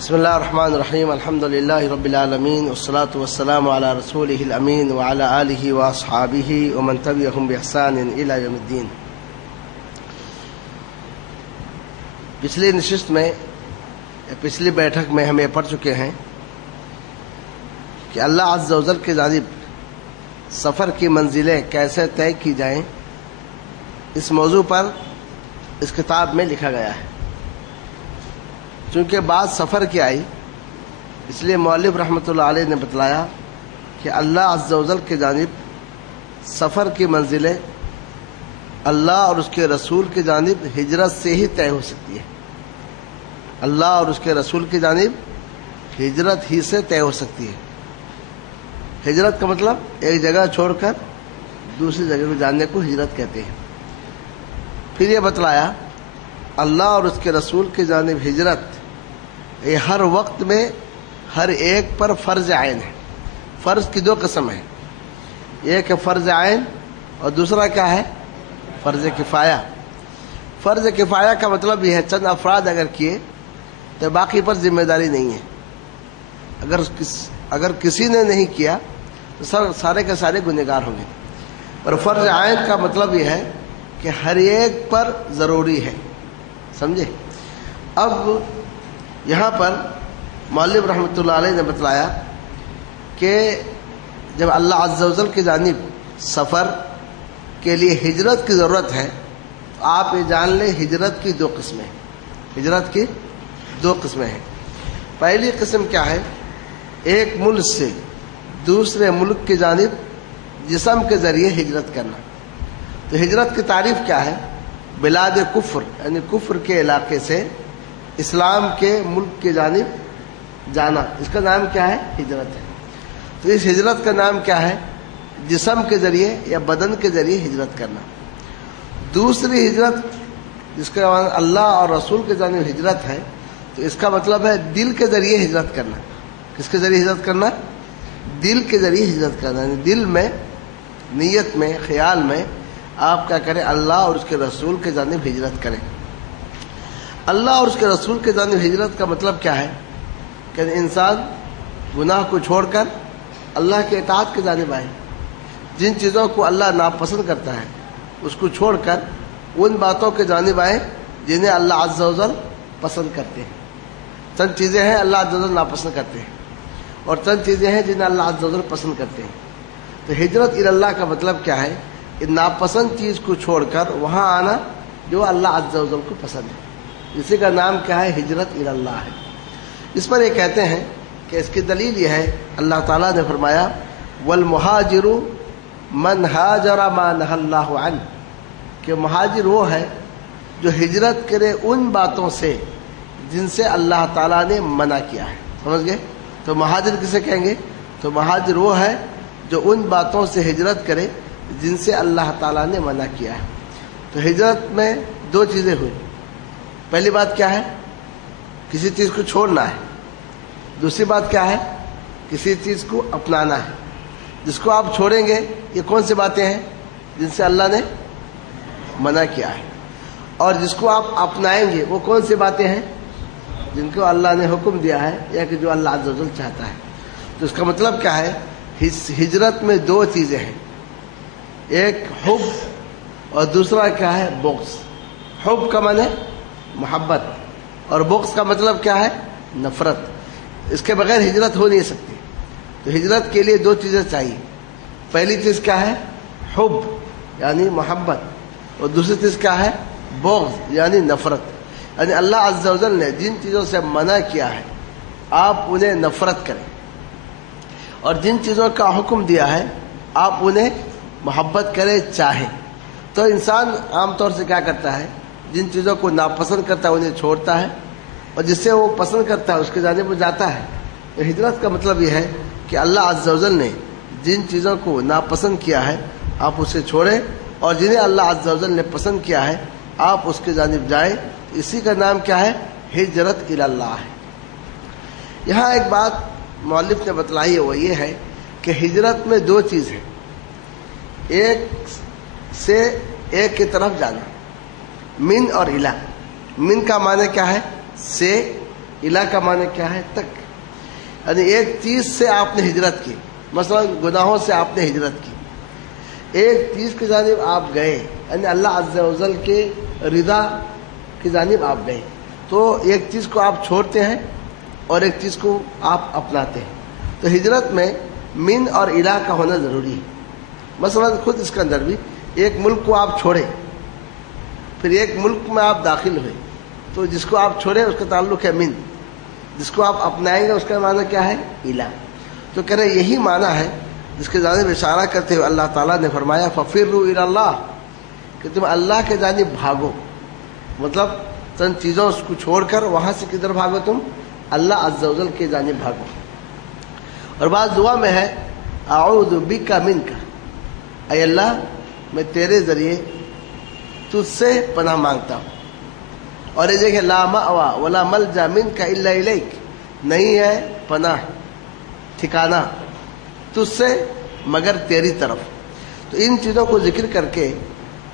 بسم اللہ الرحمن الرحیم الحمد للہ رب العالمین والصلاة والسلام علی رسولہ الامین وعلی آلہ واصحابہ ومن تبعہم بإحسان الی یوم الدین۔ پچھلی نشست میں پچھلی بیٹھک میں ہم یہ پڑھ چکے ہیں کہ اللہ عز و جل کی جانب سفر کی منزلیں کیسے طے کی جائیں، اس موضوع پر اس کتاب میں لکھا گیا ہے۔ چونکہ بات سفر کی آئی، اس لیے مؤلف رحمۃ اللہ علیہ نے بتلایا کہ اللہ عز و جل کی جانب سفر کی منزلیں اللہ اور اس کے رسول کی جانب ہجرت سے ہی طے ہو سکتی ہے۔ اللہ اور اس کے رسول کی جانب ہجرت ہی سے طے ہو سکتی ہے۔ ہجرت کا مطلب ایک جگہ چھوڑ کر دوسری جگہ کو جانے کو ہجرت کہتے ہیں۔ پھر یہ بتلایا اللہ اور اس کے رسول کی جانب ہجرت یہ ہر وقت میں ہر ایک پر فرض عین ہے۔ فرض کی دو قسم ہے، ایک ہے فرض عین اور دوسرا کیا ہے؟ فرض کفایہ۔ فرض کفایہ کا مطلب یہ ہے چند افراد اگر کیے تو باقی پر ذمہ داری نہیں ہے۔ اگر کسی نے نہیں کیا تو سارے کے سارے گنہگار ہوں گے۔ اور فرض عین کا مطلب یہ ہے کہ ہر ایک پر ضروری ہے، سمجھے؟ اب یہاں پر مؤلف رحمۃ اللہ علیہ نے بتلایا کہ جب اللہ عز و جل کی جانب سفر کے لیے ہجرت کی ضرورت ہے تو آپ یہ جان لیں ہجرت کی دو قسمیں ہیں۔ ہجرت کی دو قسمیں ہیں۔ پہلی قسم کیا ہے؟ ایک ملک سے دوسرے ملک کی جانب جسم کے ذریعے ہجرت کرنا۔ تو ہجرت کی تعریف کیا ہے؟ بلاد کفر یعنی کفر کے علاقے سے اسلام کے ملک کی جانب جانا، اس کا نام کیا ہے؟ ہجرت ہے۔ تو اس ہجرت کا نام کیا ہے؟ جسم کے ذریعے یا بدن کے ذریعے ہجرت کرنا۔ دوسری ہجرت جس کا اللہ اور رسول کے جانب ہجرت ہے، تو اس کا مطلب ہے دل کے ذریعے ہجرت کرنا۔ کس کے ذریعے ہجرت کرنا؟ دل کے ذریعے ہجرت کرنا، یعنی دل میں، نیت میں، خیال میں آپ کیا کریں؟ اللہ اور اس کے رسول کے جانب ہجرت کریں۔ اللہ اور اس کے رسول کے جانب ہجرت کا مطلب کیا ہے؟ کہ انسان گناہ کو چھوڑ کر اللہ کے اطاعت کی جانب آئے۔ جن چیزوں کو اللہ ناپسند کرتا ہے اس کو چھوڑ کر ان باتوں کے جانب آئے جنہیں اللہ عز و جل پسند کرتے ہیں۔ چند چیزیں ہیں اللہ عز و جل ناپسند کرتے ہیں اور چند چیزیں ہیں جنہیں اللہ عز و جل پسند کرتے ہیں۔ تو ہجرت الی اللہ کا مطلب کیا ہے؟ ناپسند چیز کو چھوڑ کر وہاں آنا جو اللہ عز و جل کو پسند ہے۔ اسی کا نام کیا ہے؟ ہجرت الی اللہ ہے۔ اس پر یہ کہتے ہیں کہ اس کی دلیل یہ ہے، اللہ تعالیٰ نے فرمایا والمہاجر من ہاجر ما نہی اللہ عنہ، کہ مہاجر وہ ہے جو ہجرت کرے ان باتوں سے جن سے اللہ تعالیٰ نے منع کیا ہے۔ سمجھ گئے؟ تو مہاجر کسے کہیں گے؟ تو مہاجر وہ ہے جو ان باتوں سے ہجرت کرے جن سے اللہ تعالیٰ نے منع کیا ہے۔ تو ہجرت میں دو چیزیں ہوئی۔ پہلی بات کیا ہے؟ کسی چیز کو چھوڑنا ہے۔ دوسری بات کیا ہے؟ کسی چیز کو اپنانا ہے۔ جس کو آپ چھوڑیں گے یہ کون سی باتیں ہیں؟ جن سے اللہ نے منع کیا ہے۔ اور جس کو آپ اپنائیں گے وہ کون سی باتیں ہیں؟ جن کو اللہ نے حکم دیا ہے یا کہ جو اللہ عز و جل چاہتا ہے۔ تو اس کا مطلب کیا ہے؟ ہجرت میں دو چیزیں ہیں، ایک حب اور دوسرا کیا ہے؟ بغض۔ حب کا معنی محبت اور بغض کا مطلب کیا ہے؟ نفرت۔ اس کے بغیر ہجرت ہو نہیں سکتی۔ تو ہجرت کے لیے دو چیزیں چاہیے۔ پہلی چیز کیا ہے؟ حب یعنی محبت، اور دوسری چیز کیا ہے؟ بغض یعنی نفرت۔ یعنی اللہ عز و جل نے جن چیزوں سے منع کیا ہے آپ انہیں نفرت کریں، اور جن چیزوں کا حکم دیا ہے آپ انہیں محبت کرے، چاہیں۔ تو انسان عام طور سے کیا کرتا ہے؟ جن چیزوں کو ناپسند کرتا ہے انہیں چھوڑتا ہے، اور جس سے وہ پسند کرتا ہے اس کے جانب وہ جاتا ہے۔ تو ہجرت کا مطلب یہ ہے کہ اللہ عز و جل نے جن چیزوں کو ناپسند کیا ہے آپ اسے چھوڑیں، اور جنہیں اللہ عز و جل نے پسند کیا ہے آپ اس کے جانب جائیں۔ اسی کا نام کیا ہے؟ ہجرت الی اللہ ہے۔ یہاں ایک بات مؤلف نے بتلائی ہے، وہ یہ ہے کہ ہجرت میں دو چیز ہیں، ایک سے ایک کی طرف جانا، من اور الی۔ من کا معنی کیا ہے؟ سے، الہ کا معنی کیا ہے؟ تک، یعنی ایک چیز سے آپ نے ہجرت کی، مثلا گناہوں سے آپ نے ہجرت کی، ایک چیز کی جانب آپ گئے، یعنی اللہ عز و جل کے رضا کی جانب آپ گئے، تو ایک چیز کو آپ چھوڑتے ہیں اور ایک چیز کو آپ اپناتے ہیں۔ تو ہجرت میں من اور الہ کا ہونا ضروری ہے۔ مثلا خود اس کے اندر بھی ایک ملک کو آپ چھوڑے، پھر ایک ملک میں آپ داخل ہوئے، تو جس کو آپ چھوڑے اس کا تعلق ہے من، جس کو آپ اپنائیں گے اس کا معنی کیا ہے؟ الہ۔ تو کہہ رہے یہی معنی ہے جس کے جانب اشارہ کرتے ہوئے اللہ تعالیٰ نے فرمایا فَفِرُّوا إِلَى اللَّهِ، کہ تم اللہ کے جانب بھاگو، مطلب چند چیزوں کو چھوڑ کر وہاں سے کدھر بھاگو؟ تم اللہ عز و جل کے جانب بھاگو۔ اور بعض دعا میں ہے اعوذ بک منک، اے اللہ میں تیرے ذریعے تجھ سے پناہ مانگتا ہوں۔ اور یہ دیکھیں لا مأوى ولا ملجا منک الا الیک، نہیں ہے پناہ ٹھکانہ تجھ سے مگر تیری طرف۔ تو ان چیزوں کو ذکر کر کے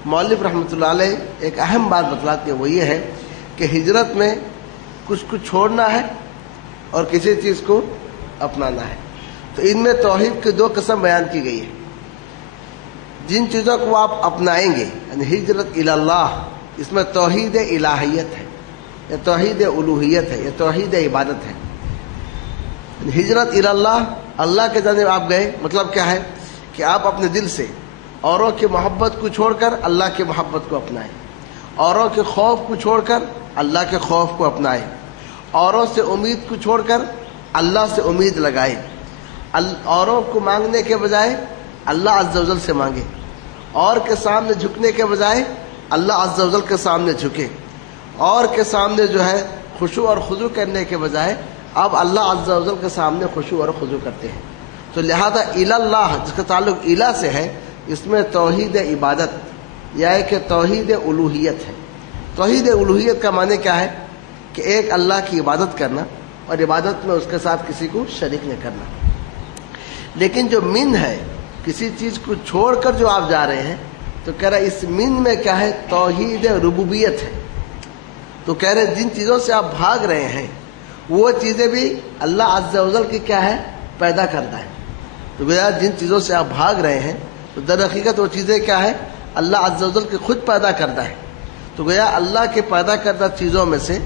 مؤلف رحمۃ اللہ علیہ ایک اہم بات بتلاتے ہیں، وہ یہ ہے کہ ہجرت میں کچھ چھوڑنا ہے اور کسی چیز کو اپنانا ہے۔ تو ان میں توحید کی دو قسم بیان کی گئی ہے۔ جن چیزوں کو آپ اپنائیں گے، یعنی ہجرت الی اللہ، اس میں توحید الہیت ہے، یا توحید الوہیت ہے، یا توحید عبادت ہے۔ ہجرت الی اللہ، اللہ کے جانب آپ گئے، مطلب کیا ہے کہ آپ اپنے دل سے اوروں کی محبت کو چھوڑ کر اللہ کی محبت کو اپنائیں، اوروں کے خوف کو چھوڑ کر اللہ کے خوف کو اپنائیں، اوروں سے امید کو چھوڑ کر اللہ سے امید لگائیں، اوروں کو مانگنے کے بجائے اللہ عز و جل سے مانگے، اور کے سامنے جھکنے کے بجائے اللہ عز و جل کے سامنے جھکے، اور کے سامنے جو ہے خشوع اور خضوع کرنے کے بجائے آپ اللہ عز و جل کے سامنے خشوع اور خضوع کرتے ہیں۔ تو لہذا الی اللہ جس کا تعلق الہ سے ہے، اس میں توحید عبادت یا کہ توحید الوہیت ہے۔ توحید الوہیت کا معنی کیا ہے؟ کہ ایک اللہ کی عبادت کرنا، اور عبادت میں اس کے ساتھ کسی کو شریک نہیں کرنا۔ لیکن جو من ہے، کسی چیز کو چھوڑ کر جو آپ جا رہے ہیں، تو کہہ رہا اس من میں کیا ہے؟ توحید ربوبیت ہے۔ تو کہہ رہے جن چیزوں سے آپ بھاگ رہے ہیں وہ چیزیں بھی اللہ عز و جل کی کیا ہے؟ پیدا کرتا ہے۔ تو گویا جن چیزوں سے آپ بھاگ رہے ہیں تو در حقیقت وہ چیزیں کیا ہے؟ اللہ عز و جل کی خود پیدا کرتا ہے۔ تو گویا اللہ کے پیدا کردہ چیزوں میں سے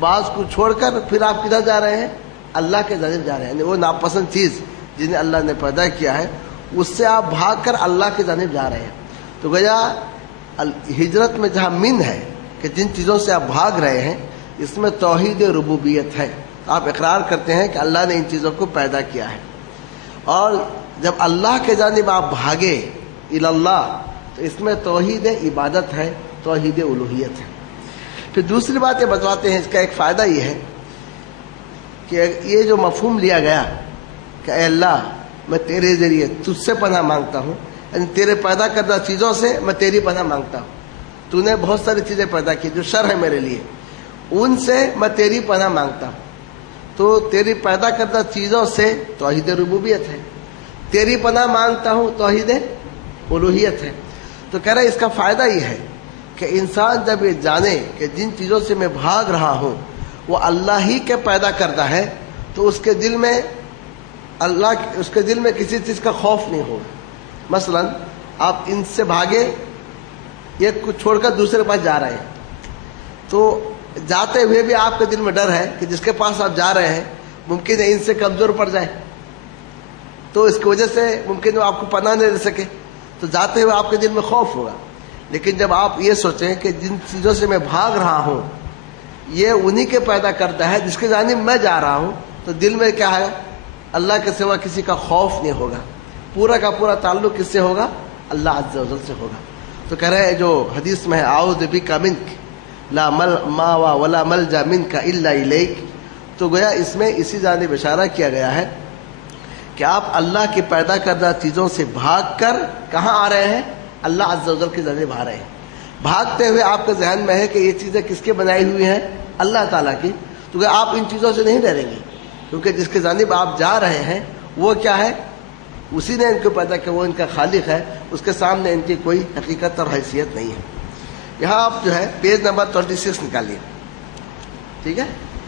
بعض کو چھوڑ کر پھر آپ کدھر جا رہے ہیں؟ اللہ کے جانب جا رہے ہیں، یعنی وہ ناپسند چیز جنہیں اللہ نے پیدا کیا ہے اس سے آپ بھاگ کر اللہ کی جانب جا رہے ہیں۔ تو گویا ہجرت میں جہاں من ہے کہ جن چیزوں سے آپ بھاگ رہے ہیں، اس میں توحید ربوبیت ہے۔ آپ اقرار کرتے ہیں کہ اللہ نے ان چیزوں کو پیدا کیا ہے، اور جب اللہ کے جانب آپ بھاگے الی اللہ تو اس میں توحید عبادت ہے، توحید الوہیت ہے۔ پھر دوسری بات یہ بتواتے ہیں، اس کا ایک فائدہ یہ ہے کہ یہ جو مفہوم لیا گیا کہ اے اللہ میں تیرے ذریعے تجھ سے پناہ مانگتا ہوں، یعنی تیرے پیدا کردہ چیزوں سے میں تیری پناہ مانگتا ہوں۔ تو نے بہت ساری چیزیں پیدا کی جو شر ہے میرے لیے، ان سے میں تیری پناہ مانگتا ہوں۔ تو تیری پیدا کردہ چیزوں سے توحید ربوبیت ہے، تیری پناہ مانگتا ہوں توحید الوہیت ہے۔ تو کہہ رہے اس کا فائدہ یہ ہے کہ انسان جب یہ جانے کہ جن چیزوں سے میں بھاگ رہا ہوں وہ اللہ ہی کے پیدا کردہ ہے، تو اس کے دل میں کسی چیز کا خوف نہیں ہوگا۔ مثلا آپ ان سے بھاگے، ایک کو چھوڑ کر دوسرے کے پاس جا رہے ہیں، تو جاتے ہوئے بھی آپ کے دل میں ڈر ہے کہ جس کے پاس آپ جا رہے ہیں ممکن ہے ان سے کمزور پڑ جائے، تو اس کی وجہ سے ممکن ہے آپ کو پناہ نہیں دے سکے، تو جاتے ہوئے آپ کے دل میں خوف ہوگا۔ لیکن جب آپ یہ سوچیں کہ جن چیزوں سے میں بھاگ رہا ہوں یہ انہی کے پیدا کرتا ہے جس کے جانب میں جا رہا ہوں، تو دل میں کیا ہے؟ اللہ کے سوا کسی کا خوف نہیں ہوگا، پورا کا پورا تعلق کس سے ہوگا؟ اللہ عز و جل سے ہوگا۔ تو کہہ رہے جو حدیث میں ہے اعوذ بک منک لا ماوا ولا ملجا منک الا الیک، تو گویا اس میں اسی جانب اشارہ کیا گیا ہے کہ آپ اللہ کی پیدا کردہ چیزوں سے بھاگ کر کہاں آ رہے ہیں؟ اللہ عز و جل کی جانب آ رہے ہیں۔ بھاگتے ہوئے آپ کے ذہن میں ہے کہ یہ چیزیں کس کے بنائی ہوئی ہیں؟ اللہ تعالیٰ کی، تو گویا آپ ان چیزوں سے نہیں ڈریں گے، کیونکہ جس کے جانب آپ جا رہے ہیں وہ کیا ہے؟ اسی نے ان کو پیدا کیا، وہ ان کا خالق ہے، اس کے سامنے ان کی کوئی حقیقت اور حیثیت نہیں ہے۔ یہاں آپ جو ہے پیج نمبر 26 نکالیے، ٹھیک ہے؟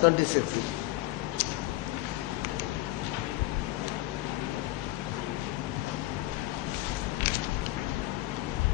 26।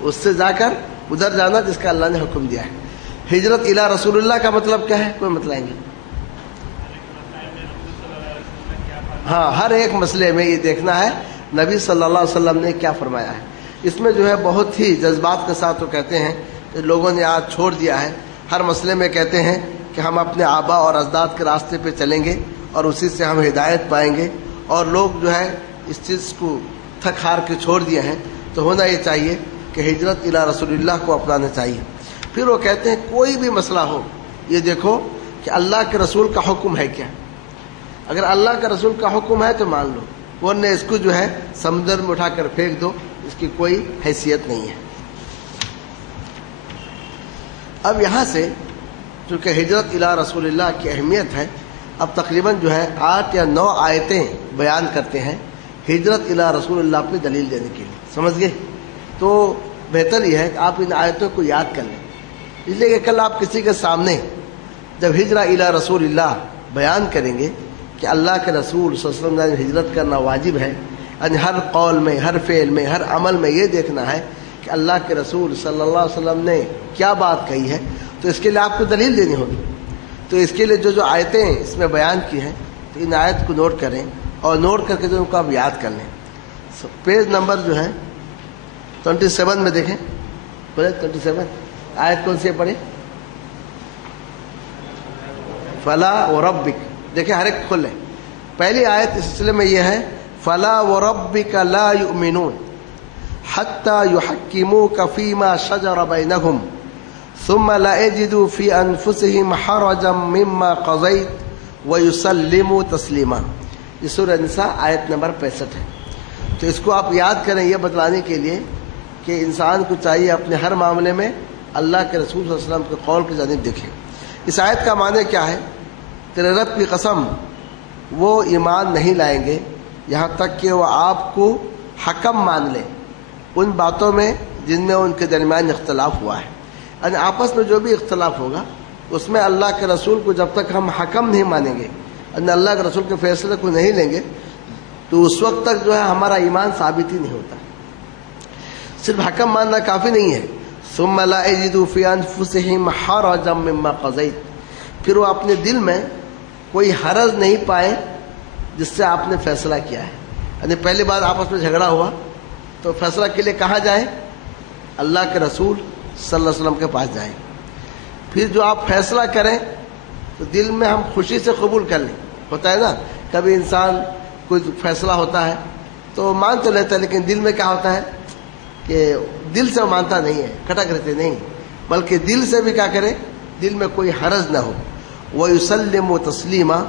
اس سے جا کر ادھر جانا جس کا اللہ نے حکم دیا ہے. ہجرت الی رسول اللہ کا مطلب کیا ہے؟ کوئی بتلائیں گے؟ ہاں، ہر ایک مسئلے میں یہ دیکھنا ہے نبی صلی اللہ علیہ وسلم نے کیا فرمایا ہے. اس میں جو ہے بہت ہی جذبات کے ساتھ وہ کہتے ہیں کہ لوگوں نے آج چھوڑ دیا ہے. ہر مسئلے میں کہتے ہیں کہ ہم اپنے آبا اور اجداد کے راستے پہ چلیں گے اور اسی سے ہم ہدایت پائیں گے، اور لوگ جو ہے اس چیز کو تھک ہار کے چھوڑ دیے ہیں. تو ہونا یہ چاہیے کہ ہجرت الی رسول اللہ کو اپنانا چاہیے. پھر وہ کہتے ہیں کوئی بھی مسئلہ ہو یہ دیکھو کہ اللہ کے رسول کا حکم ہے کیا. اگر اللہ کے رسول کا حکم ہے تو مان لو، ورنہ اس کو جو ہے سمندر میں اٹھا کر پھینک دو، اس کی کوئی حیثیت نہیں ہے. اب یہاں سے چونکہ ہجرت الی رسول اللہ کی اہمیت ہے، اب تقریباً جو ہے 8 یا 9 آیتیں بیان کرتے ہیں ہجرت الی رسول اللہ پہ دلیل دینے کے لیے. سمجھ گئے؟ تو بہتر یہ ہے کہ آپ ان آیتوں کو یاد کر لیں، اس لیے کہ کل آپ کسی کے سامنے جب ہجرت الی رسول اللہ بیان کریں گے کہ اللہ کے رسول صلی اللہ علیہ وسلم نے ہجرت کرنا واجب ہے، یعنی ہر قول میں، ہر فعل میں، ہر عمل میں یہ دیکھنا ہے کہ اللہ کے رسول صلی اللہ علیہ وسلم نے کیا بات کہی ہے، تو اس کے لیے آپ کو دلیل دینی ہوگی. تو اس کے لیے جو آیتیں اس میں بیان کی ہیں تو ان آیت کو نوٹ کریں اور نوٹ کر کے جو ان کو آپ یاد کر لیں. پیج نمبر جو ہے 27 میں دیکھیں. بولے 27 آیت کون سی ہے؟ پڑھیں. فلا وربک، دیکھیں ہر ایک کھلے. پہلی آیت اس سلسلے میں یہ ہے فلا وربک لا یؤمنون حتی یحکموک فیما شجر بینہم ثم لا یجدوا فی انفسہم حرجا مما قضیت ویسلموا تسلیما. یہ سورہ نساء آیت نمبر 65 ہے. تو اس کو آپ یاد کریں یہ بتلانے کے لیے کہ انسان کو چاہیے اپنے ہر معاملے میں اللہ کے رسول صلی اللہ علیہ وسلم کے قول کی جانب دیکھیں. اس آیت کا معنی کیا ہے؟ تیرے رب کی قسم وہ ایمان نہیں لائیں گے یہاں تک کہ وہ آپ کو حکم مان لیں ان باتوں میں جن میں ان کے درمیان اختلاف ہوا ہے. یعنی آپس میں جو بھی اختلاف ہوگا اس میں اللہ کے رسول کو جب تک ہم حکم نہیں مانیں گے، یعنی اللہ کے رسول کے فیصلے کو نہیں لیں گے، تو اس وقت تک جو ہے ہمارا ایمان ثابت ہی نہیں ہوتا. صرف حکم ماننا کافی نہیں ہے. ثم لا یجدوا فی انفسہم حرجا مما قضیت، پھر وہ اپنے دل میں کوئی حرج نہیں پائے جس سے آپ نے فیصلہ کیا ہے. یعنی پہلی بار آپس میں جھگڑا ہوا تو فیصلہ کے لیے کہاں جائیں؟ اللہ کے رسول صلی اللہ علیہ وسلم کے پاس جائیں. پھر جو آپ فیصلہ کریں تو دل میں ہم خوشی سے قبول کر لیں. ہوتا ہے نا کبھی انسان کوئی فیصلہ ہوتا ہے تو مان تو لیتا ہے، لیکن دل میں کیا ہوتا ہے کہ دل سے مانتا نہیں ہے، کھٹک رہتے نہیں، بلکہ دل سے بھی کیا کرے، دل میں کوئی حرج نہ ہو. وَيُسَلِّمُ تَسْلِيمًا،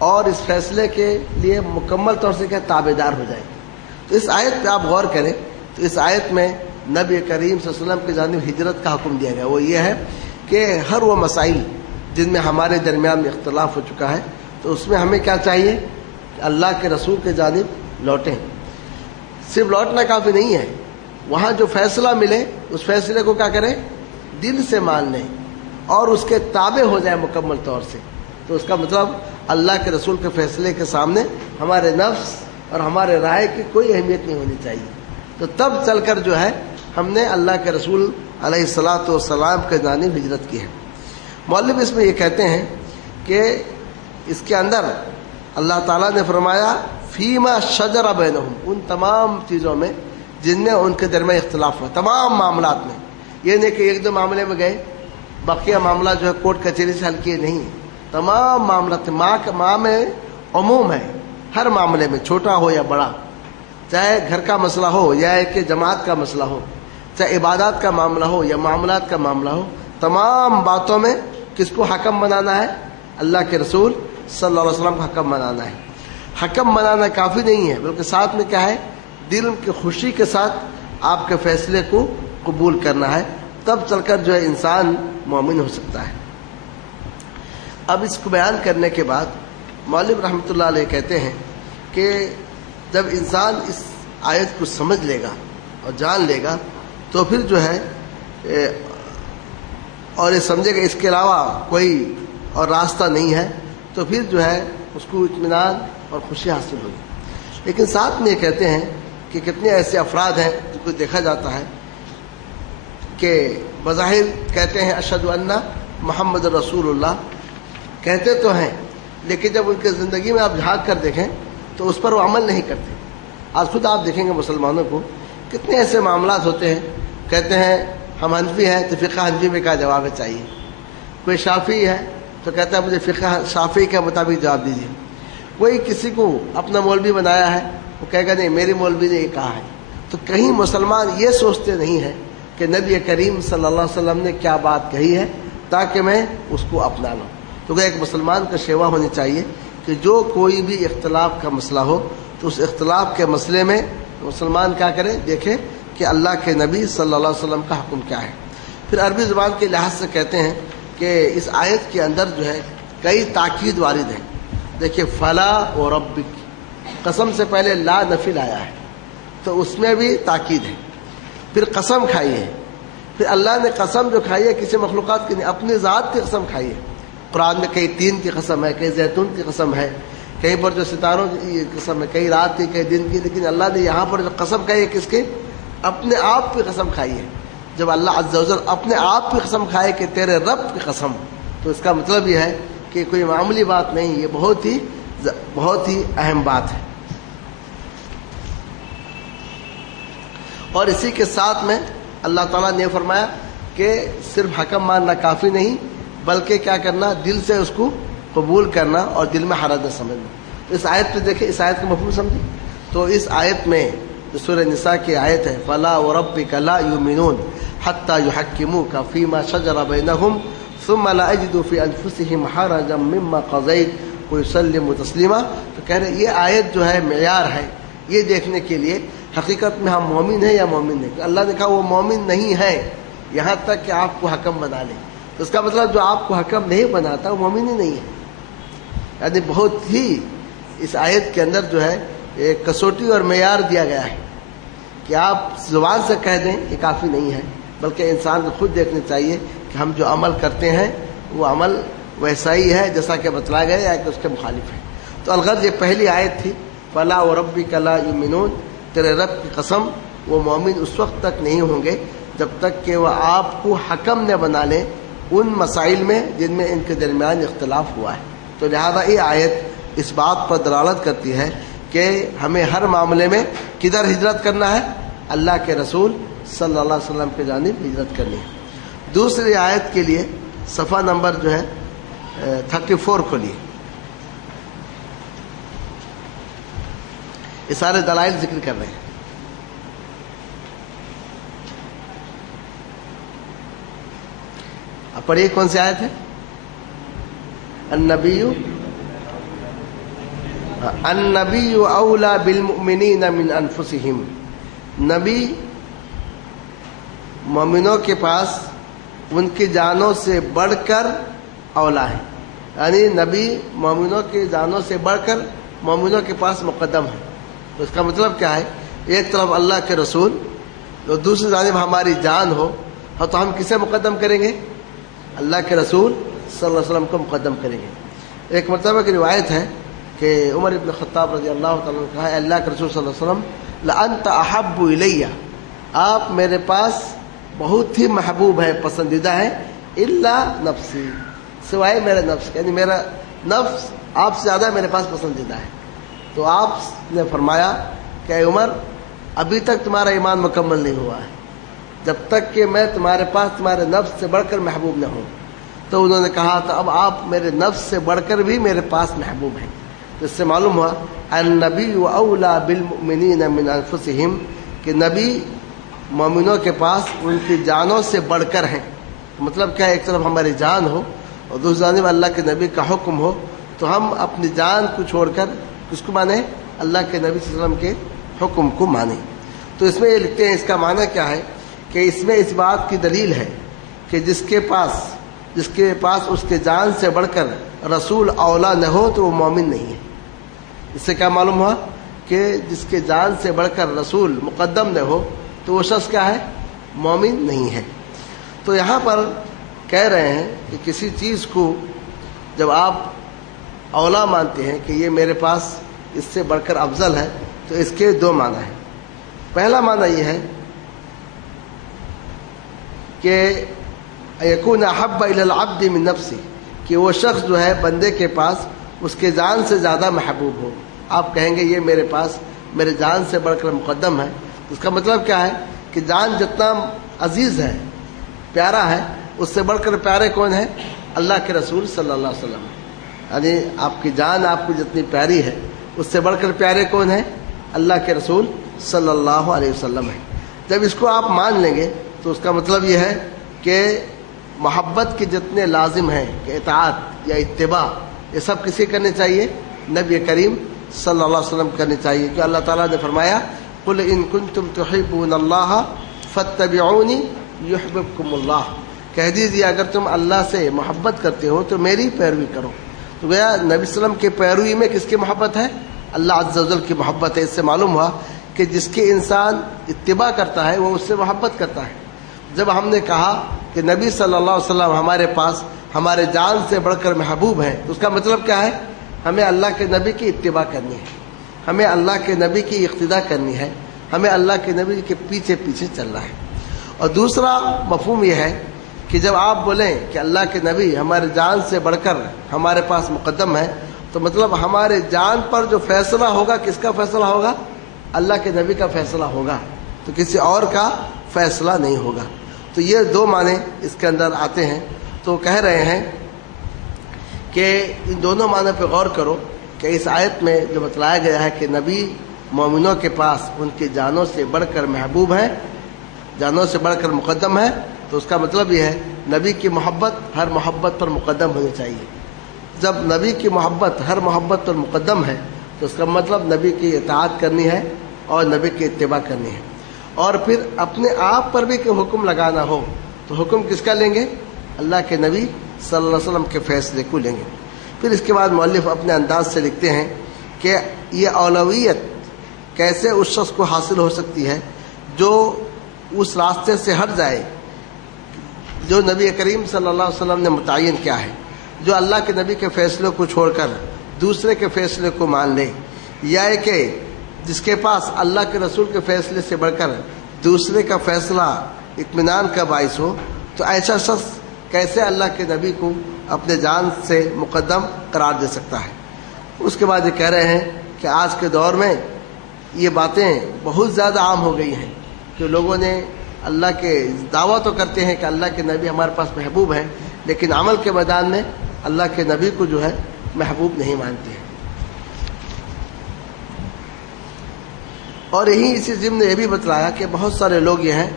اور اس فیصلے کے لیے مکمل طور سے کیا تابع دار ہو جائے. تو اس آیت پہ آپ غور کریں تو اس آیت میں نبی کریم صلی اللہ علیہ وسلم کی جانب ہجرت کا حکم دیا گیا. وہ یہ ہے کہ ہر وہ مسائل جن میں ہمارے درمیان اختلاف ہو چکا ہے تو اس میں ہمیں کیا چاہیے کہ اللہ کے رسول کے جانب لوٹیں. صرف لوٹنا کافی نہیں ہے، وہاں جو فیصلہ ملے اس فیصلے کو کیا کریں، دل سے مان لیں اور اس کے تابع ہو جائے مکمل طور سے. تو اس کا مطلب اللہ کے رسول کے فیصلے کے سامنے ہمارے نفس اور ہمارے رائے کی کوئی اہمیت نہیں ہونی چاہیے. تو تب چل کر جو ہے ہم نے اللہ کے رسول علیہ الصلاۃ والسلام کے جانب ہجرت کی ہے. مؤلف اس میں یہ کہتے ہیں کہ اس کے اندر اللہ تعالیٰ نے فرمایا فیما شجر بینہم، ان تمام چیزوں میں جن میں ان کے درمیان اختلاف ہوا، تمام معاملات میں. یہ نہیں کہ ایک دو معاملے میں گئے بقیہ معاملہ جو ہے کورٹ کچہری سے حل کیے، نہیں، تمام معاملات. ماں میں عموم ہے، ہر معاملے میں چھوٹا ہو یا بڑا، چاہے گھر کا مسئلہ ہو یا ایک جماعت کا مسئلہ ہو، چاہے عبادات کا معاملہ ہو یا معاملات کا معاملہ ہو، تمام باتوں میں کس کو حکم بنانا ہے؟ اللہ کے رسول صلی اللہ علیہ وسلم کو حکم بنانا ہے. حکم بنانا کافی نہیں ہے، بلکہ ساتھ میں کیا ہے، دل کی خوشی کے ساتھ آپ کے فیصلے کو قبول کرنا ہے. تب چل کر جو ہے انسان مومن ہو سکتا ہے. اب اس کو بیان کرنے کے بعد مولوی رحمۃ اللہ علیہ کہتے ہیں کہ جب انسان اس آیت کو سمجھ لے گا اور جان لے گا تو پھر جو ہے اور یہ سمجھے گا اس کے علاوہ کوئی اور راستہ نہیں ہے، تو پھر جو ہے اس کو اطمینان اور خوشی حاصل ہوگی. لیکن ساتھ میں یہ کہتے ہیں کہ کتنے ایسے افراد ہیں جن کو دیکھا جاتا ہے کہ بظاہر کہتے ہیں اشہد ان محمد رسول اللہ، کہتے تو ہیں، لیکن جب ان کے زندگی میں آپ جھانک کر دیکھیں تو اس پر وہ عمل نہیں کرتے۔ آج خود آپ دیکھیں گے مسلمانوں کو کتنے ایسے معاملات ہوتے ہیں، کہتے ہیں ہم حنفی ہیں تو فقہ حنفی میں کیا جواب ہے چاہیے، کوئی شافعی ہے تو کہتا ہے مجھے فقہ شافعی کے مطابق جواب دیجیے، کوئی کسی کو اپنا مولوی بنایا ہے وہ کہے گا نہیں میری مولوی نے یہ کہا ہے۔ تو کہیں مسلمان یہ سوچتے نہیں ہیں کہ نبی کریم صلی اللہ علیہ وسلم نے کیا بات کہی ہے تاکہ میں اس کو اپنا لوں۔ تو ایک مسلمان کا شیوا ہونی چاہیے کہ جو کوئی بھی اختلاف کا مسئلہ ہو تو اس اختلاف کے مسئلے میں مسلمان کیا کرے، دیکھے کہ اللہ کے نبی صلی اللہ علیہ وسلم کا حکم کیا ہے۔ پھر عربی زبان کے لحاظ سے کہتے ہیں کہ اس آیت کے اندر جو ہے کئی تاکید وارد ہیں۔ دیکھیے فلا و ربک، قسم سے پہلے لا نفی آیا ہے تو اس میں بھی تاکید ہے۔ پھر قسم کھائی ہے، پھر اللہ نے قسم جو کھائی ہے کسی مخلوقات کی نہیں، اپنی ذات کی قسم کھائی ہے۔ قرآن میں کئی تین کی قسم ہے، کئی زیتون کی قسم ہے، کہیں پر جو ستاروں کی قسم ہے، کئی رات کی کئی دن کی، لیکن اللہ نے یہاں پر جو قسم کھائی ہے کس کی؟ اپنے آپ کی قسم کھائی ہے۔ جب اللہ عز و جل اپنے آپ کی قسم کھائے کہ تیرے رب کی قسم، تو اس کا مطلب یہ ہے کہ کوئی معمولی بات نہیں، یہ بہت ہی اہم بات ہے۔ اور اسی کے ساتھ میں اللہ تعالیٰ نے فرمایا کہ صرف حکم ماننا کافی نہیں بلکہ کیا کرنا، دل سے اس کو قبول کرنا اور دل میں حرج نہ سمجھنا۔ اس آیت پہ دیکھیں، اس آیت کا مفہوم سمجھیں تو اس آیت میں جو سورہ نساء کی آیت ہے فَلَا وَرَبِّكَ لَا يُؤْمِنُونَ حَتَّى يُحَكِّمُوكَ فِي مَا شَجَرَ بَيْنَهُمْ ثُمَّ لَا يَجِدُوا فِي أَنفُسِهِمْ حَرَجًا مِّمَّا قَضَيْتَ وَيُسَلِّمُوا تَسْلِيمًا۔ تو کہہ رہے یہ آیت جو ہے معیار ہے یہ دیکھنے کے لیے حقیقت میں ہم مومن ہیں یا مومن نہیں۔ کہ اللہ نے کہا وہ مومن نہیں ہے یہاں تک کہ آپ کو حکم بنا لے، تو اس کا مطلب جو آپ کو حکم نہیں بناتا وہ مومن ہی نہیں ہے۔ یعنی بہت ہی اس آیت کے اندر جو ہے ایک کسوٹی اور معیار دیا گیا ہے کہ آپ زبان سے کہہ دیں یہ کافی نہیں ہے، بلکہ انسان کو خود دیکھنا چاہیے کہ ہم جو عمل کرتے ہیں وہ عمل ویسا ہی ہے جیسا کہ بتلایا گیا یا کہ اس کے مخالف ہے۔ تو الغرض یہ پہلی آیت تھی فَلَا وَرَبِّكَ لَا يُؤْمِنُونَ، تیرے رب کی قسم وہ مومن اس وقت تک نہیں ہوں گے جب تک کہ وہ آپ کو حکم نہ بنا لیں ان مسائل میں جن میں ان کے درمیان اختلاف ہوا ہے۔ تو لہذا یہ آیت اس بات پر دلالت کرتی ہے کہ ہمیں ہر معاملے میں کدھر ہجرت کرنا ہے، اللہ کے رسول صلی اللہ علیہ وسلم کی جانب ہجرت کرنی ہے۔ دوسری آیت کے لیے صفحہ نمبر جو ہے 34 کھولیے، یہ سارے دلائل ذکر کر رہے ہیں۔ اب پڑھیے کون سی آیت ہے؟ النبی اولا بالمؤمنین من انفسہم، نبی مومنوں کے پاس ان کی جانوں سے بڑھ کر اولا ہے، یعنی نبی مومنوں کی جانوں سے بڑھ کر مومنوں کے پاس مقدم ہے۔ تو اس کا مطلب کیا ہے، ایک طرف اللہ کے رسول اور دوسری جانب ہماری جان ہو تو ہم کسے مقدم کریں گے؟ اللہ کے رسول صلی اللہ علیہ وسلم کو مقدم کریں گے۔ ایک مرتبہ کی روایت ہے کہ عمر ابن خطاب رضی اللہ تعالیٰ نے کہا ہے اللہ کے رسول صلی اللہ علیہ وسلم لأنت احب الیہ، آپ میرے پاس بہت ہی محبوب ہے، پسندیدہ ہے، الا نفسی، سوائے میرے نفس، یعنی میرا نفس آپ سے زیادہ میرے پاس پسندیدہ ہے۔ تو آپ نے فرمایا کہ اے عمر ابھی تک تمہارا ایمان مکمل نہیں ہوا ہے جب تک کہ میں تمہارے پاس تمہارے نفس سے بڑھ کر محبوب نہ ہوں۔ تو انہوں نے کہا تو اب آپ میرے نفس سے بڑھ کر بھی میرے پاس محبوب ہیں۔ تو اس سے معلوم ہوا النبی اولا بالمؤمنین من انفسہم، کہ نبی مومنوں کے پاس ان کی جانوں سے بڑھ کر ہیں۔ مطلب کیا ہے، ایک طرف ہماری جان ہو اور دوسری جانب اللہ کے نبی کا حکم ہو، تو ہم اپنی جان کو چھوڑ کر کس کو مانیں؟ اللہ کے نبی صلی اللہ علیہ وسلم کے حکم کو مانیں۔ تو اس میں یہ لکھتے ہیں اس کا معنی کیا ہے کہ اس میں اس بات کی دلیل ہے کہ جس کے پاس اس کے جان سے بڑھ کر رسول اولا نہ ہو تو وہ مومن نہیں ہے۔ اس سے کیا معلوم ہوا کہ جس کے جان سے بڑھ کر رسول مقدم نہ ہو تو وہ شخص کیا ہے؟ مومن نہیں ہے۔ تو یہاں پر کہہ رہے ہیں کہ کسی چیز کو جب آپ اولا مانتے ہیں کہ یہ میرے پاس اس سے بڑھ کر افضل ہے، تو اس کے دو معنی ہیں۔ پہلا معنی یہ ہے کہ یکون احب الی العبد من نفسی، کہ وہ شخص جو ہے بندے کے پاس اس کے جان سے زیادہ محبوب ہو۔ آپ کہیں گے یہ میرے پاس میرے جان سے بڑھ کر مقدم ہے، اس کا مطلب کیا ہے کہ جان جتنا عزیز ہے، پیارا ہے، اس سے بڑھ کر پیارے کون ہیں؟ اللہ کے رسول صلی اللہ علیہ وسلم۔ یعنی آپ کی جان آپ کو جتنی پیاری ہے، اس سے بڑھ کر پیارے کون ہیں؟ اللہ کے رسول صلی اللہ علیہ وسلم ہے۔ جب اس کو آپ مان لیں گے تو اس کا مطلب یہ ہے کہ محبت کے جتنے لازم ہیں کہ اطاعت یا اتباع، یہ سب کسی کرنے چاہیے؟ نبی کریم صلی اللہ علیہ وسلم کرنے چاہیے، کہ اللہ تعالیٰ نے فرمایا قل ان کنتم تحبون اللہ فاتبعونی یحببکم اللہ، کہہ دیجیے اگر تم اللہ سے محبت کرتے ہو تو میری پیروی کرو۔ تو گویا نبی صلی اللہ علیہ وسلم کے پیروی میں کس کی محبت ہے؟ اللہ عز و جل کی محبت ہے۔ اس سے معلوم ہوا کہ جس کی انسان اتباع کرتا ہے وہ اس سے محبت کرتا ہے۔ جب ہم نے کہا کہ نبی صلی اللہ علیہ وسلم ہمارے پاس ہمارے جان سے بڑھ کر محبوب ہیں، تو اس کا مطلب کیا ہے؟ ہمیں اللہ کے نبی کی اتباع کرنی ہے، ہمیں اللہ کے نبی کی اقتداء کرنی ہے، ہمیں اللہ کے نبی کے پیچھے پیچھے چلنا ہے۔ اور دوسرا مفہوم یہ ہے کہ جب آپ بولیں کہ اللہ کے نبی ہمارے جان سے بڑھ کر ہمارے پاس مقدم ہے، تو مطلب ہمارے جان پر جو فیصلہ ہوگا کس کا فیصلہ ہوگا؟ اللہ کے نبی کا فیصلہ ہوگا، تو کسی اور کا فیصلہ نہیں ہوگا۔ تو یہ دو معنی اس کے اندر آتے ہیں۔ تو کہہ رہے ہیں کہ ان دونوں معنی پہ غور کرو کہ اس آیت میں جو بتلایا گیا ہے کہ نبی مومنوں کے پاس ان کی جانوں سے بڑھ کر محبوب ہے، جانوں سے بڑھ کر مقدم ہے، تو اس کا مطلب یہ ہے نبی کی محبت ہر محبت پر مقدم ہونی چاہیے۔ جب نبی کی محبت ہر محبت پر مقدم ہے تو اس کا مطلب نبی کی اطاعت کرنی ہے اور نبی کی اتباع کرنی ہے۔ اور پھر اپنے آپ پر بھی کہ حکم لگانا ہو تو حکم کس کا لیں گے؟ اللہ کے نبی صلی اللہ علیہ وسلم کے فیصلے کو لیں گے۔ پھر اس کے بعد مؤلف اپنے انداز سے لکھتے ہیں کہ یہ اولویت کیسے اس شخص کو حاصل ہو سکتی ہے جو اس راستے سے ہٹ جائے جو نبی کریم صلی اللہ علیہ وسلم نے متعین کیا ہے، جو اللہ کے نبی کے فیصلوں کو چھوڑ کر دوسرے کے فیصلے کو مان لے، یا کہ جس کے پاس اللہ کے رسول کے فیصلے سے بڑھ کر دوسرے کا فیصلہ اطمینان کا باعث ہو۔ تو ایسا شخص کیسے اللہ کے نبی کو اپنے جان سے مقدم قرار دے سکتا ہے؟ اس کے بعد یہ کہہ رہے ہیں کہ آج کے دور میں یہ باتیں بہت زیادہ عام ہو گئی ہیں کہ لوگوں نے اللہ کے دعویٰ تو کرتے ہیں کہ اللہ کے نبی ہمارے پاس محبوب ہیں، لیکن عمل کے میدان میں اللہ کے نبی کو جو ہے محبوب نہیں مانتے ہیں۔ اور یہی اسی ضمن نے یہ بھی بتلایا کہ بہت سارے لوگ یہ ہیں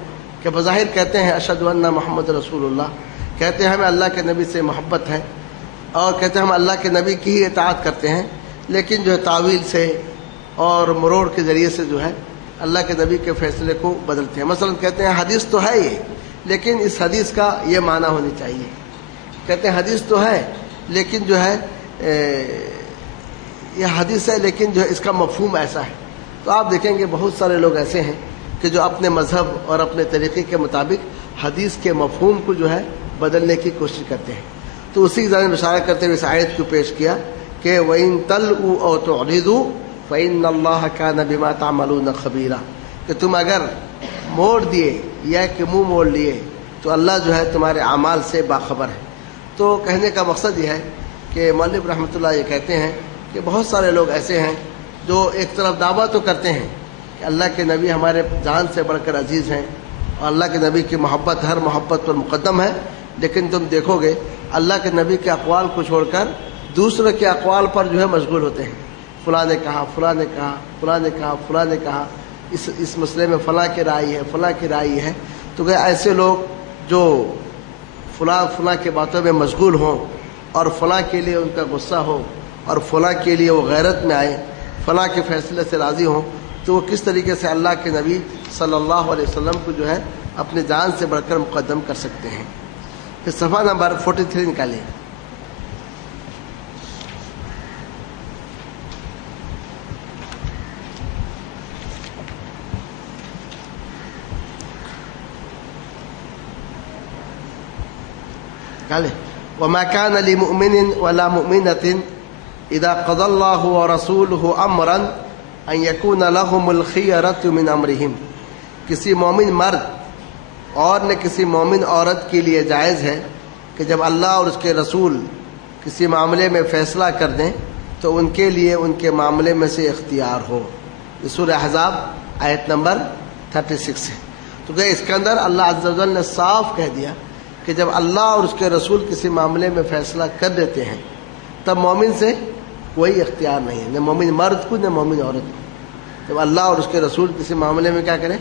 کہ بظاہر کہتے ہیں اشہد ان محمد رسول اللہ، کہتے ہیں ہمیں اللہ کے نبی سے محبت ہے اور کہتے ہیں ہم اللہ کے نبی کی ہی اطاعت کرتے ہیں، لیکن جو ہے تعویل سے اور مروڑ کے ذریعے سے جو ہے اللہ کے نبی کے فیصلے کو بدلتے ہیں۔ مثلا کہتے ہیں حدیث تو ہے یہ، لیکن اس حدیث کا یہ معنی ہونی چاہیے۔ کہتے ہیں حدیث تو ہے لیکن جو ہے یہ حدیث ہے لیکن جو ہے اس کا مفہوم ایسا ہے۔ تو آپ دیکھیں گے بہت سارے لوگ ایسے ہیں کہ جو اپنے مذہب اور اپنے طریقے کے مطابق حدیث کے مفہوم کو جو ہے بدلنے کی کوشش کرتے ہیں۔ تو اسی کی ذرا اشارہ کرتے ہوئے اس آیت کو پیش کیا کہ وَإِن تَلْؤُوا أَوْ تُعْرِضُوا فَإِنَّ اللَّهَ كَانَ بِمَا تَعْمَلُونَ خَبِيرًا، کہ تم اگر موڑ دیے یا کہ منہ موڑ لیے تو اللہ جو ہے تمہارے اعمال سے باخبر ہے۔ تو کہنے کا مقصد یہ ہے کہ مؤلف رحمۃ اللہ یہ کہتے ہیں کہ بہت سارے لوگ ایسے ہیں جو ایک طرف دعویٰ تو کرتے ہیں کہ اللہ کے نبی ہمارے جان سے بڑھ کر عزیز ہیں اور اللہ کے نبی کی محبت ہر محبت پر مقدم ہے، لیکن تم دیکھو گے اللہ کے نبی کے اقوال کو چھوڑ کر دوسرے کے اقوال پر جو ہے مشغول ہوتے ہیں۔ فلاں نے کہا، فلاں نے کہا، فلاں نے کہا، فلاں نے کہا، اس مسئلے میں فلاں کی رائے ہے، فلاں کی رائے ہے۔ تو کہ ایسے لوگ جو فلاں کے باتوں میں مشغول ہوں اور فلاں کے لیے ان کا غصہ ہو اور فلاں کے لیے وہ غیرت میں آئے، فلاں کے فیصلے سے راضی ہوں، تو وہ کس طریقے سے اللہ کے نبی صلی اللہ علیہ وسلم کو جو ہے اپنے جان سے بڑھ کر مقدم کر سکتے ہیں۔ پھر صفحہ نمبر 43 نکالیں۔ وَمَا كَانَ لِمُؤْمِنٍ وَلَا مُؤْمِنَةٍ إِذَا قَضَى اللَّهُ وَرَسُولُهُ أَمْرًا أَن يَكُونَ لَهُمُ الْخِيَرَةُ مِنْ أَمْرِهِمْ، کسی مومن مرد اور نہ کسی مومن عورت کے لیے جائز ہے کہ جب اللہ اور اس کے رسول کسی معاملے میں فیصلہ کر دیں تو ان کے لیے ان کے معاملے میں سے اختیار ہو. یہ سورہ احزاب آیت نمبر 36 ہے. تو کہ اس کے اندر اللہ عز و جل نے صاف کہہ دیا کہ جب اللہ اور اس کے رسول کسی معاملے میں فیصلہ کر دیتے ہیں تب مومن سے کوئی اختیار نہیں ہے، نہ مومن مرد کو نہ مومن عورت کو. جب اللہ اور اس کے رسول کسی معاملے میں کیا کریں،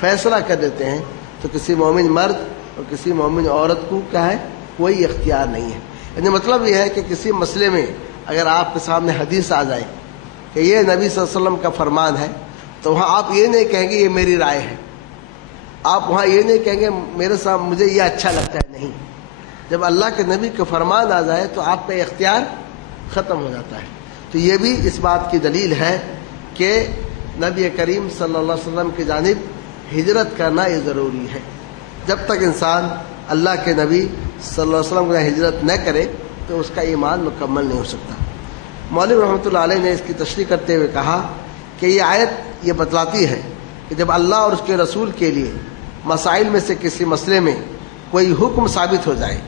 فیصلہ کر دیتے ہیں، تو کسی مومن مرد اور کسی مومن عورت کو کیا ہے، کوئی اختیار نہیں ہے. یعنی مطلب یہ ہے کہ کسی مسئلے میں اگر آپ کے سامنے حدیث آ جائے کہ یہ نبی صلی اللہ علیہ وسلم کا فرمان ہے، تو وہاں آپ یہ نہیں کہیں گے یہ میری رائے ہے، آپ وہاں یہ نہیں کہیں گے میرے سامنے مجھے یہ اچھا لگتا ہے. نہیں، جب اللہ کے نبی کا فرمان آ جائے تو آپ کا اختیار ختم ہو جاتا ہے. تو یہ بھی اس بات کی دلیل ہے کہ نبی کریم صلی اللہ علیہ وسلم کی جانب ہجرت کرنا یہ ضروری ہے. جب تک انسان اللہ کے نبی صلی اللہ علیہ وسلم کی ہجرت نہ کرے تو اس کا ایمان مکمل نہیں ہو سکتا. مولوی رحمۃ اللہ علیہ نے اس کی تشریح کرتے ہوئے کہا کہ یہ آیت یہ بتلاتی ہے کہ جب اللہ اور اس کے رسول کے لیے مسائل میں سے کسی مسئلے میں کوئی حکم ثابت ہو جائے،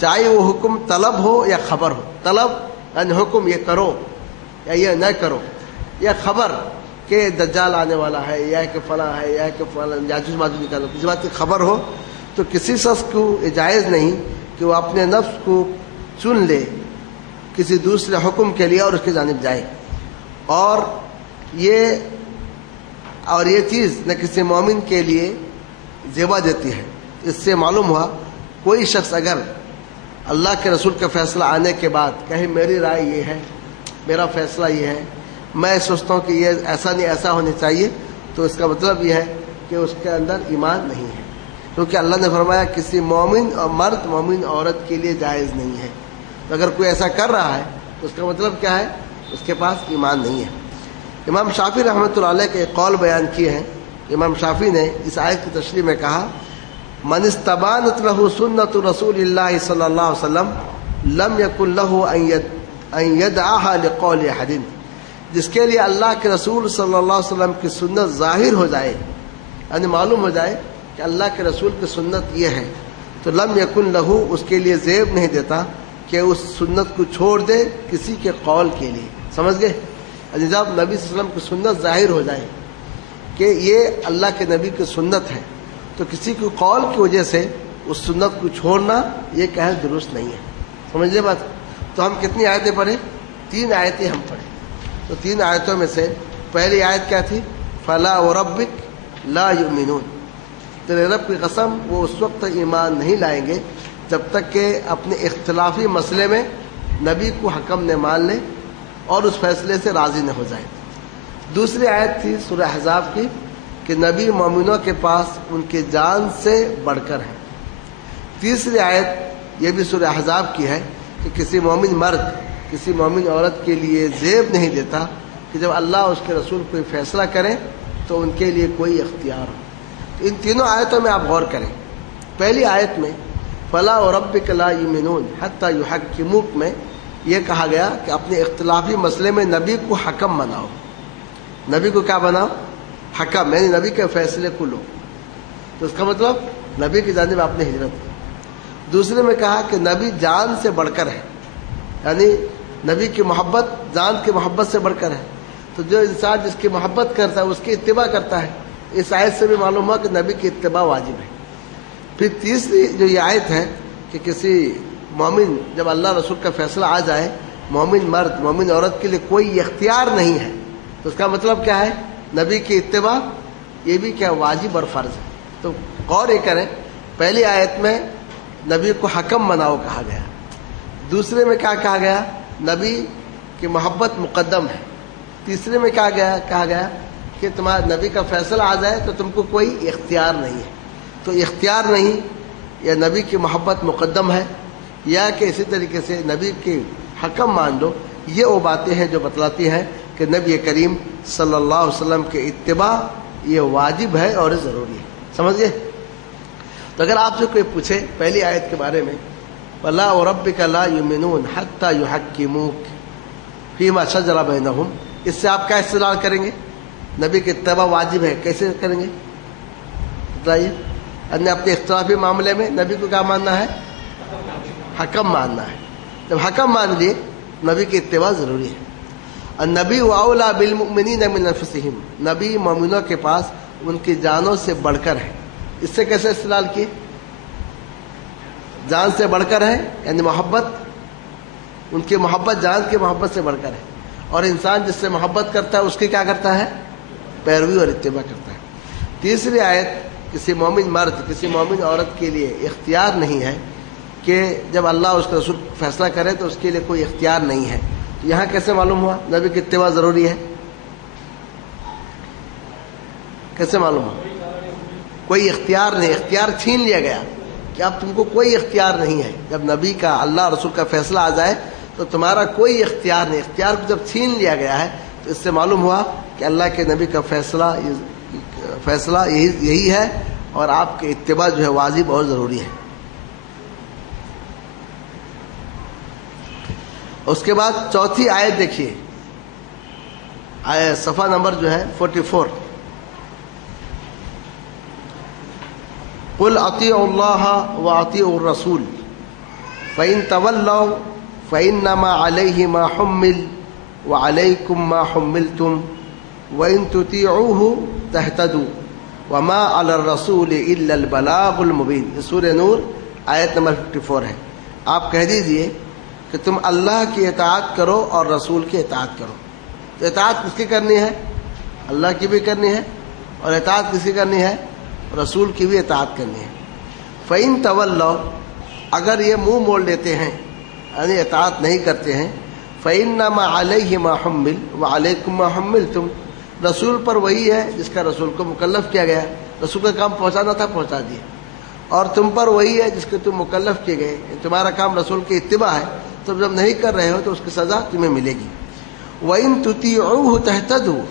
چاہے وہ حکم طلب ہو یا خبر ہو. طلب یعنی حکم یہ کرو یا یہ نہ کرو، یا خبر کہ دجال آنے والا ہے یا کہ فلاں ہے یا کہ فلاں یاجوج ماجوج نکالو، کسی بات کی خبر ہو تو کسی شخص کو جائز نہیں کہ وہ اپنے نفس کو چن لے کسی دوسرے حکم کے لیے اور اس کی جانب جائے. اور یہ چیز نہ کسی مومن کے لیے زیبا دیتی ہے. اس سے معلوم ہوا کوئی شخص اگر اللہ کے رسول کا فیصلہ آنے کے بعد کہے میری رائے یہ ہے، میرا فیصلہ یہ ہے، میں سوچتا ہوں کہ یہ ایسا نہیں ایسا ہونا چاہیے، تو اس کا مطلب یہ ہے کہ اس کے اندر ایمان نہیں ہے. کیونکہ اللہ نے فرمایا کسی مومن اور مرد مومن عورت کے لیے جائز نہیں ہے. تو اگر کوئی ایسا کر رہا ہے تو اس کا مطلب کیا ہے، اس کے پاس ایمان نہیں ہے. امام شافعی رحمۃ اللہ علیہ کے ایک قول بیان کیے ہیں. امام شافعی نے اس آیت کی تشریح میں کہا من استبانت له سنت رسول اللہ صلی اللہ علیہ وسلم لم یکن له ان یدعها لقول احد. جس کے لیے اللہ کے رسول صلی اللہ علیہ وسلم کی سنت ظاہر ہو جائے، یعنی معلوم ہو جائے کہ اللہ کے رسول کی سنت یہ ہے، تو لم یکن له اس کے لیے زیب نہیں دیتا کہ اس سنت کو چھوڑ دے کسی کے قول کے لیے. سمجھ گئے؟ جب نبی صلی اللہ علیہ وسلم کی سنت ظاہر ہو جائے کہ یہ اللہ کے نبی کی سنت ہے، تو کسی کو قول کی وجہ سے اس سنت کو چھوڑنا یہ کہنا درست نہیں ہے. سمجھ لے بات؟ تو ہم کتنی آیتیں پڑھیں؟ 3 آیتیں ہم پڑھیں. تو 3 آیتوں میں سے پہلی آیت کیا تھی؟ فلا وربک لا یؤمنون. تیرے رب کی قسم وہ اس وقت ایمان نہیں لائیں گے جب تک کہ اپنے اختلافی مسئلے میں نبی کو حکم نہ مان لیں اور اس فیصلے سے راضی نہ ہو جائیں. دوسری آیت تھی سورہ احزاب کی کہ نبی مومنوں کے پاس ان کی جان سے بڑھ کر ہے. تیسری آیت یہ بھی سورہ احزاب کی ہے کہ کسی مومن مرد کسی مومن عورت کے لیے زیب نہیں دیتا کہ جب اللہ اور اس کے رسول کوئی فیصلہ کریں تو ان کے لیے کوئی اختیار ہو. ان تینوں آیتوں میں آپ غور کریں. پہلی آیت میں فلا وربک لا یؤمنون حتی یحکموک میں یہ کہا گیا کہ اپنے اختلافی مسئلے میں نبی کو حکم بناؤ. نبی کو کیا بناؤ؟ حکم، یعنی نبی کے فیصلے کو لو. تو اس کا مطلب نبی کی جانب آپ نے ہجرت کی. دوسرے میں کہا کہ نبی جان سے بڑھ کر ہے، یعنی نبی کی محبت جان کی محبت سے بڑھ کر ہے. تو جو انسان جس کی محبت کرتا ہے اس کی اتباع کرتا ہے. اس آیت سے بھی معلوم ہوا کہ نبی کی اتباع واجب ہے. پھر تیسری جو یہ آیت ہے کہ کسی مومن جب اللہ رسول کا فیصلہ آ جائے مومن مرد مومن عورت کے لیے کوئی اختیار نہیں ہے، تو اس کا مطلب کیا ہے؟ نبی کی اتباع یہ بھی کیا واجب اور فرض ہے. تو غور یہ کریں، پہلی آیت میں نبی کو حکم بناؤ کہا گیا. دوسرے میں کیا کہا گیا؟ نبی کی محبت مقدم ہے. تیسرے میں کہا گیا کہ تمہارا نبی کا فیصلہ آ جائے تو تم کو کوئی اختیار نہیں ہے. تو اختیار نہیں یا نبی کی محبت مقدم ہے یا کہ اسی طریقے سے نبی کی حکم مان لو، یہ وہ باتیں ہیں جو بتلاتی ہیں کہ نبی کریم صلی اللہ علیہ وسلم کے اتباع یہ واجب ہے اور ضروری ہے. سمجھ گئے؟ تو اگر آپ سے کوئی پوچھے پہلی آیت کے بارے میں فَلَا وَرَبِّكَ لَا يُؤْمِنُونَ حَتَّى يُحَكِّمُوكَ فِيمَا شَجَرَ بَيْنَهُمْ، اس سے آپ کیا استدلال کریں گے؟ نبی کی اتباع واجب ہے، کیسے کریں گے بتائیے؟ اپنے اختلافی معاملے میں نبی کو کیا ماننا ہے؟ حکم ماننا ہے. جب حکم مان لیے نبی کی اتباع ضروری ہے. النبی اولا بالمؤمنین من انفسہم، نبی مومنوں کے پاس ان کی جانوں سے بڑھ کر ہے. اس سے کیسے استدلال کیے؟ جان سے بڑھ کر ہے یعنی محبت، ان کی محبت جان کی محبت سے بڑھ کر ہے، اور انسان جس سے محبت کرتا ہے اس کی کیا کرتا ہے؟ پیروی اور اتباع کرتا ہے. تیسری آیت، کسی مومن مرد کسی مومن عورت کے لیے اختیار نہیں ہے کہ جب اللہ اس کا رسول فیصلہ کرے تو اس کے لیے کوئی اختیار نہیں ہے. تو یہاں کیسے معلوم ہوا نبی کی اتباع ضروری ہے؟ کیسے معلوم ہوا؟ کوئی اختیار نہیں، اختیار چھین لیا گیا کہ اب تم کو کوئی اختیار نہیں ہے. جب نبی کا اللہ رسول کا فیصلہ آ جائے تو تمہارا کوئی اختیار نہیں. اختیار کو جب چھین لیا گیا ہے تو اس سے معلوم ہوا کہ اللہ کے نبی کا فیصلہ یہی ہے، اور آپ کی اتباع جو ہے واجب اور ضروری ہے. اس کے بعد چوتھی آیت دیکھیے، صفحہ نمبر جو ہے 44. قل اطیعوا اللہ واطیعوا الرسول فإن تولوا فإنما علیہ ما حمل وعلیکم ما حملتم وإن تطیعوہ تہتدوا وما علی الرسول الا البلاغ المبین. یہ سورہ نور آیت نمبر 54 ہے. آپ کہہ دیجئے کہ تم اللہ کی اطاعت کرو اور رسول کی اطاعت کرو. تو اطاعت کس کی کرنی ہے؟ اللہ کی بھی کرنی ہے، اور اطاعت کس کی کرنی ہے؟ رسول کی بھی اطاعت کرنی ہے. فَإِن تَوَلَّوْا، اگر یہ منہ موڑ لیتے ہیں یعنی اطاعت نہیں کرتے ہیں، فَإِنَّمَا عَلَيْهِ مَا حُمِّلَ وَعَلَيْكُمْ مَا حُمِّلْتُمْ، رسول پر وہی ہے جس کا رسول کو مکلف کیا گیا. رسول کا کام پہنچانا تھا، پہنچا دیا. اور تم پر وہی ہے جس کے تم مکلف کیے گئے. تمہارا کام رسول کی اتباع ہے. تم جب نہیں کر رہے ہو تو اس کی سزا تمہیں ملے گی. وَإِن تُطِيعُوهُ تَهْتَدُوا،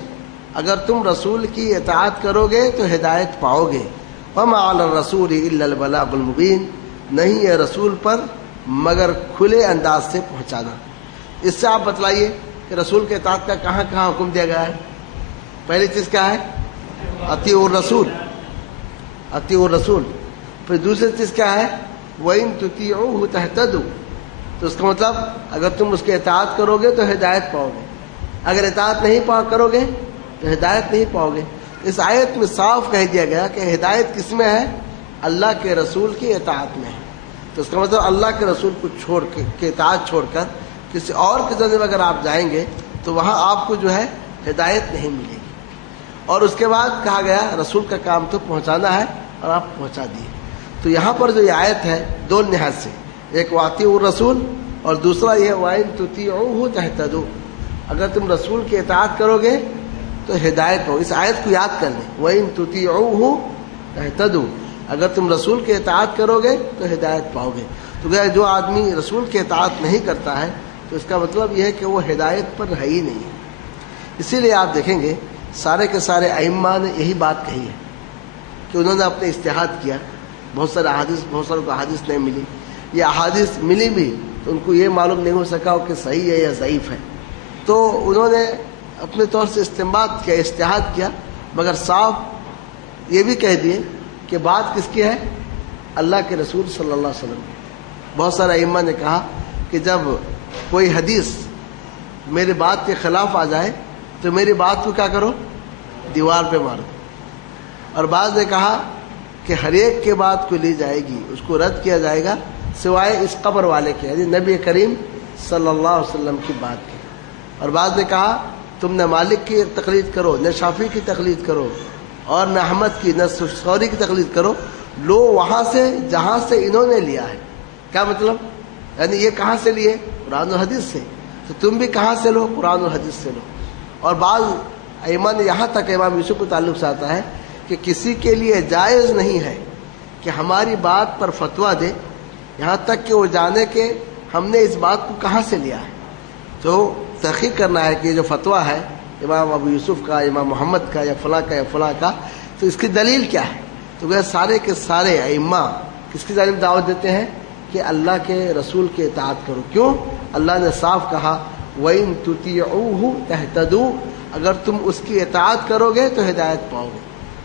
اگر تم رسول کی اطاعت کرو گے تو ہدایت پاؤ گے. وَمَا عَلَى الرَّسُولِ إِلَّا الْبَلَاغُ الْمُبِينُ، نہیں ہے رسول پر مگر کھلے انداز سے پہنچانا. اس سے آپ بتلائیے کہ رسول کے اطاعت کا کہاں کہاں حکم دیا گیا ہے. پہلی چیز کیا ہے؟ اطیعوا الرسول، اطیعوا الرسول. پھر دوسری چیز کیا ہے؟ وَإِن تُطِيعُوهُ تَهْتَدُوا، تو اس کا مطلب اگر تم اس کے اطاعت کرو گے تو ہدایت پاؤ گے، اگر اطاعت نہیں کرو گے تو ہدایت نہیں پاؤ گے. اس آیت میں صاف کہہ دیا گیا کہ ہدایت کس میں ہے؟ اللہ کے رسول کی اطاعت میں ہے. تو اس کا مطلب اللہ کے رسول کو چھوڑ کے اطاعت چھوڑ کر کسی اور کے ذریعے اگر آپ جائیں گے تو وہاں آپ کو جو ہے ہدایت نہیں ملے گی. اور اس کے بعد کہا گیا رسول کا کام تو پہنچانا ہے، اور آپ پہنچا دیے. تو یہاں پر جو یہ آیت ہے دو لحاظ سے، ایک واطیعوا الرسول اور دوسرا یہ وَإِن تُطِيعُوهُ تَهْتَدُوا، اگر تم رسول کی اطاعت کرو گے تو ہدایت ہو. اس آیت کو یاد کر لیں، وَإِن تُطِيعُوهُ تَهْتَدُوا، اگر تم رسول کی اطاعت کرو گے تو ہدایت پاؤ گے. تو جو آدمی رسول کی اطاعت نہیں کرتا ہے تو اس کا مطلب یہ ہے کہ وہ ہدایت پر ہے ہی نہیں ہے. اسی لیے آپ دیکھیں گے سارے کے سارے ائمہ نے یہی بات کہی ہے کہ انہوں نے اپنے اجتہاد کیا. بہت سارے کو احادیث نہیں ملی، یہ احادیث ملی بھی تو ان کو یہ معلوم نہیں ہو سکا کہ صحیح ہے یا ضعیف ہے. تو انہوں نے اپنے طور سے استنباط کیا، اجتہاد کیا، مگر صاف یہ بھی کہہ دیے کہ بات کس کی ہے؟ اللہ کے رسول صلی اللہ علیہ وسلم. بہت سارے ائمہ نے کہا کہ جب کوئی حدیث میرے بات کے خلاف آ جائے تو میری بات کو کیا کرو؟ دیوار پہ مارو. اور بعض نے کہا کہ ہر ایک کے بات کو لی جائے گی، اس کو رد کیا جائے گا سوائے اس قبر والے کے، یعنی نبی کریم صلی اللہ علیہ وسلم کی بات کی. اور بعض نے کہا تم نہ مالک کی تقلید کرو، نہ شافعی کی تقلید کرو، اور نہ احمد کی، نہ ثوری کی تقلید کرو، لو وہاں سے جہاں سے انہوں نے لیا ہے. کیا مطلب؟ یعنی یہ کہاں سے لیے؟ قرآن و حدیث سے. تو تم بھی کہاں سے لو؟ قرآن و حدیث سے لو. اور بعض ائمہ نے یہاں تک امام یوسف کو تعلق سے آتا ہے کہ کسی کے لیے جائز نہیں ہے کہ ہماری بات پر فتویٰ دے یہاں تک کہ وہ جانے کہ ہم نے اس بات کو کہاں سے لیا ہے. تو تحقیق کرنا ہے کہ جو فتویٰ ہے امام ابو یوسف کا، امام محمد کا، یا فلاں کا یا فلاں کا، تو اس کی دلیل کیا ہے. تو وہ سارے کے سارے ائمہ کس کی جانب دعوت دیتے ہیں کہ اللہ کے رسول کی اطاعت کرو. کیوں؟ اللہ نے صاف کہا وَإِن تُطِيعُوهُ تَهْتَدُوا، اگر تم اس کی اطاعت کرو گے تو ہدایت پاؤ گے.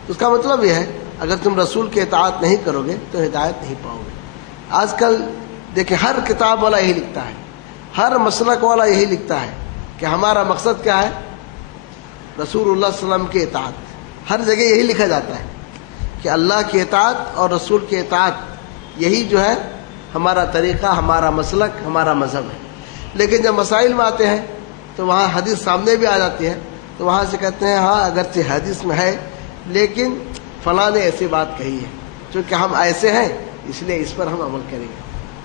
تو اس کا مطلب یہ ہے اگر تم رسول کی اطاعت نہیں کرو گے تو ہدایت نہیں پاؤ گے۔ آج کل دیکھیں ہر کتاب والا یہی لکھتا ہے، ہر مسلک والا یہی لکھتا ہے کہ ہمارا مقصد کیا ہے؟ رسول اللہ صلی اللہ علیہ وسلم کی اطاعت۔ ہر جگہ یہی لکھا جاتا ہے کہ اللہ کی اطاعت اور رسول کی اطاعت یہی جو ہے ہمارا طریقہ، ہمارا مسلک، ہمارا مذہب ہے۔ لیکن جب مسائل میں آتے ہیں تو وہاں حدیث سامنے بھی آ جاتی ہے تو وہاں سے کہتے ہیں ہاں اگرچہ حدیث میں ہے لیکن فلاں نے ایسی بات کہی ہے، چونکہ ہم ایسے ہیں اس لیے اس پر ہم عمل کریں گے۔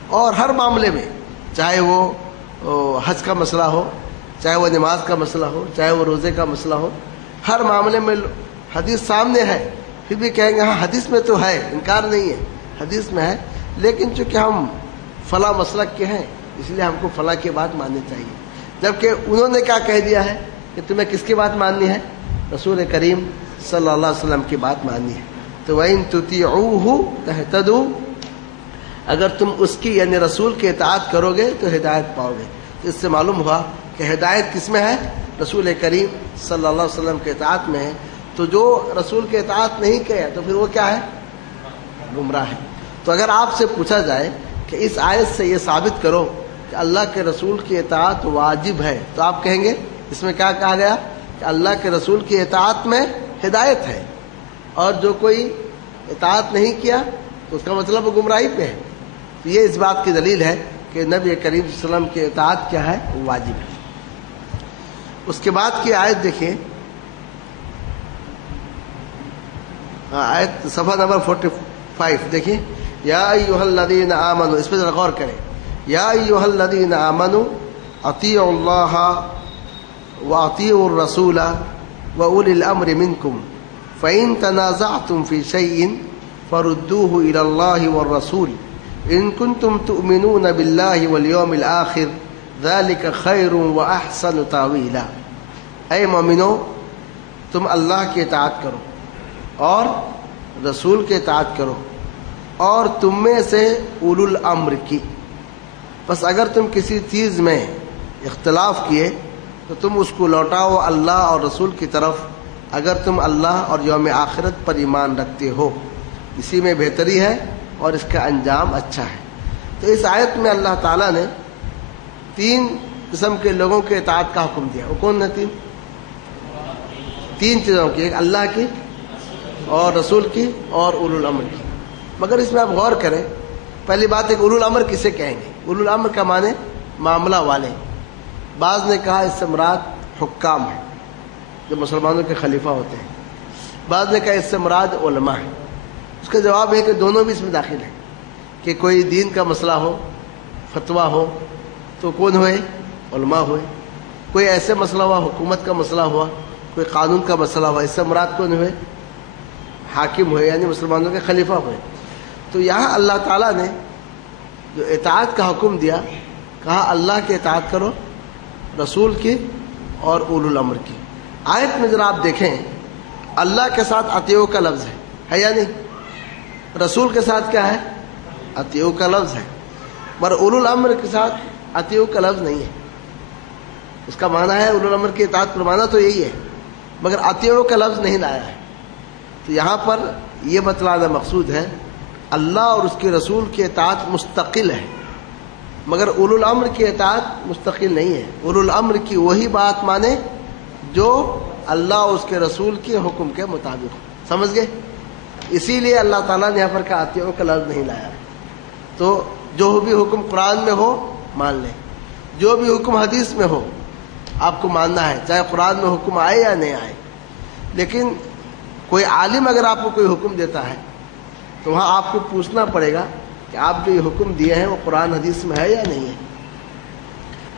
اور ہر معاملے میں، چاہے وہ حج کا مسئلہ ہو، چاہے وہ نماز کا مسئلہ ہو، چاہے وہ روزے کا مسئلہ ہو، ہر معاملے میں حدیث سامنے ہے پھر بھی کہیں گے ہاں حدیث میں تو ہے، انکار نہیں ہے، حدیث میں ہے، لیکن چونکہ ہم فلاں مسلک کے ہیں اس لیے ہم کو فلاں کی بات ماننی چاہیے۔ جبکہ انہوں نے کیا کہہ دیا ہے کہ تمہیں کس کی بات ماننی ہے؟ رسول کریم صلی اللہ علیہ وسلم کی بات ماننی ہے۔ تو وَإِن تُطِيعُوهُ تَهْتَدُوا، اگر تم اس کی یعنی رسول کی اطاعت کرو گے تو ہدایت پاؤ گے۔ تو اس سے معلوم ہوا کہ ہدایت کس میں ہے؟ رسول کریم صلی اللہ علیہ وسلم کے اطاعت میں ہے۔ تو جو رسول کی اطاعت نہیں کیا تو پھر وہ کیا ہے؟ گمراہ ہے۔ تو اگر آپ سے پوچھا جائے کہ اس آیت سے یہ ثابت کرو کہ اللہ کے رسول کی اطاعت واجب ہے تو آپ کہیں گے اس میں کیا کہا گیا کہ اللہ کے رسول کی اطاعت میں ہدایت ہے، اور جو کوئی اطاعت نہیں کیا تو اس کا مطلب وہ گمراہی پہ ہے۔ تو یہ اس بات کی دلیل ہے کہ نبی کریم صلی اللہ علیہ وسلم کی اطاعت کیا ہے؟ واجب ہے۔ اس کے بعد کی آیت دیکھیں، آیت صفحہ نمبر 45 دیکھیں، یا ایھا الذین آمنوا، اس پہ ذرا غور کریں، یا ایھا الذین آمنوا اطیعوا اللہ واطیعوا الرسول واولی الامر منکم فإن تنازعتم في شيء فردوه إلى الله والرسول إن كنتم تؤمنون بالله واليوم الآخر ذلك خير وأحسن تاويلا۔ اے مومنو، تم اللہ کی اطاعت کرو اور رسول کی اطاعت کرو اور تم میں سے اولو الامر کی، بس اگر تم کسی چیز میں اختلاف کیے تو تم اس کو لوٹاؤ اللہ اور رسول کی طرف اگر تم اللہ اور یوم آخرت پر ایمان رکھتے ہو، اسی میں بہتری ہے اور اس کا انجام اچھا ہے۔ تو اس آیت میں اللہ تعالیٰ نے 3 قسم کے لوگوں کے اطاعت کا حکم دیا۔ وہ کون ہے؟ 3 چیزوں کی، ایک اللہ کی اور رسول کی اور اولو الامر کی۔ مگر اس میں آپ غور کریں، پہلی بات ایک اولو الامر کسے کہیں گے؟ اولو الامر کا معنی معاملہ والے۔ بعض نے کہا اس سے مراد حکام ہے جو مسلمانوں کے خلیفہ ہوتے ہیں، بعض نے کہا اس سے مراد علماء ہے۔ اس کا جواب ہے کہ دونوں بھی اس میں داخل ہیں، کہ کوئی دین کا مسئلہ ہو، فتویٰ ہو تو کون ہوئے؟ علماء ہوئے۔ کوئی ایسے مسئلہ ہوا، حکومت کا مسئلہ ہوا، کوئی قانون کا مسئلہ ہوا، اس سے مراد کون ہوئے؟ حاکم ہوئے، یعنی مسلمانوں کے خلیفہ ہوئے۔ تو یہاں اللہ تعالیٰ نے جو اطاعت کا حکم دیا، کہا اللہ کی اطاعت کرو، رسول کی اور اولو الامر کی۔ آیت میں ذرا آپ دیکھیں، اللہ کے ساتھ اطیعوا کا لفظ ہے یا نہیں؟ رسول کے ساتھ کیا ہے؟ اطیعوا کا لفظ ہے، پر اولو الامر کے ساتھ اطیعوا کا لفظ نہیں ہے۔ اس کا معنی ہے اولو الامر کی اطاعت فرمانا تو یہی ہے، مگر اطیعوا کا لفظ نہیں لایا ہے۔ تو یہاں پر یہ بتلانا مقصود ہے اللہ اور اس کے رسول کی اطاعت مستقل ہے، مگر اولو الامر کی اطاعت مستقل نہیں ہے۔ اولو الامر کی وہی بات مانے جو اللہ اور اس کے رسول کے حکم کے مطابق ہو۔ سمجھ گئے؟ اسی لیے اللہ تعالیٰ نے یہاں پر کہا اطیعوا کا لفظ نہیں لایا ہے۔ تو جو بھی حکم قرآن میں ہو مان لیں، جو بھی حکم حدیث میں ہو آپ کو ماننا ہے، چاہے قرآن میں حکم آئے یا نہیں آئے۔ لیکن کوئی عالم اگر آپ کو کوئی حکم دیتا ہے تو وہاں آپ کو پوچھنا پڑے گا کہ آپ جو یہ حکم دیے ہیں وہ قرآن حدیث میں ہے یا نہیں ہے۔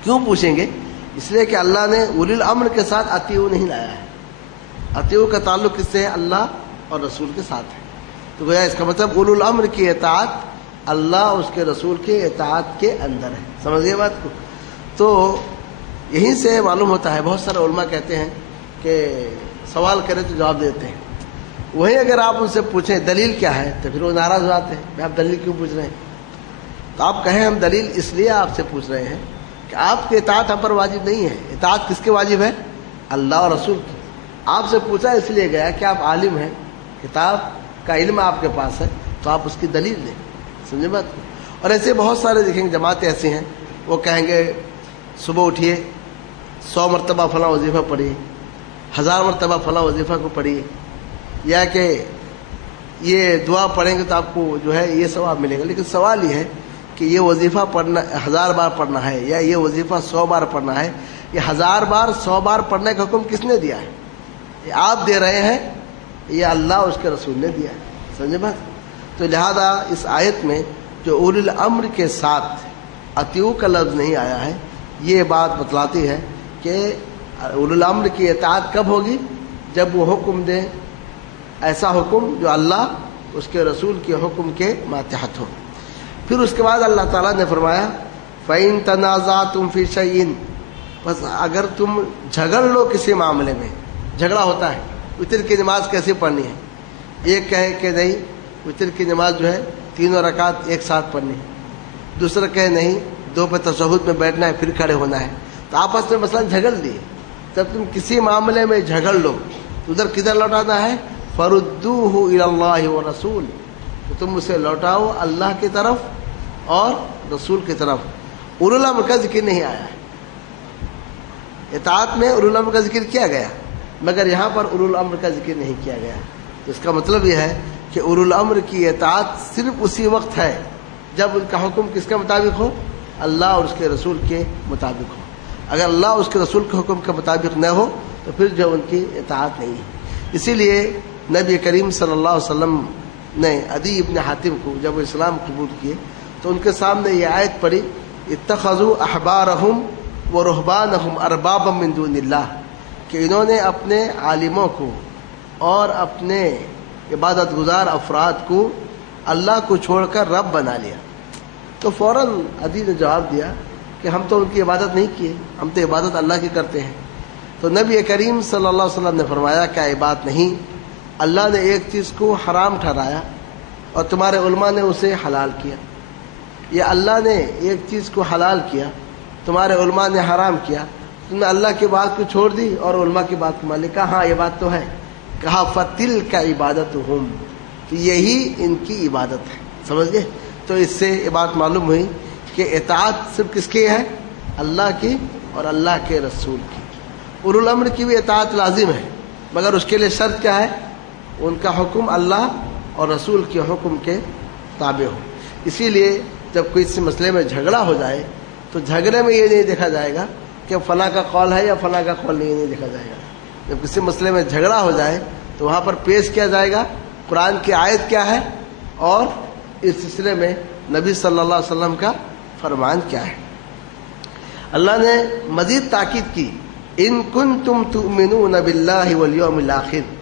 کیوں پوچھیں گے؟ اس لیے کہ اللہ نے اولی الامر کے ساتھ اطیعوا نہیں لایا ہے۔ اطیعوا کا تعلق کس سے ہے؟ اللہ اور رسول کے ساتھ ہے۔ تو گویا اس کا مطلب اولو الامر کی اطاعت اللہ اور اس کے رسول کے اطاعت کے اندر ہے۔ سمجھ گئے بات کو؟ تو یہیں سے معلوم ہوتا ہے، بہت سارے علماء کہتے ہیں کہ سوال کرے تو جواب دیتے ہیں، وہیں اگر آپ ان سے پوچھیں دلیل کیا ہے تو پھر وہ ناراض ہو جاتے ہیں، آپ دلیل کیوں پوچھ رہے ہیں؟ تو آپ کہیں ہم دلیل اس لیے آپ سے پوچھ رہے ہیں کہ آپ کی اطاعت ہم پر واجب نہیں ہے۔ اطاعت کس کے واجب ہے؟ اللہ اور رسول کی۔ آپ سے پوچھا اس لیے گیا کہ آپ عالم ہیں، کتاب کا علم آپ کے پاس ہے تو آپ اس کی دلیل دیں. سمجھے بات. اور ایسے بہت سارے دیکھیں گے جماعتیں ایسی ہیں وہ کہیں گے صبح اٹھیے 100 مرتبہ فلاں وظیفہ پڑھیے, 1000 مرتبہ فلاں وظیفہ کو پڑھیے, یا کہ یہ دعا پڑھیں گے تو آپ کو جو ہے یہ ثواب ملے گا. لیکن سوال یہ ہے کہ یہ وظیفہ پڑھنا 1000 بار پڑھنا ہے یا یہ وظیفہ 100 بار پڑھنا ہے, یہ 1000 بار 100 بار پڑھنے کا حکم کس نے دیا ہے؟ یہ آپ دے رہے ہیں, یہ اللہ اس کے رسول نے دیا ہے. سمجھے بات. تو لہذا اس آیت میں جو اولی الامر کے ساتھ اطیعوا کا لفظ نہیں آیا ہے, یہ بات بتلاتی ہے کہ اولی الامر کی اطاعت کب ہوگی؟ جب وہ حکم دیں ایسا حکم جو اللہ اس کے رسول کے حکم کے ماتحت ہو. پھر اس کے بعد اللہ تعالیٰ نے فرمایا فَإِن تَنَازَعْتُمْ فِي شَيْءٍ, بس اگر تم جھگڑ لو کسی معاملے میں. جھگڑا ہوتا ہے وتر کی نماز کیسے پڑھنی ہے, ایک کہے کہ نہیں وتر کی نماز جو ہے 3 رکعت ایک ساتھ پڑھنی ہے, دوسرا کہے نہیں 2 پہ تشہد میں بیٹھنا ہے پھر کھڑے ہونا ہے. تو آپس میں مثلا جھگڑ لیے. جب تم کسی معاملے میں جھگڑ لو تو ادھر کدھر لوٹانا ہے؟ فَرُدُّوهُ إِلَى اللَّهِ وَرَسُولِ, تو تم اسے لوٹاؤ اللہ کی طرف اور رسول کی طرف. اولو الامر کا ذکر نہیں آیا ہے. اطاعت میں اولو الامر کا ذکر کیا گیا مگر یہاں پر اولو الامر کا ذکر نہیں کیا گیا. تو اس کا مطلب یہ ہے کہ اولو الامر کی اطاعت صرف اسی وقت ہے جب ان کا حکم کس کے مطابق ہو؟ اللہ اور اس کے رسول کے مطابق ہو. اگر اللہ اور اس کے رسول کے حکم کے مطابق نہ ہو تو پھر جو ان کی اطاعت نہیں ہے. اسی لیے نبی کریم صلی اللہ علیہ وسلم نے عدی ابن حاتم کو جب وہ اسلام قبول کیے تو ان کے سامنے یہ آیت پڑھی اتخذوا احبارہم ورہبانہم اربابا من دون اللہ, کہ انہوں نے اپنے عالموں کو اور اپنے عبادت گزار افراد کو اللہ کو چھوڑ کر رب بنا لیا. تو فوراً عدی نے جواب دیا کہ ہم تو ان کی عبادت نہیں کیے, ہم تو عبادت اللہ کی کرتے ہیں. تو نبی کریم صلی اللہ علیہ وسلم نے فرمایا کیا یہ بات نہیں, اللہ نے ایک چیز کو حرام ٹھہرایا اور تمہارے علماء نے اسے حلال کیا, یا اللہ نے ایک چیز کو حلال کیا تمہارے علماء نے حرام کیا, تم نے اللہ کی بات کو چھوڑ دی اور علماء کی بات کو مان لی. کہا ہاں یہ بات تو ہے. کہا فَتِلْكَ عِبَادَتُهُمْ, تو یہی ان کی عبادت ہے. سمجھ گئے. تو اس سے یہ بات معلوم ہوئی کہ اطاعت صرف کس کی ہے؟ اللہ کی اور اللہ کے رسول کی. اولو الامر کی بھی اطاعت لازم ہے مگر اس کے لیے شرط کیا ہے؟ ان کا حکم اللہ اور رسول کے حکم کے تابع ہو. اسی لیے جب کوئی اس مسئلے میں جھگڑا ہو جائے تو جھگڑے میں یہ نہیں دیکھا جائے گا کہ فلاں کا قول ہے یا فلاں کا قول نہیں دیکھا جائے گا. جب کسی مسئلے میں جھگڑا ہو جائے تو وہاں پر پیش کیا جائے گا قرآن کی آیت کیا ہے اور اس سلسلے میں نبی صلی اللہ علیہ وسلم کا فرمان کیا ہے. اللہ نے مزید تاکید کی ان کنتم تؤمنون باللہ والیوم الآخر,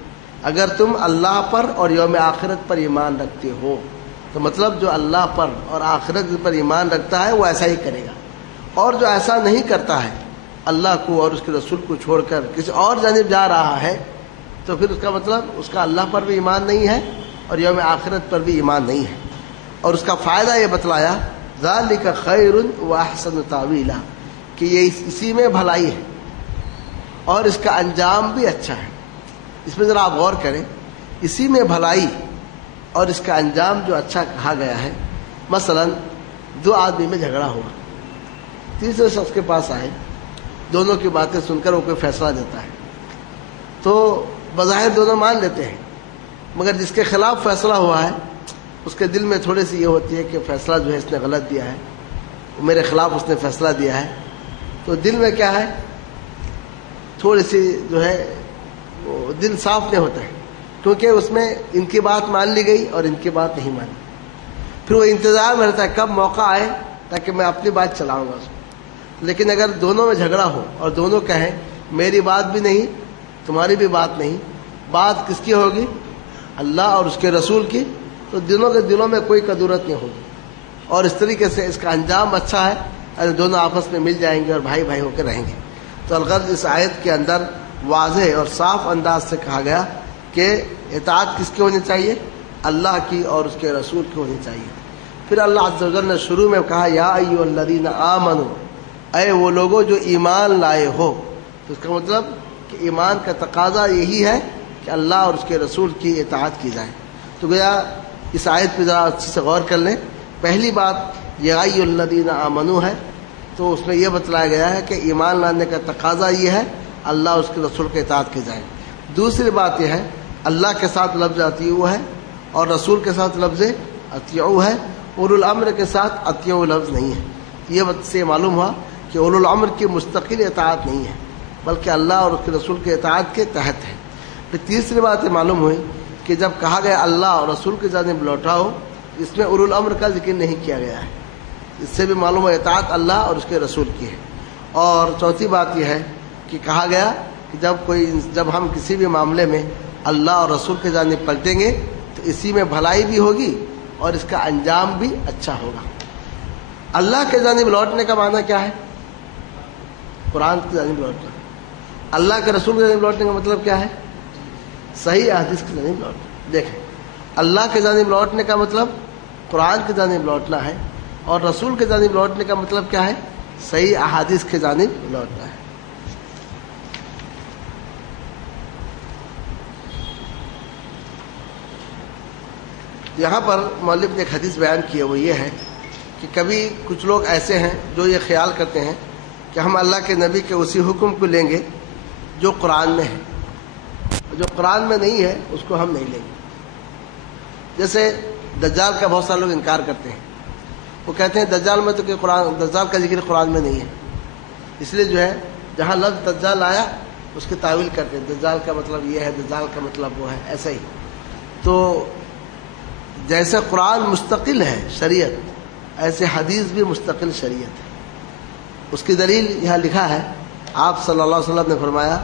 اگر تم اللہ پر اور یوم آخرت پر ایمان رکھتے ہو. تو مطلب جو اللہ پر اور آخرت پر ایمان رکھتا ہے وہ ایسا ہی کرے گا, اور جو ایسا نہیں کرتا ہے اللہ کو اور اس کے رسول کو چھوڑ کر کسی اور جانب جا رہا ہے تو پھر اس کا مطلب اس کا اللہ پر بھی ایمان نہیں ہے اور یوم آخرت پر بھی ایمان نہیں ہے. اور اس کا فائدہ یہ بتلایا ذالک خیر واحسن تاویلا, کہ یہ اسی میں بھلائی ہے اور اس کا انجام بھی اچھا ہے. اس میں ذرا آپ غور کریں, اسی میں بھلائی اور اس کا انجام جو اچھا کہا گیا ہے. مثلا 2 آدمی میں جھگڑا ہوا, تیسرے شخص کے پاس آئے, دونوں کی باتیں سن کر وہ کوئی فیصلہ دیتا ہے تو بظاہر دونوں مان لیتے ہیں مگر جس کے خلاف فیصلہ ہوا ہے اس کے دل میں تھوڑی سی یہ ہوتی ہے کہ فیصلہ جو ہے اس نے غلط دیا ہے, میرے خلاف اس نے فیصلہ دیا ہے. تو دل میں کیا ہے, تھوڑی سی جو ہے وہ دل صاف نہیں ہوتا ہے کیونکہ اس میں ان کی بات مان لی گئی اور ان کی بات نہیں مانی. پھر وہ انتظار میں رہتا ہے کب موقع آئے تاکہ میں اپنی بات چلاؤں گا اس کو. لیکن اگر دونوں میں جھگڑا ہو اور دونوں کہیں میری بات بھی نہیں تمہاری بھی بات نہیں, بات کس کی ہوگی؟ اللہ اور اس کے رسول کی. تو دونوں کے دلوں میں کوئی کدورت نہیں ہوگی اور اس طریقے سے اس کا انجام اچھا ہے, اگر دونوں آپس میں مل جائیں گے اور بھائی بھائی ہو کے رہیں گے. تو الغرض اس آیت کے اندر واضح اور صاف انداز سے کہا گیا کہ اطاعت کس کی ہونی چاہیے؟ اللہ کی اور اس کے رسول کی ہونی چاہیے. پھر اللہ عز و جل نے شروع میں کہا یا ایھا الذین آمنوا, اے وہ لوگوں جو ایمان لائے ہو. تو اس کا مطلب کہ ایمان کا تقاضا یہی ہے کہ اللہ اور اس کے رسول کی اطاعت کی جائے۔ تو گویا اس آیت پہ ذرا اچھے سے غور کر لیں۔ پہلی بات یا ایھا الذین آمنوا ہے، تو اس میں یہ بتلایا گیا ہے کہ ایمان لانے کا تقاضا یہ ہے اللہ اور اس کے رسول کی اطاعت کی جائے۔ دوسری بات یہ ہے اللہ کے ساتھ لفظ اطیعوا ہے اور رسول کے ساتھ لفظ اطیعوا ہے، اولو الامر کے ساتھ اطیعوا لفظ نہیں ہے۔ یہ بات سے معلوم ہوا کہ اولو الامر کی مستقل اطاعت نہیں ہے بلکہ اللہ اور اس کے رسول کے اطاعت کے تحت ہے۔ پھر تیسری بات یہ معلوم ہوئی کہ جب کہا گیا اللہ اور رسول کی جانب لوٹاؤ، اس میں اولو الامر کا ذکر نہیں کیا گیا ہے۔ اس سے بھی معلوم ہے اطاعت اللہ اور اس کے رسول کی ہے۔ اور چوتھی بات یہ ہے کہ کہا گیا کہ جب ہم کسی بھی معاملے میں اللہ اور رسول کی جانب پلٹیں گے تو اسی میں بھلائی بھی ہوگی اور اس کا انجام بھی اچھا ہوگا۔ اللہ کے جانب لوٹنے کا معنی کیا ہے؟ قرآن کی جانب لوٹنا۔ اللہ کے رسول کی جانب لوٹنے کا مطلب کیا ہے؟ صحیح احادیث کی جانب لوٹنا۔ دیکھیں، اللہ کے جانب لوٹنے کا مطلب قرآن کی جانب لوٹنا ہے اور رسول کی جانب لوٹنے کا مطلب کیا ہے؟ صحیح احادیث کی جانب لوٹنا ہے۔ یہاں پر مؤلف نے ایک حدیث بیان کی ہے، وہ یہ ہے کہ کبھی کچھ لوگ ایسے ہیں جو یہ خیال کرتے ہیں کہ ہم اللہ کے نبی کے اسی حکم کو لیں گے جو قرآن میں ہے، جو قرآن میں نہیں ہے اس کو ہم نہیں لیں گے۔ جیسے دجال کا بہت سارے لوگ انکار کرتے ہیں، وہ کہتے ہیں دجال میں تو کہ دجال کا ذکر قرآن میں نہیں ہے، اس لیے جو ہے جہاں لفظ دجال آیا اس کی تعویل کرتے ہیں، دجال کا مطلب یہ ہے، دجال کا مطلب وہ ہے، ایسا ہی۔ تو جیسے قرآن مستقل ہے شریعت، ایسے حدیث بھی مستقل شریعت ہے۔ اس کی دلیل یہاں لکھا ہے، آپ صلی اللہ علیہ وسلم نے فرمایا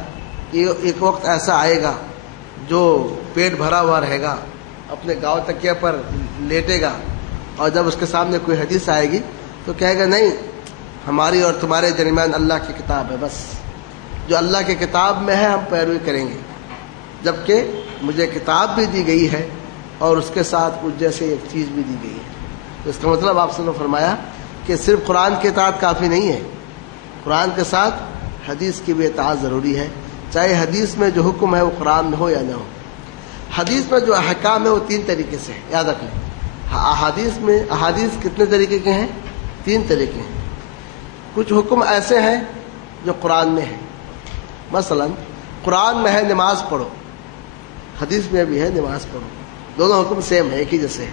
کہ ایک وقت ایسا آئے گا جو پیٹ بھرا ہوا رہے گا، اپنے گاؤں تکیہ پر لیٹے گا، اور جب اس کے سامنے کوئی حدیث آئے گی تو کہے گا نہیں، ہماری اور تمہارے درمیان اللہ کی کتاب ہے، بس جو اللہ کی کتاب میں ہے ہم پیروی کریں گے، جبکہ مجھے کتاب بھی دی گئی ہے اور اس کے ساتھ کچھ جیسے ایک چیز بھی دی گئی ہے۔ تو اس کا مطلب آپ نے فرمایا کہ صرف قرآن کی اطاعت کافی نہیں ہے، قرآن کے ساتھ حدیث کی بھی اطاعت ضروری ہے، چاہے حدیث میں جو حکم ہے وہ قرآن میں ہو یا نہ ہو۔ حدیث میں جو احکام ہے وہ تین طریقے سے ہے، یاد رکھ لیں۔ احادیث کتنے طریقے کے ہیں؟ تین طریقے ہیں۔ کچھ حکم ایسے ہیں جو قرآن میں ہیں، مثلا قرآن میں ہے نماز پڑھو، حدیث میں بھی ہے نماز پڑھو، دونوں حکم سیم ہے، ایک ہی جیسے ہے۔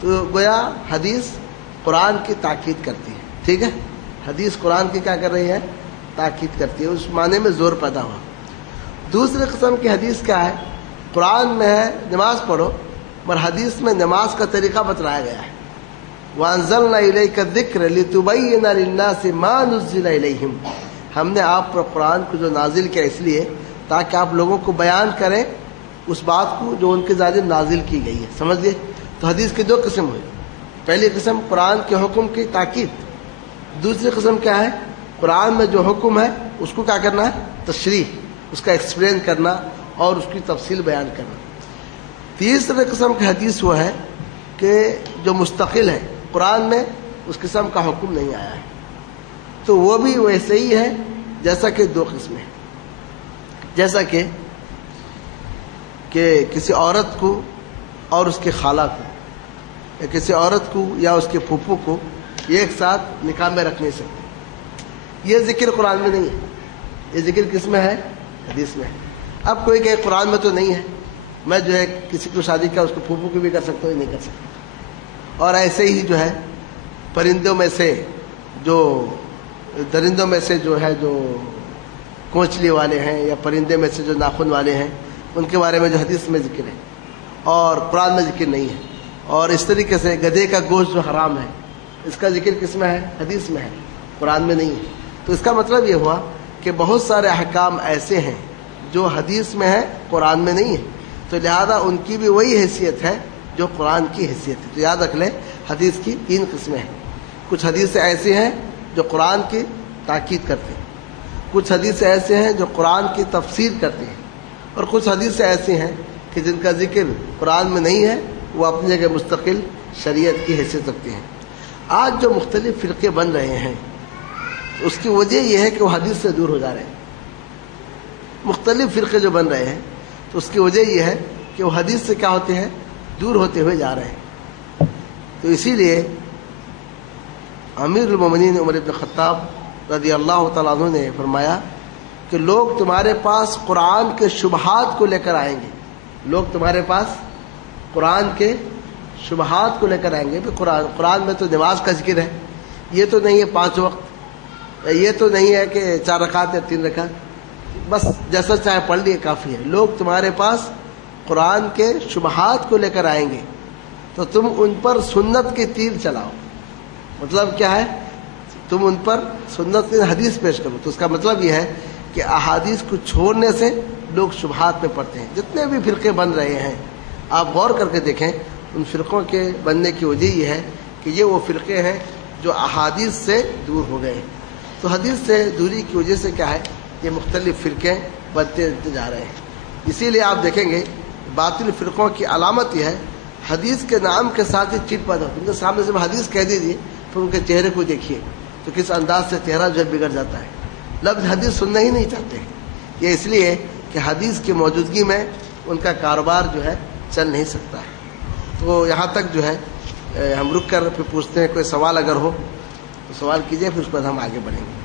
تو گویا حدیث قرآن کی تاکید کرتی ہے، ٹھیک ہے، حدیث قرآن کی کیا کر رہی ہے؟ تاکید کرتی ہے، اس معنی میں زور پیدا ہوا۔ دوسری قسم کی حدیث کیا ہے؟ قرآن میں ہے نماز پڑھو، مگر حدیث میں نماز کا طریقہ بتلایا گیا ہے۔ وَأَنزَلْنَا إِلَيْكَ الذِّكْرَ لِتُبَيِّنَ لِلنَّاسِ مَا نُزِّلَ إِلَيْهِمْ، ہم نے آپ پر قرآن کو جو نازل کیا اس لیے تاکہ آپ لوگوں کو بیان کریں اس بات کو جو ان کے جانب نازل کی گئی ہے، سمجھ گئے؟ تو حدیث کی دو قسم ہوئی، پہلی قسم قرآن کے حکم کی تاکید، دوسری قسم کیا ہے؟ قرآن میں جو حکم ہے اس کو کیا کرنا ہے؟ تشریح، اس کا ایکسپلین کرنا اور اس کی تفصیل بیان کرنا۔ تیسری قسم کی حدیث وہ ہے کہ جو مستقل ہے، قرآن میں اس قسم کا حکم نہیں آیا ہے، تو وہ بھی ویسے ہی ہے جیسا کہ دو قسمیں ہیں، جیسا کہ کسی عورت کو اور اس کی خالہ کو، یا کسی عورت کو یا اس کے پھوپھو کو ایک ساتھ نکاح میں رکھ نہیں سکتے، یہ ذکر قرآن میں نہیں ہے، یہ ذکر کس میں ہے؟ حدیث میں ہے۔ اب کوئی کہ قرآن میں تو نہیں ہے، میں جو ہے کسی کو شادی کا اس کو پھوپھو کو بھی کر سکتا ہوں، نہیں کر سکتا۔ اور ایسے ہی جو ہے پرندوں میں سے جو درندوں میں سے جو ہے جو کونچلی والے ہیں یا پرندے میں سے جو ناخن والے ہیں ان کے بارے میں جو حدیث میں ذکر ہے اور قرآن میں ذکر نہیں ہے۔ اور اس طریقے سے گدھے کا گوشت جو حرام ہے اس کا ذکر کس میں ہے؟ حدیث میں ہے، قرآن میں نہیں ہے۔ تو اس کا مطلب یہ ہوا کہ بہت سارے احکام ایسے ہیں جو حدیث میں ہے، قرآن میں نہیں ہے، تو لہذا ان کی بھی وہی حیثیت ہے جو قرآن کی حیثیت ہے۔ تو یاد رکھ لیں حدیث کی تین قسمیں ہیں، کچھ حدیثیں ایسی ہیں جو قرآن کی تاکید کرتے ہیں، کچھ حدیثیں ایسے ہیں جو قرآن کی تفسیر کرتے ہیں، اور کچھ حدیثیں ایسی ہیں کہ جن کا ذکر قرآن میں نہیں ہے، وہ اپنی جگہ مستقل شریعت کی حیثیت رکھتے ہیں۔ آج جو مختلف فرقے بن رہے ہیں اس کی وجہ یہ ہے کہ وہ حدیث سے دور ہو جا رہے ہیں۔ مختلف فرقے جو بن رہے ہیں تو اس کی وجہ یہ ہے کہ وہ حدیث سے کیا ہوتے ہیں، دور ہوتے ہوئے جا رہے ہیں. تو اسی لیے امیر المومنین عمر بن خطاب رضی اللہ تعالیٰ عنہ نے فرمایا کہ لوگ تمہارے پاس قرآن کے شبہات کو لے کر آئیں گے. لوگ تمہارے پاس قرآن کے شبہات کو لے کر آئیں گے. قرآن میں تو نماز کا ذکر ہے، یہ تو نہیں ہے 5 وقت، یہ تو نہیں ہے کہ 4 رکعت یا 3 رکعت، بس جیسا چاہے پڑھ لیے کافی ہے. لوگ تمہارے پاس قرآن کے شبہات کو لے کر آئیں گے تو تم ان پر سنت کے تیر چلاؤ. مطلب کیا ہے؟ تم ان پر سنت کی حدیث پیش کرو. تو اس کا مطلب یہ ہے کہ احادیث کو چھوڑنے سے لوگ شبہات میں پڑتے ہیں. جتنے بھی فرقے بن رہے ہیں آپ غور کر کے دیکھیں، ان فرقوں کے بننے کی وجہ یہ ہے کہ یہ وہ فرقے ہیں جو احادیث سے دور ہو گئے. تو حدیث سے دوری کی وجہ سے کیا ہے، یہ مختلف فرقے بنتے جا رہے ہیں. اسی لیے آپ دیکھیں گے باطل فرقوں کی علامت یہ ہے، حدیث کے نام کے ساتھ ہی چٹ پیدا ہوتی ہے. ان کے سامنے سے حدیث کہہ دیجیے پھر ان کے چہرے کو دیکھیے تو کس انداز سے چہرہ جو ہے بگڑ جاتا ہے. لفظ حدیث سننا ہی نہیں چاہتے. یہ اس لیے کہ حدیث کی موجودگی میں ان کا کاروبار جو ہے چل نہیں سکتا ہے. تو یہاں تک جو ہے ہم رک کر پھر پوچھتے ہیں، کوئی سوال اگر ہو تو سوال کیجیے، پھر اس پر ہم آگے بڑھیں گے.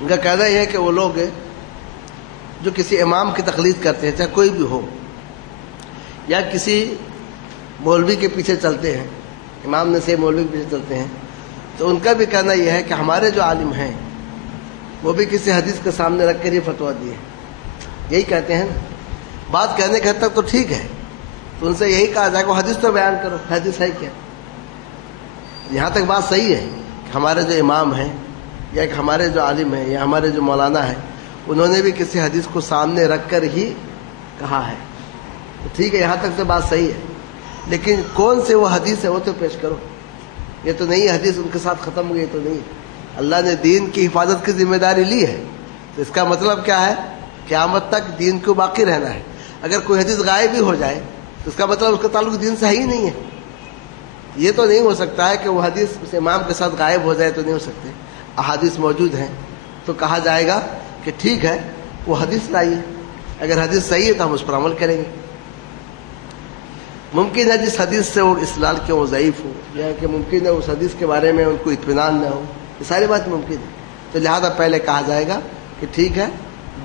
ان کا کہنا یہ ہے کہ وہ لوگ جو کسی امام کی تقلید کرتے ہیں، چاہے کوئی بھی ہو، یا کسی مولوی کے پیچھے چلتے ہیں، امام نے سے مولوی کے پیچھے چلتے ہیں، تو ان کا بھی کہنا یہ ہے کہ ہمارے جو عالم ہیں وہ بھی کسی حدیث کے سامنے رکھ کر یہ فتویٰ دیے. یہی کہتے ہیں نا. بات کہنے کے حد تک تو ٹھیک ہے، تو ان سے یہی کہا جائے کہ حدیث تو بیان کرو، حدیث ہے کیا. یہاں تک بات صحیح ہے کہ ہمارے جو امام ہیں یا کہ ہمارے جو عالم ہیں یا ہمارے جو مولانا ہیں انہوں نے بھی کسی حدیث کو سامنے رکھ کر ہی کہا ہے. تو ٹھیک ہے، یہاں تک تو بات صحیح ہے، لیکن کون سے وہ حدیث ہے وہ تو پیش کرو. یہ تو نہیں حدیث ان کے ساتھ ختم ہو گئی، تو نہیں. اللہ نے دین کی حفاظت کی ذمہ داری لی ہے، تو اس کا مطلب کیا ہے، قیامت تک دین کو باقی رہنا ہے. اگر کوئی حدیث غائب بھی ہو جائے تو اس کا مطلب اس کا تعلق دین سے ہی نہیں ہے. یہ تو نہیں ہو سکتا ہے کہ وہ حدیث اس امام کے ساتھ غائب ہو جائے، تو نہیں ہو سکتے. احادیث موجود ہیں تو کہا جائے گا کہ ٹھیک ہے وہ حدیث لائیے، اگر حدیث صحیح ہے تو ہم اس پر عمل کریں گے. ممکن ہے جس حدیث سے وہ استدلال کے وہ ضعیف ہو، یا کہ ممکن ہے اس حدیث کے بارے میں ان کو اطمینان نہ ہو، یہ ساری بات ممکن ہے. تو لہذا پہلے کہا جائے گا کہ ٹھیک ہے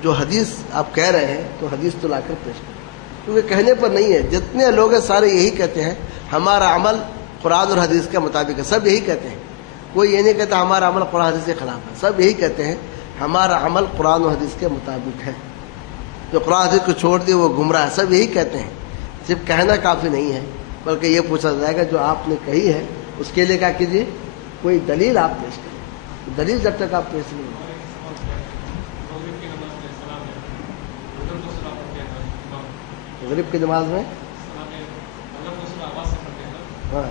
جو حدیث آپ کہہ رہے ہیں تو حدیث تو لا کر پیش کریں. کیونکہ کہنے پر نہیں ہے، جتنے لوگ ہیں سارے یہی کہتے ہیں ہمارا عمل قرآن اور حدیث کے مطابق ہے. سب یہی کہتے ہیں، کوئی یہ نہیں کہتا ہمارا عمل قرآن حدیث کے خلاف ہے. سب یہی کہتے ہیں ہمارا عمل قرآن و حدیث کے مطابق ہے. جو قرآن حدیث کو چھوڑ دیے وہ گمراہ ہے. سب یہی کہتے ہیں. صرف کہنا کافی نہیں ہے، بلکہ یہ پوچھا جائے گا جو آپ نے کہی ہے اس کے لیے کیا کیجیے، کوئی دلیل آپ پیش کریں. دلیل جب تک آپ پیش نہیں. غریب کی نماز میں ہاں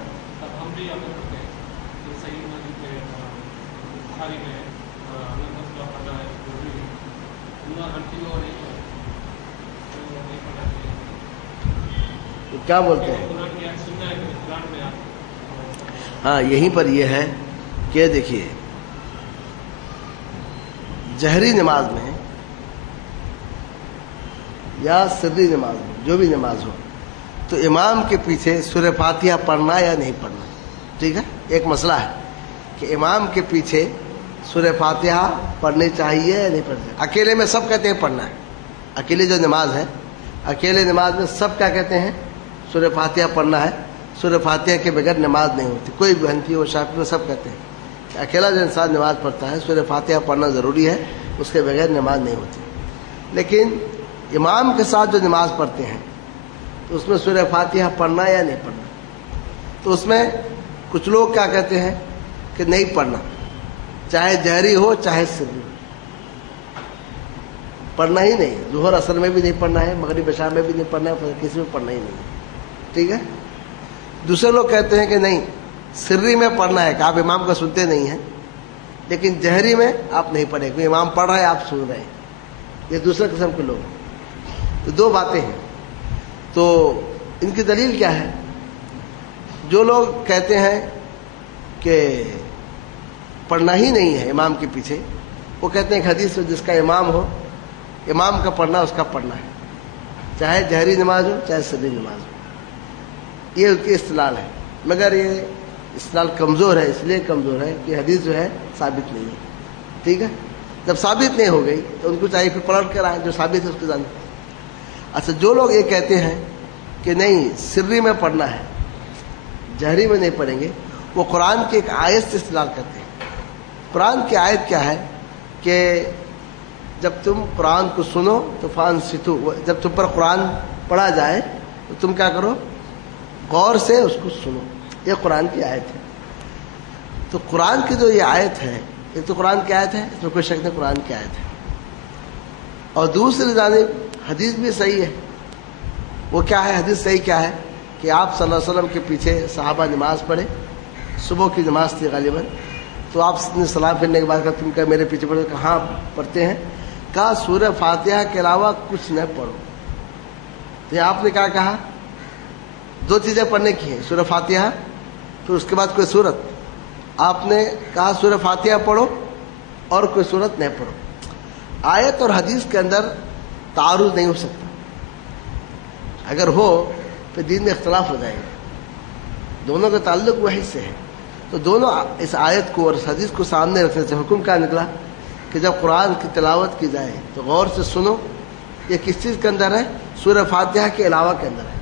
کیا بولتے ہیں؟ ہاں یہیں پر یہ ہے کہ دیکھیے جہری نماز میں یا سری نماز میں جو بھی نماز ہو تو امام کے پیچھے سورہ فاتحہ پڑھنا یا نہیں پڑھنا. ٹھیک ہے، ایک مسئلہ ہے کہ امام کے پیچھے سورہ فاتحہ پڑھنی چاہیے یا نہیں پڑھنی. اکیلے میں سب کہتے ہیں پڑھنا ہے. اکیلے جو نماز ہے، اکیلے نماز میں سب کیا کہتے ہیں، سورہ فاتحہ پڑھنا ہے. سورہ فاتحہ کے بغیر نماز نہیں ہوتی. کوئی بھی حنفی و شافعی سب کہتے ہیں کہ اکیلا جو انسان نماز پڑھتا ہے سورہ فاتحہ پڑھنا ضروری ہے، اس کے بغیر نماز نہیں ہوتی. لیکن امام کے ساتھ جو نماز پڑھتے ہیں تو اس میں سورہ فاتحہ پڑھنا یا نہیں پڑھنا. تو اس میں کچھ لوگ کیا کہتے ہیں کہ نہیں پڑھنا، چاہے جہری ہو چاہے سری ہو، پڑھنا ہی نہیں. ظہر اثر میں بھی نہیں پڑھنا ہے، مغرب عشاء میں بھی نہیں پڑھنا ہے، کسی میں پڑھنا ہی نہیں. ٹھیک ہے. دوسرے لوگ کہتے ہیں کہ نہیں، سری میں پڑھنا ہے کہ آپ امام کا سنتے نہیں ہیں، لیکن جہری میں آپ نہیں پڑھیں، کوئی امام پڑھ رہا ہے آپ سن رہے ہیں. یہ دوسرے قسم کے لوگ. تو دو باتیں ہیں. تو ان کی دلیل کیا ہے؟ جو لوگ کہتے ہیں کہ پڑھنا ہی نہیں ہے امام کے پیچھے، وہ کہتے ہیں کہ حدیث میں جس کا امام ہو، امام کا پڑھنا اس کا پڑھنا ہے، چاہے جہری نماز ہو چاہے سری نماز ہو، یہ ان کی اصطلاح ہے۔ مگر یہ اصطلاح کمزور ہے، اس لیے کمزور ہے کہ حدیث جو ہے ثابت نہیں ہے، ٹھیک ہے۔ جب ثابت نہیں ہو گئی تو ان کو چاہیے پھر پلٹ کر آئیں، جو ثابت ہے اس کو جانیں۔ اچھا، جو لوگ یہ کہتے ہیں کہ نہیں سری میں پڑھنا ہے، جہری میں نہیں پڑھیں گے، وہ قرآن کی ایک آیت سے استدلال کرتے ہیں۔ قرآن کی آیت کیا ہے کہ جب تم قرآن کو سنو تو فانصتو، جب تم پر قرآن پڑھا جائے تو تم کیا کرو، غور سے اس کو سنو، یہ قرآن کی آیت ہے۔ تو قرآن کی جو یہ آیت ہے، ایک تو قرآن کی آیت ہے، اس میں کوئی شک نہیں قرآن کی آیت ہے، اور دوسری جانب حدیث بھی صحیح ہے۔ وہ کیا ہے حدیث صحیح کیا ہے کہ آپ صلی اللہ علیہ وسلم کے پیچھے صحابہ نماز پڑھے، صبح کی نماز تھی غالباً، تو آپ نے سلام پھرنے کے بعد کہا تم کیا میرے پیچھے پڑھو؟ کہاں پڑھتے ہیں؟ کہا سورہ فاتحہ کے علاوہ کچھ نہ پڑھو۔ تو یہ آپ نے کیا کہا؟ دو چیزیں پڑھنے کی ہیں، سورہ فاتحہ پھر اس کے بعد کوئی سورت۔ آپ نے کہا سورہ فاتحہ پڑھو اور کوئی سورت نہیں پڑھو۔ آیت اور حدیث کے اندر تعارض نہیں ہو سکتا، اگر ہو تو دین میں اختلاف ہو جائے گا، دونوں کا تعلق وحی سے ہے۔ تو دونوں اس آیت کو اور اس حدیث کو سامنے رکھنے سے حکم کیا نکلا کہ جب قرآن کی تلاوت کی جائے تو غور سے سنو۔ یہ کس چیز کے اندر ہے؟ سورہ فاتحہ کے علاوہ کے اندر ہے،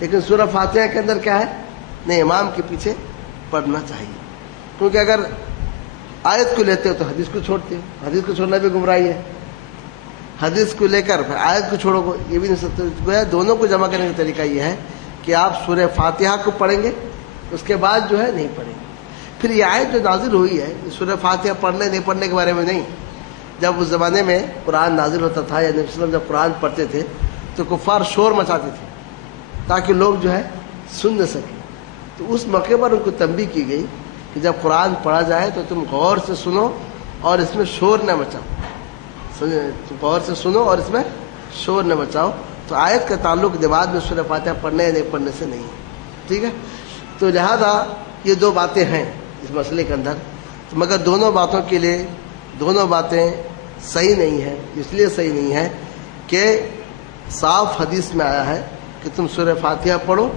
لیکن سورہ فاتحہ کے اندر کیا ہے؟ نہیں، امام کے پیچھے پڑھنا چاہیے، کیونکہ اگر آیت کو لیتے ہو تو حدیث کو چھوڑتے ہو، حدیث کو چھوڑنا بھی گمراہی ہے۔ حدیث کو لے کر پھر آیت کو چھوڑو گے، یہ بھی نہیں سکتے۔ دونوں کو جمع کرنے کا طریقہ یہ ہے کہ آپ سورہ فاتحہ کو پڑھیں گے، اس کے بعد جو ہے نہیں پڑھیں گے۔ پھر یہ آیت جو نازل ہوئی ہے سورہ فاتحہ پڑھنے نہیں پڑھنے کے بارے میں نہیں، جب اس زمانے میں قرآن نازل ہوتا تھا یا نبی صلی اللہ علیہ وسلم جب قرآن پڑھتے تھے تو کفار شور مچاتے تھے تاکہ لوگ جو ہے سن نہ سکیں۔ تو اس موقع پر ان کو تنبیہ کی گئی کہ جب قرآن پڑھا جائے تو تم غور سے سنو اور اس میں شور نہ مچاؤ، غور سے سنو اور اس میں شور نہ مچاؤ۔ تو آیت کا تعلق نماز میں سورہ فاتحہ پڑھنے یا نہیں پڑھنے سے نہیں ہے، ٹھیک ہے۔ تو لہذا یہ دو باتیں ہیں اس مسئلے کے اندر، مگر دونوں باتوں کے لیے دونوں باتیں صحیح نہیں ہیں۔ اس لیے صحیح نہیں ہے کہ صاف حدیث میں آیا ہے کہ تم سورہ فاتحہ پڑھو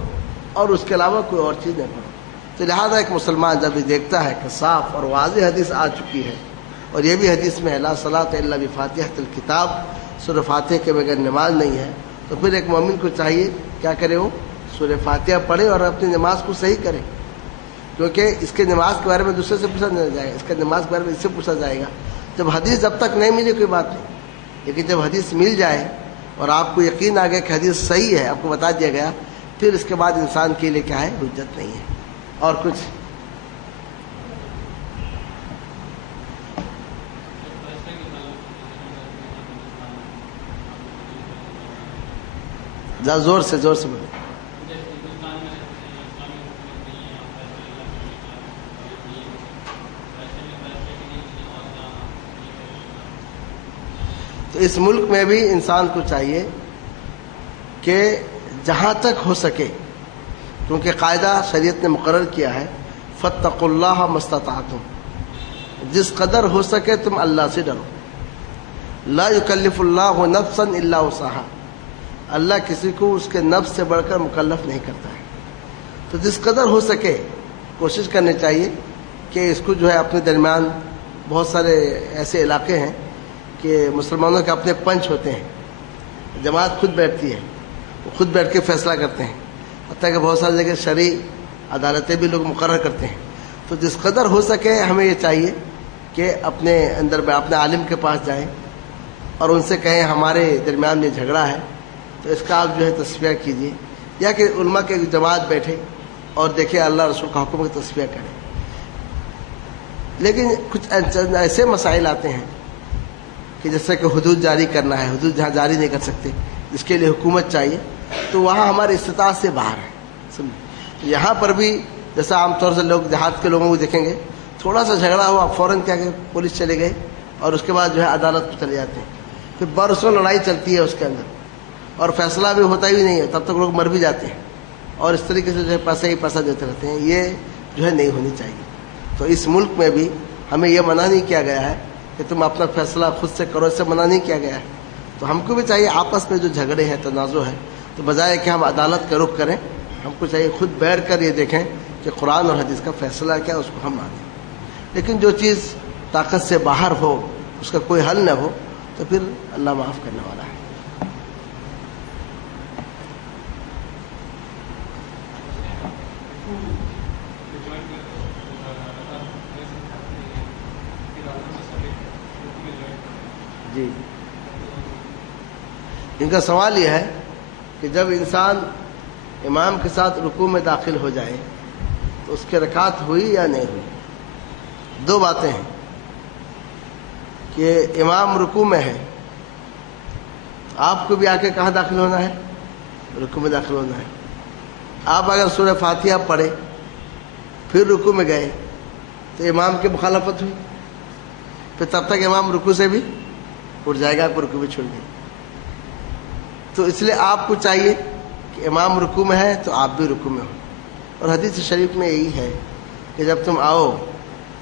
اور اس کے علاوہ کوئی اور چیز نہیں پڑھو۔ تو لہذا ایک مسلمان جب یہ دیکھتا ہے کہ صاف اور واضح حدیث آ چکی ہے، اور یہ بھی حدیث میں لا صلاۃ الا بفاتحۃ الکتاب، سورہ فاتحہ کے بغیر نماز نہیں ہے، تو پھر ایک مومن کو چاہیے کیا کرے، وہ سورہ فاتحہ پڑھے اور اپنی نماز کو صحیح کرے، کیونکہ اس کے نماز کے بارے میں دوسرے سے پوچھا نہیں جائے گا، اس کے نماز کے بارے میں اس سے پوچھا جائے گا۔ جب حدیث جب تک نہیں ملی کوئی بات نہیں، لیکن جب حدیث مل جائے اور آپ کو یقین آ گیا کہ حدیث صحیح ہے، آپ کو بتا دیا گیا، پھر اس کے بعد انسان کے لیے کیا ہے، حجت نہیں ہے۔ اور کچھ زور سے بولے۔ تو اس ملک میں بھی انسان کو چاہیے کہ جہاں تک ہو سکے، کیونکہ قاعدہ شریعت نے مقرر کیا ہے فاتقوا اللہ ما استطعتم، جس قدر ہو سکے تم اللہ سے ڈرو۔ لا یکلف اللہ نفسا الا وسعها، اللہ کسی کو اس کے نفس سے بڑھ کر مکلف نہیں کرتا ہے۔ تو جس قدر ہو سکے کوشش کرنی چاہیے کہ اس کو جو ہے اپنے درمیان، بہت سارے ایسے علاقے ہیں کہ مسلمانوں کے اپنے پنچ ہوتے ہیں، جماعت خود بیٹھتی ہے، وہ خود بیٹھ کے فیصلہ کرتے ہیں، حتیٰ کہ بہت ساری جگہ شرعی عدالتیں بھی لوگ مقرر کرتے ہیں۔ تو جس قدر ہو سکے ہمیں یہ چاہیے کہ اپنے اندر اپنے عالم کے پاس جائیں اور ان سے کہیں ہمارے درمیان میں جھگڑا ہے تو اس کا آپ جو ہے تصفیہ کیجیے، یا کہ علماء کے جماعت بیٹھے اور دیکھیں اللہ رسول کا حکم کا تصفیہ کریں۔ لیکن کچھ ایسے مسائل آتے ہیں کہ جیسے کہ حدود جاری کرنا ہے، حدود جہاں جاری نہیں کر سکتے، اس کے لیے حکومت چاہیے، تو وہاں ہماری استطاعت سے باہر ہے، سمجھے۔ یہاں پر بھی جیسا عام طور سے لوگ دیہات کے لوگوں کو دیکھیں گے، تھوڑا سا جھگڑا ہوا فوراً کیا کہ پولیس چلے گئے اور اس کے بعد جو ہے عدالت کو چلے جاتے ہیں، پھر برسوں لڑائی چلتی ہے اس کے اندر اور فیصلہ بھی ہوتا ہی نہیں ہے، تب تک لوگ مر بھی جاتے ہیں اور اس طریقے سے جو ہے پیسہ ہی پیسہ دیتے رہتے ہیں، یہ جو ہے نہیں ہونی چاہیے۔ تو اس ملک میں بھی ہمیں یہ منع نہیں کیا گیا ہے کہ تم اپنا فیصلہ خود سے کرو، اس سے منع نہیں کیا گیا ہے۔ تو ہم کو بھی چاہیے آپس میں جو جھگڑے ہیں، تنازع ہے، تو بجائے کہ ہم عدالت کا رخ کریں، ہم کو چاہیے خود بیٹھ کر یہ دیکھیں کہ قرآن اور حدیث کا فیصلہ کیا، اس کو ہم مانیں۔ لیکن جو چیز طاقت سے باہر ہو، اس کا کوئی حل نہ ہو، تو پھر اللہ معاف کرنے والا ہے۔ جی، ان کا سوال یہ ہے کہ جب انسان امام کے ساتھ رکوع میں داخل ہو جائے تو اس کی رکعت ہوئی یا نہیں ہوئی؟ دو باتیں ہیں کہ امام رکوع میں ہے، آپ کو بھی آ کے کہاں داخل ہونا ہے؟ رکوع میں داخل ہونا ہے۔ آپ اگر سورہ فاتحہ پڑھے پھر رکوع میں گئے تو امام کی مخالفت ہوئی، پھر تب تک امام رکوع سے بھی اٹھ جائے گا، آپ رکوع بھی چھوڑ گئے۔ تو اس لیے آپ کو چاہیے کہ امام رکوع میں ہے تو آپ بھی رکوع میں ہو۔ اور حدیث شریف میں یہی ہے کہ جب تم آؤ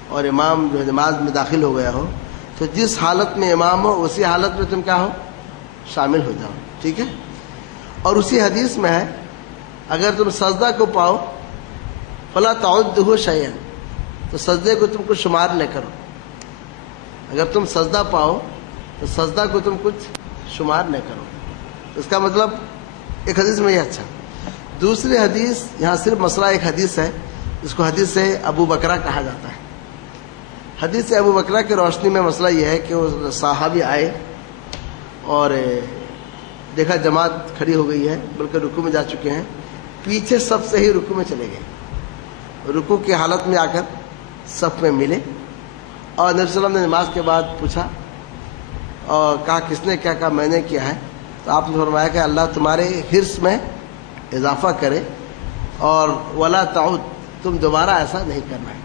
اور امام جو نماز میں داخل ہو گیا ہو تو جس حالت میں امام ہو اسی حالت میں تم کیا ہو؟ شامل ہو جاؤ، ٹھیک ہے؟ اور اسی حدیث میں ہے اگر تم سجدہ کو پاؤ فلا تعدہ شیئا، تو سجدے کو تم کو شمار نہ کرو۔ اگر تم سجدہ پاؤ تو سجدہ کو تم کچھ شمار نہ کرو۔ اس کا مطلب ایک حدیث میں یہ اچھا۔ دوسری حدیث، یہاں صرف مسئلہ ایک حدیث ہے جس کو حدیث سے ابو بکرہ کہا جاتا ہے۔ حدیث سے ابو بکرہ کی روشنی میں مسئلہ یہ ہے کہ وہ صحابی آئے اور دیکھا جماعت کھڑی ہو گئی ہے، بلکہ رکوع میں جا چکے ہیں، پیچھے سب سے ہی رکوع میں چلے گئے، رکوع کی حالت میں آ کر صف میں ملے، اور نبی صلی اللہ علیہ وسلم نے نماز کے بعد پوچھا اور کہا کس نے کیا کہا؟ میں نے کیا ہے۔ تو آپ نے فرمایا کہ اللہ تمہارے حرص میں اضافہ کرے اور ولا تعود، تم دوبارہ ایسا نہیں کرنا ہے۔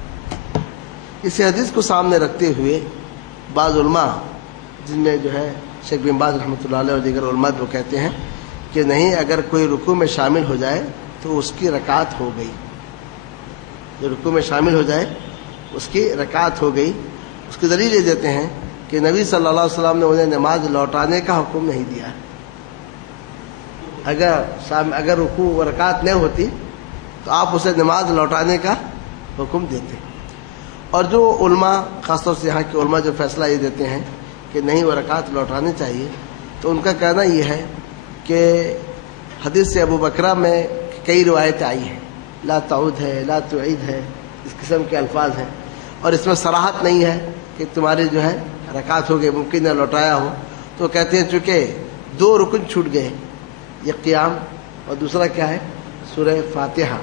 اس حدیث کو سامنے رکھتے ہوئے بعض علماء، جن میں جو ہے شیخ بن باز رحمۃ اللہ علیہ اور دیگر علماء، وہ کہتے ہیں کہ نہیں، اگر کوئی رکوع میں شامل ہو جائے تو اس کی رکعت ہو گئی، جو رکوع میں شامل ہو جائے اس کی رکعت ہو گئی۔ اس کی دلیل یہ دیتے ہیں کہ نبی صلی اللہ علیہ وسلم نے انہیں نماز لوٹانے کا حکم نہیں دیا۔ اگر رکوع و رکعت نہیں ہوتی تو آپ اسے نماز لوٹانے کا حکم دیتے۔ اور جو علماء، خاص طور سے یہاں کے علماء جو فیصلہ یہ دیتے ہیں کہ نہیں وہ رکعت لوٹانی چاہیے، تو ان کا کہنا یہ ہے کہ حدیث سے ابو بکرہ میں کئی روایتیں آئی ہیں، لا تعود ہے، لا تعید ہے، اس قسم کے الفاظ ہیں، اور اس میں صراحت نہیں ہے کہ تمہاری جو ہے رکعت ہو گئی، ممکن نہ لوٹایا ہو۔ تو کہتے ہیں چونکہ دو رکن چھوٹ گئے، یہ قیام اور دوسرا کیا ہے؟ سورہ فاتحہ،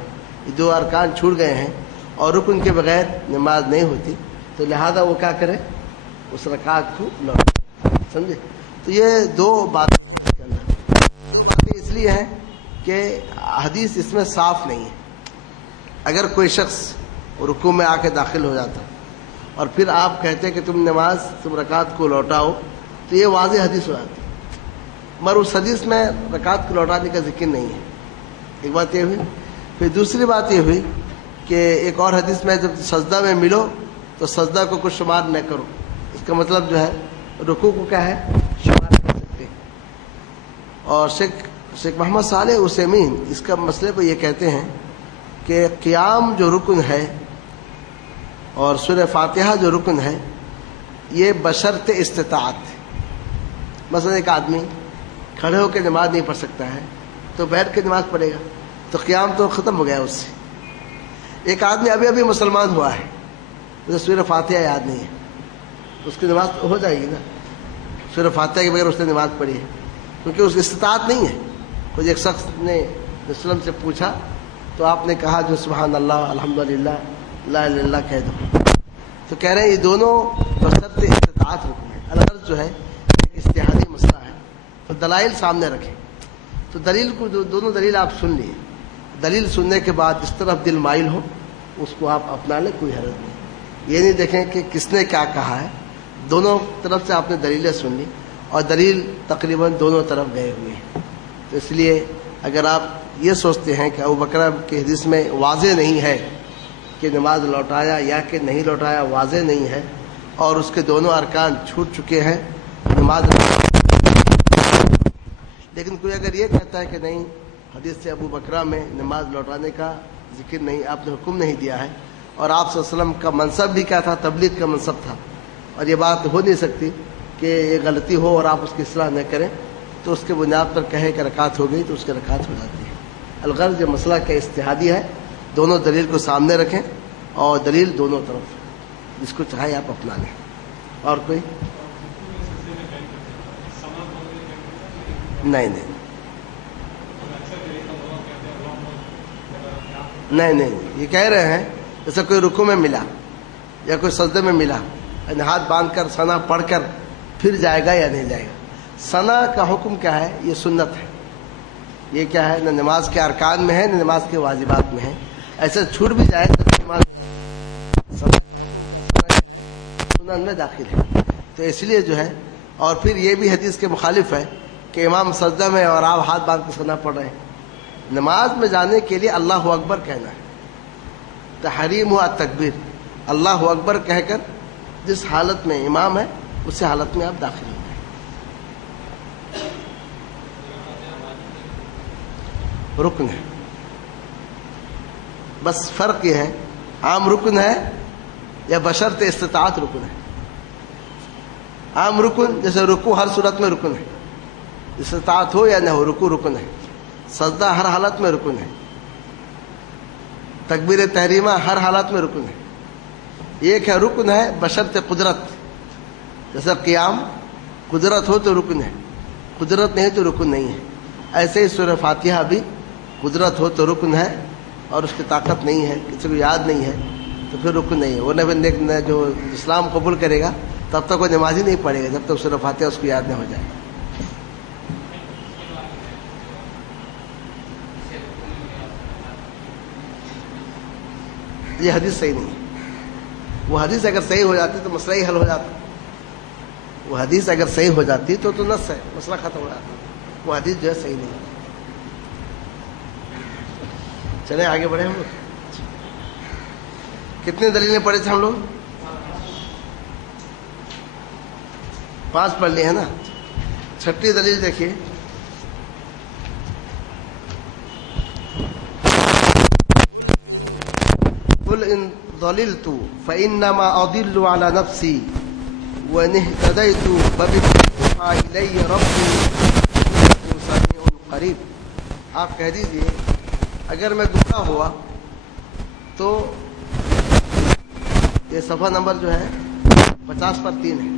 یہ دو ارکان چھوٹ گئے ہیں اور رکن کے بغیر نماز نہیں ہوتی، تو لہذا وہ کیا کرے؟ اس رکعت کو لوٹائے، سمجھے؟ تو یہ دو باتیں اس لیے ہیں کہ حدیث اس میں صاف نہیں ہے۔ اگر کوئی شخص رکوع میں آ کے داخل ہو جاتا اور پھر آپ کہتے کہ تم رکعت کو لوٹاؤ، تو یہ واضح حدیث ہو جاتی، مگر اس حدیث میں رکعت کو لوٹانے کا ذکر نہیں ہے۔ ایک بات یہ ہوئی۔ پھر دوسری بات یہ ہوئی کہ ایک اور حدیث میں جب سجدہ میں ملو تو سجدہ کو کچھ شمار نہ کرو، اس کا مطلب جو ہے رکوع کو کیا ہے؟ شمار کر سکتے۔ اور شیخ محمد صالح عثیمین اس کا مسئلے پہ یہ کہتے ہیں کہ قیام جو رکن ہے اور سورہ فاتحہ جو رکن ہے، یہ بشرط استطاعت۔ مثلا ایک آدمی کھڑے ہو کے نماز نہیں پڑھ سکتا ہے تو بیٹھ کے نماز پڑھے گا، تو قیام تو ختم ہو گیا اس سے۔ ایک آدمی ابھی مسلمان ہوا ہے، اسے سورہ فاتحہ یاد نہیں ہے، اس کی نماز تو ہو جائے گی نا؟ سورہ فاتحہ کے بغیر اس نے نماز پڑھی ہے، کیونکہ اس کی استطاعت نہیں ہے۔ کچھ ایک شخص نے وسلم سے پوچھا تو آپ نے کہا جو سبحان اللہ، الحمدللہ، لا الہ الا اللہ کہہ دو، تو کہہ رہے ہیں یہ دونوں بشرط استطاعت رکن ہے۔ الغرض جو ہے ایک اجتہادی مسئلہ ہے، تو دلائل سامنے رکھیں۔ تو دلیل کو دونوں دلیل آپ سن لیے، دلیل سننے کے بعد اس طرف دل مائل ہو اس کو آپ اپنا لیں، کوئی حرج نہیں۔ یہ نہیں دیکھیں کہ کس نے کیا کہا ہے، دونوں طرف سے آپ نے دلیلیں سن لی اور دلیل تقریباً دونوں طرف گئے ہوئے ہیں۔ تو اس لیے اگر آپ یہ سوچتے ہیں کہ ابو بکر کی حدیث میں واضح نہیں ہے کہ نماز لوٹایا یا کہ نہیں لوٹایا، واضح نہیں ہے، اور اس کے دونوں ارکان چھوٹ چکے ہیں، نماز، لیکن کوئی اگر یہ کہتا ہے کہ نہیں، حدیث سے ابو بکر میں نماز لوٹانے کا ذکر نہیں، آپ نے حکم نہیں دیا ہے، اور آپ صلی اللہ علیہ وسلم کا منصب بھی کیا تھا؟ تبلیغ کا منصب تھا، اور یہ بات ہو نہیں سکتی کہ یہ غلطی ہو اور آپ اس کی اصلاح نہ کریں، تو اس کے بنیاد پر کہے کہ رکعت ہو گئی تو اس کی رکعت ہو جاتی ہے۔ الغرض یہ مسئلہ کا اجتہادی ہے، دونوں دلیل کو سامنے رکھیں اور دلیل دونوں طرف، جس کو چاہے آپ اپنا لیں۔ اور کوئی نہیں یہ کہہ رہے ہیں جیسے کوئی رکوع میں ملا یا کوئی سجدے میں ملا، ہاتھ باندھ کر ثنا پڑھ کر پھر جائے گا یا نہیں جائے گا؟ ثنا کا حکم کیا ہے؟ یہ سنت ہے، یہ کیا ہے؟ نہ نماز کے ارکان میں ہے نہ نماز کے واجبات میں ہے، ایسے چھوٹ بھی جائے تو نماز سنن میں داخل ہے، تو اس لیے جو ہے، اور پھر یہ بھی حدیث کے مخالف ہے کہ امام سجدہ میں اور آپ ہاتھ باندھ کے ثنا پڑھ رہے ہیں۔ نماز میں جانے کے لیے اللہ اکبر کہنا ہے، تحریم ہوا تکبیر، اللہ اکبر کہہ کر جس حالت میں امام ہے اسی حالت میں آپ داخل ہو گئے۔ رکن ہے، بس فرق یہ ہے عام رکن ہے یا بشرط استطاعت رکن ہے۔ عام رکن جیسے رکوع ہر صورت میں رکن ہے، استطاعت ہو یا نہ ہو، رکوع رکن ہے، سجدہ ہر حالت میں رکن ہے، تکبیر تحریمہ ہر حالت میں رکن ہے۔ ایک ہے رکن ہے بشرط قدرت، جیسے قیام قدرت ہو تو رکن ہے، قدرت نہیں تو رکن نہیں ہے۔ ایسے ہی سورہ فاتحہ بھی قدرت ہو تو رکن ہے، اور اس کی طاقت نہیں ہے، کسی کو یاد نہیں ہے تو پھر رکن نہیں ہے۔ وہ نہ جو اسلام قبول کرے گا تب تک وہ نماز ہی نہیں پڑھے گا جب تک سورہ فاتحہ اس کو یاد نہ ہو جائے۔ یہ حدیث صحیح نہیں ہے، وہ حدیث اگر صحیح ہو جاتی تو مسئلہ ہی حل ہو جاتا، وہ حدیث اگر صحیح ہو جاتی تو نص ہے، مسئلہ ختم ہو جاتا، وہ حدیث جو ہے صحیح نہیں ہے۔ چلیں آگے بڑھیں ہم لوگ۔ کتنے دلیلیں پڑھے تھے ہم لوگ؟ 5 پڑھ لی ہے نا۔ 6ٹھی دلیل دیکھیے، قل ان ضللت فانما اضل على نفسي وان اهتديت فبما الي ربي سميع قریب۔ آپ کہہ دیجئے اگر میں گمراہ ہوا تو یہ صفحہ نمبر جو ہے 50 پر 3 ہے،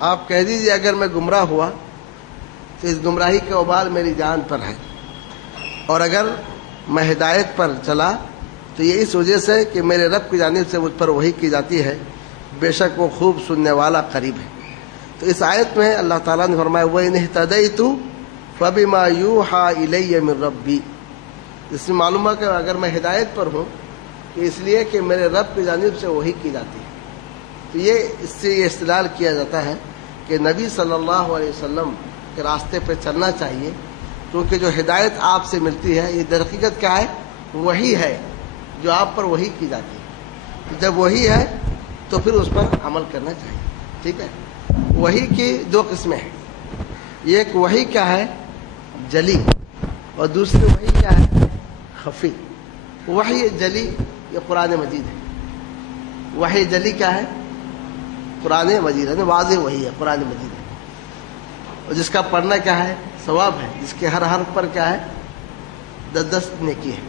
آپ کہہ دیجئے اگر میں گمراہ ہوا تو اس گمراہی کا وبال میری جان پر ہے، اور اگر میں ہدایت پر چلا تو یہ اس وجہ سے کہ میرے رب کی جانب سے مجھ پر وحی کی جاتی ہے، بے شک وہ خوب سننے والا قریب ہے۔ تو اس آیت میں اللہ تعالیٰ نے فرمایا وَإِنِ اهْتَدَيْتُ فَبِمَا يُوحَىٰ إِلَيَّ مِن رَبِّي، اس میں معلوم ہے کہ اگر میں ہدایت پر ہوں کہ اس لیے کہ میرے رب کی جانب سے وحی کی جاتی ہے۔ تو یہ اس سے یہ استدلال کیا جاتا ہے کہ نبی صلی اللہ علیہ وسلم کے راستے پہ چلنا چاہیے، کیونکہ جو ہدایت آپ سے ملتی ہے یہ در حقیقت کیا ہے؟ وحی ہے جو آپ پر وحی کی جاتی ہے۔ جب وحی ہے تو پھر اس پر عمل کرنا چاہیے، ٹھیک ہے۔ وحی کی 2 قسمیں ہیں، ایک وحی کیا ہے؟ جلی، اور دوسری وحی کیا ہے؟ خفی۔ وحی جلی یہ قرآن مجید ہے، وحی جلی کیا ہے؟ قرآن مجید ہے، واضح وحی ہے، قرآن مجید ہے، اور جس کا پڑھنا کیا ہے؟ ثواب ہے، جس کے ہر حرف پر کیا ہے؟ 10 نیکی ہے۔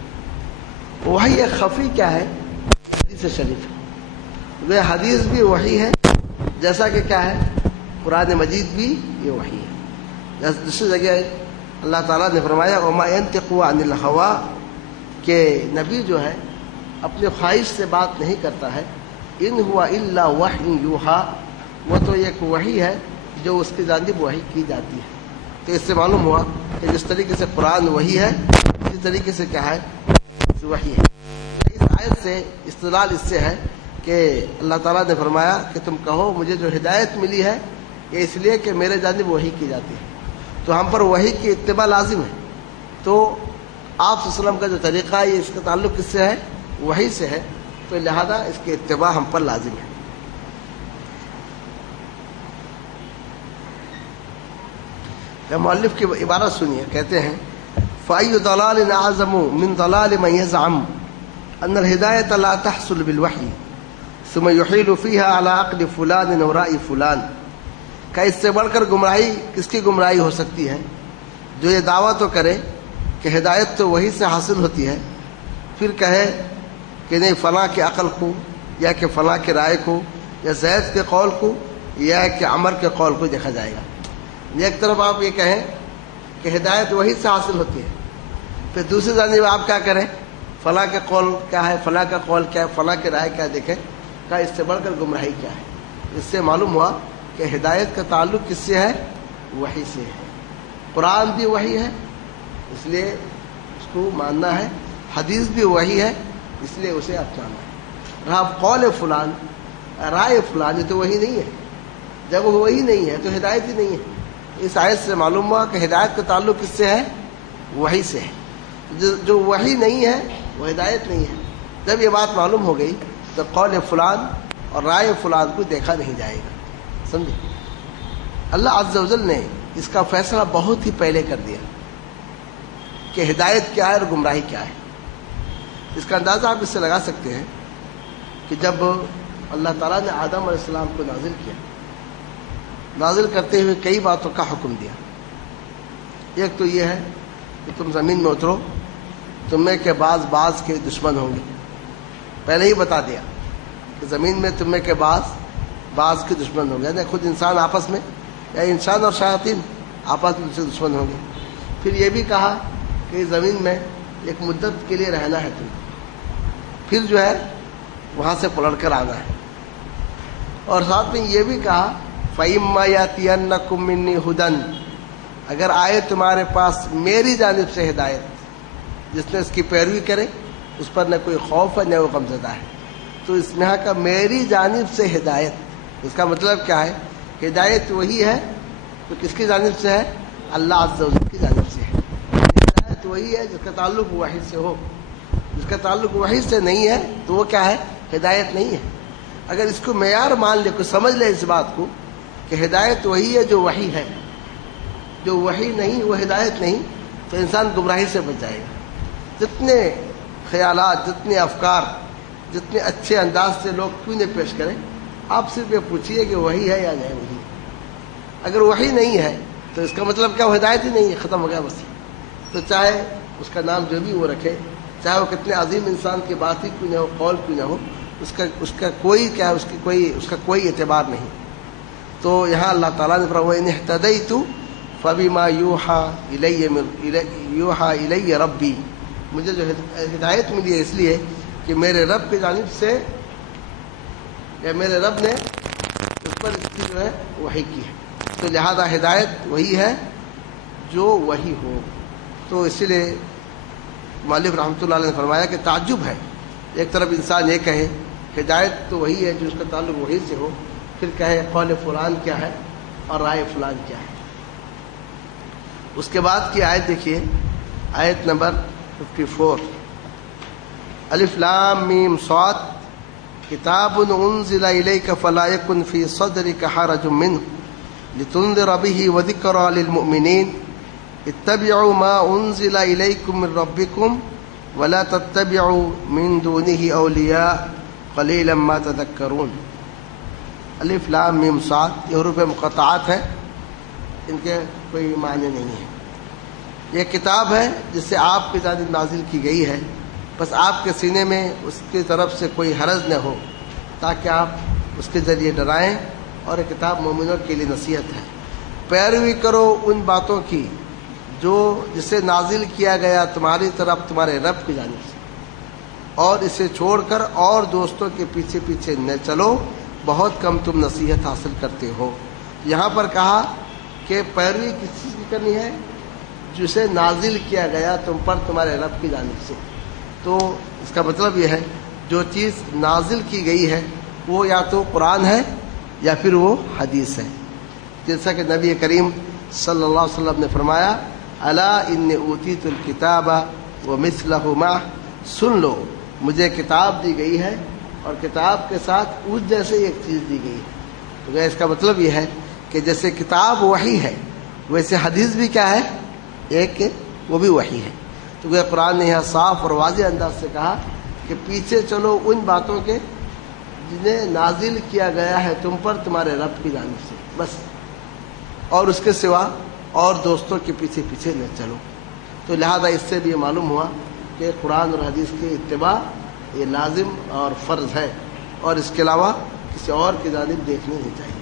وحی خفی کیا ہے؟ حدیث شریف ہے، وہ حدیث بھی وحی ہے جیسا کہ کیا ہے؟ قرآن مجید بھی یہ وحی ہے۔ دوسری جگہ اللہ تعالیٰ نے فرمایا وَمَا يَنْطِقُ عَنِ الْهَوَىٰ، کہ نبی جو ہے اپنی خواہش سے بات نہیں کرتا ہے، ان ہوا الا وحی یوحیٰ، وہ تو ایک وحی ہے جو اس کی جانب وحی کی جاتی ہے۔ تو اس سے معلوم ہوا کہ جس طریقے سے قرآن وحی ہے اسی طریقے سے کیا ہے؟ وحی ہے۔ اس آیت سے استدلال اس سے ہے کہ اللہ تعالیٰ نے فرمایا کہ تم کہو مجھے جو ہدایت ملی ہے یہ اس لیے کہ میرے جانب وحی کی جاتی ہے، تو ہم پر وحی کی اتباع لازم ہے۔ تو آپ صلی اللہ علیہ وسلم کا جو طریقہ ہے یہ اس کا تعلق کس سے ہے؟ وحی سے ہے، تو لہذا اس کی اتباع ہم پر لازم ہے۔ یا مؤلف کی عبارت سنیے، کہتے ہیں فَأَيُّ ضَلَالٍ أَعْظَمُ مِنْ ضَلَالِ مَنْ يَزْعَمُ أَنَّ الْهِدَايَةَ لَا تَحْصُلُ بِالْوَحْيِ ثُمَّ يُحِيلُ فِيهَا عَلَى عَقْلِ فُلَانٍ وَرَأْيِ فُلَانٍ۔ کہ اس سے بڑھ کر گمراہی کس کی گمراہی ہو سکتی ہے؟ جو یہ دعویٰ تو کرے کہ ہدایت تو وہی سے حاصل ہوتی ہے، پھر کہے کہ نہیں فلاں کے عقل کو، یا کہ فلاں کے رائے کو، یا زید کے قول کو، یا کہ عمر کے قول کو دیکھا جائے گا۔ ایک طرف آپ یہ کہیں کہ ہدایت وہی سے حاصل ہوتی ہے، پھر دوسری جانب آپ کیا کریں؟ فلاں کے قول کیا ہے، فلاں کا قول کیا ہے، فلاں کی رائے کیا دیکھیں، کہ اس سے بڑھ کر گمراہی کیا ہے؟ اس سے معلوم ہوا کہ ہدایت کا تعلق کس سے ہے؟ وحی سے ہے۔ قرآن بھی وحی ہے اس لیے اس کو ماننا ہے، حدیث بھی وحی ہے اس لیے اسے اپنانا ہے۔ رہا قول فلان، رائے فلان، یہ تو وحی نہیں ہے۔ جب وہ وحی نہیں ہے تو ہدایت ہی نہیں ہے۔ اس آیت سے معلوم ہوا کہ ہدایت کا تعلق کس سے ہے؟ وحی سے ہے۔ جو وحی نہیں ہے وہ ہدایت نہیں ہے۔ جب یہ بات معلوم ہو گئی تو قول فلان اور رائے فلان کو دیکھا نہیں جائے گا، سمجھے؟ اللہ عز و جل نے اس کا فیصلہ بہت ہی پہلے کر دیا کہ ہدایت کیا ہے اور گمراہی کیا ہے۔ اس کا اندازہ آپ اس سے لگا سکتے ہیں کہ جب اللہ تعالیٰ نے آدم علیہ السلام کو نازل کیا، نازل کرتے ہوئے کئی باتوں کا حکم دیا۔ ایک تو یہ ہے کہ تم زمین میں اترو، تمہیں کے بعض کے دشمن ہوں گے۔ پہلے ہی بتا دیا کہ زمین میں تمہیں کے بعض کے دشمن ہوں گے، یعنی خود انسان آپس میں، یا انسان اور شیاطین آپس میں دشمن ہوں گے۔ پھر یہ بھی کہا کہ زمین میں ایک مدت کے لیے رہنا ہے تم، پھر جو ہے وہاں سے پلٹ کر آنا ہے۔ اور ساتھ میں یہ بھی کہا فَإِمَّا يَأْتِيَنَّكُم مِّنِّي هُدًى، اگر آئے تمہارے پاس میری جانب سے ہدایت، جس نے اس کی پیروی کرے اس پر نہ کوئی خوف ہے نہ وہ غمزدہ ہے۔ تو اس میں کہا میری جانب سے ہدایت، اس کا مطلب کیا ہے؟ ہدایت وہی ہے تو کس کی جانب سے ہے؟ اللہ عز و جل کی جانب سے ہے۔ ہدایت وہی ہے جس کا تعلق وحی سے ہو، جس کا تعلق وحی سے نہیں ہے تو وہ کیا ہے؟ ہدایت نہیں ہے۔ اگر اس کو معیار مان لے، کوئی سمجھ لے اس بات کو کہ ہدایت وہی ہے جو وحی ہے، جو وحی نہیں وہ ہدایت نہیں، تو انسان گمراہی سے بچ جائے گا۔ جتنے خیالات، جتنے افکار، جتنے اچھے انداز سے لوگ کیوں نہیں پیش کریں، آپ صرف یہ پوچھیے کہ وحی ہے یا نہیں وحی۔ اگر وحی نہیں ہے تو اس کا مطلب کیا؟ وہ ہدایت ہی نہیں ہے، ختم ہو گیا بس۔ تو چاہے اس کا نام جو بھی وہ رکھے، چاہے وہ کتنے عظیم انسان کی بات ہی کیوں نہ ہو، قول کیوں نہ ہو، اس کا کوئی اعتبار نہیں۔ تو یہاں اللہ تعالیٰ نے فرمایا وَإِنِ اهْتَدَيْتُ فَبِمَا يُوحَىٰ إِلَيَّ رَبِّي، مجھے جو ہدایت ملی ہے اس لیے کہ میرے رب کی جانب سے، یا میرے رب نے اس پر اس کی جو ہے وحی کی ہے۔ تو لہذا ہدایت وہی ہے جو وحی ہو۔ تو اسی لیے مؤلف رحمۃ اللہ علیہ نے فرمایا کہ تعجب ہے، ایک طرف انسان یہ کہے ہدایت تو وہی ہے جو اس کا تعلق وحی سے ہو، پھر کہے قول فلان کیا ہے اور رائے فلان کیا ہے۔ اس کے بعد کی آیت دیکھیے، آیت نمبر 54، الف لام میم صاد کتاب انزل الیک فلا یکن فی صدرک حرج منہ لتنذر به وذکری للمؤمنین اتبعوا ما انزل الیکم من ربکم ولا تتبعوا من دونه اولیاء قلیلا ما تذکرون۔ الف لام میم صاد یہ حروف مقطعات ہیں، ان کے کوئی معنی نہیں ہے۔ یہ کتاب ہے جس سے آپ کی جانب نازل کی گئی ہے، بس آپ کے سینے میں اس کی طرف سے کوئی حرج نہ ہو، تاکہ آپ اس کے ذریعے ڈرائیں، اور یہ کتاب مومنوں کے لیے نصیحت ہے۔ پیروی کرو ان باتوں کی جو جسے نازل کیا گیا تمہاری طرف تمہارے رب کی جانب سے، اور اسے چھوڑ کر اور دوستوں کے پیچھے پیچھے نہ چلو، بہت کم تم نصیحت حاصل کرتے ہو۔ یہاں پر کہا کہ پیروی کس چیز کی کرنی ہے؟ جسے نازل کیا گیا تم پر تمہارے رب کی جانب سے۔ تو اس کا مطلب یہ ہے جو چیز نازل کی گئی ہے وہ یا تو قرآن ہے یا پھر وہ حدیث ہے. جیسا کہ نبی کریم صلی اللہ علیہ وسلم نے فرمایا الا انی اوتیت الکتاب ومثلہ معہ، سن لو مجھے کتاب دی گئی ہے اور کتاب کے ساتھ اس جیسے ایک چیز دی گئی ہے. تو اس کا مطلب یہ ہے کہ جیسے کتاب وحی ہے ویسے حدیث بھی کیا ہے، ایک وہ بھی وحی ہے. تو وہ قرآن نے یہاں صاف اور واضح انداز سے کہا کہ پیچھے چلو ان باتوں کے جنہیں نازل کیا گیا ہے تم پر تمہارے رب کی جانب سے بس، اور اس کے سوا اور دوستوں کے پیچھے پیچھے نہ چلو. تو لہذا اس سے بھی یہ معلوم ہوا کہ قرآن اور حدیث کی اتباع یہ لازم اور فرض ہے، اور اس کے علاوہ کسی اور کی جانب دیکھنی نہیں چاہیے.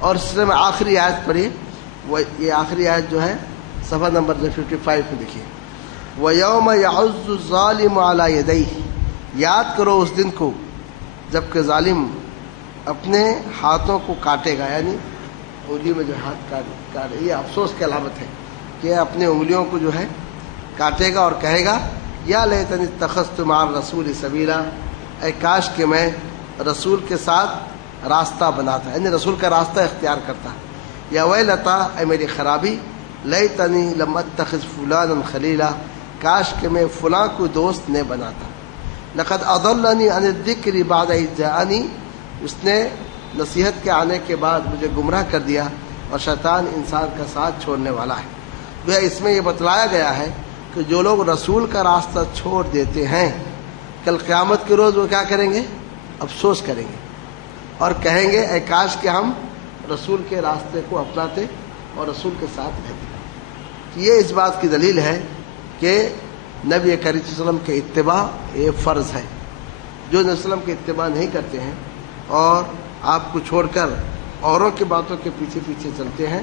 اور اس میں آخری آیت پڑھی، وہ یہ آخری آیت جو ہے صفحہ نمبر 55 پہ دیکھیے، وَيَوْمَ يَعُضُّ الظَّالِمُ عَلَى يَدَيْهِ، یاد کرو اس دن کو جب کہ ظالم اپنے ہاتھوں کو کاٹے گا، یعنی انگلی میں جو ہاتھ کاٹے، یہ افسوس کی علامت ہے کہ اپنے انگلیوں کو جو ہے کاٹے گا اور کہے گا یا لیتنی اتخذت مع الرسول سبیلا، اے کاش کہ میں رسول کے ساتھ راستہ بناتا، یعنی رسول کا راستہ اختیار کرتا. یا ویلتا، اے میری خرابی، لیتنی لم اتخذ فلانا خلیلا، کاش کہ میں فلاں کو دوست نہ بناتا. لقد اضلنی عن الذکر بعد اذ جاءنی، اس نے نصیحت کے آنے کے بعد مجھے گمراہ کر دیا، اور شیطان انسان کا ساتھ چھوڑنے والا ہے. اس میں یہ بتلایا گیا ہے کہ جو لوگ رسول کا راستہ چھوڑ دیتے ہیں کل قیامت کے روز وہ کیا کریں گے، افسوس کریں گے اور کہیں گے اے کاش کہ ہم رسول کے راستے کو اپناتے اور رسول کے ساتھ رہتے. یہ اس بات کی دلیل ہے کہ نبی کریم صلی اللہ علیہ وسلم کے اتباع یہ فرض ہے. جو نبی صلی اللہ علیہ وسلم کی اتباع نہیں کرتے ہیں اور آپ کو چھوڑ کر اوروں کی باتوں کے پیچھے پیچھے چلتے ہیں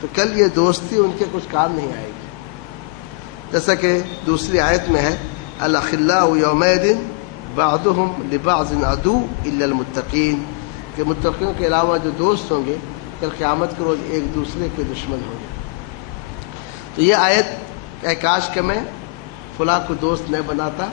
تو کل یہ دوستی ان کے کچھ کام نہیں آئے گی. جیسا کہ دوسری آیت میں ہے الاخلاء یومئذ بعضهم لبعض عدو الا المتقین، کہ متقیوں کے علاوہ جو دوست ہوں گے کل قیامت کے روز ایک دوسرے کے دشمن ہوں گے. تو یہ آیت کہ کاش کہ میں فلاں کو دوست نہ بناتا،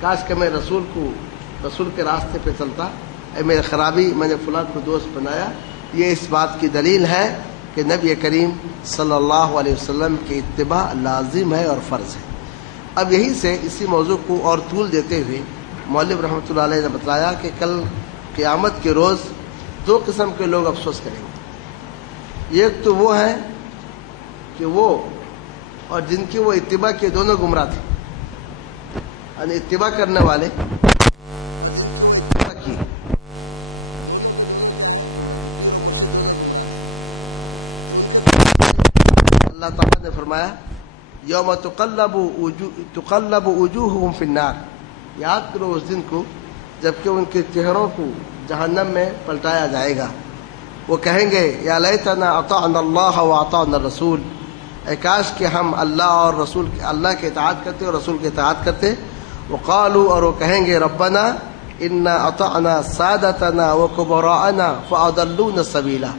کاش کہ میں رسول کے راستے پہ چلتا، اے میرے خرابی میں نے فلاں کو دوست بنایا، یہ اس بات کی دلیل ہے کہ نبی کریم صلی اللہ علیہ وسلم کی اتباع لازم ہے اور فرض ہے. اب یہی سے اسی موضوع کو اور طول دیتے ہوئے مولوی رحمۃ اللہ علیہ نے بتلایا کہ کل قیامت کے روز دو قسم کے لوگ افسوس کریں گے. ایک تو وہ ہیں کہ وہ اور جن کی وہ اتباع کے دونوں گمراہ تھے، یعنی اتباع کرنے والے کی اللہ تعالیٰ نے فرمایا یوم تقلب وجوہہم فی النار، یاد کرو اس دن کو جبکہ ان کے چہروں کو جہنم میں پلٹایا جائے گا. وہ کہیں گے یا لیتنا اطعنا اللہ واطعنا الرسول، اے کاش کہ ہم اللہ کے اطاعت کرتے اور رسول کے اطاعت کرتے. وقالوا، اور وہ کہیں گے ربنا انا اطعنا سادتنا وکبراءنا فاضلونا السبیلا،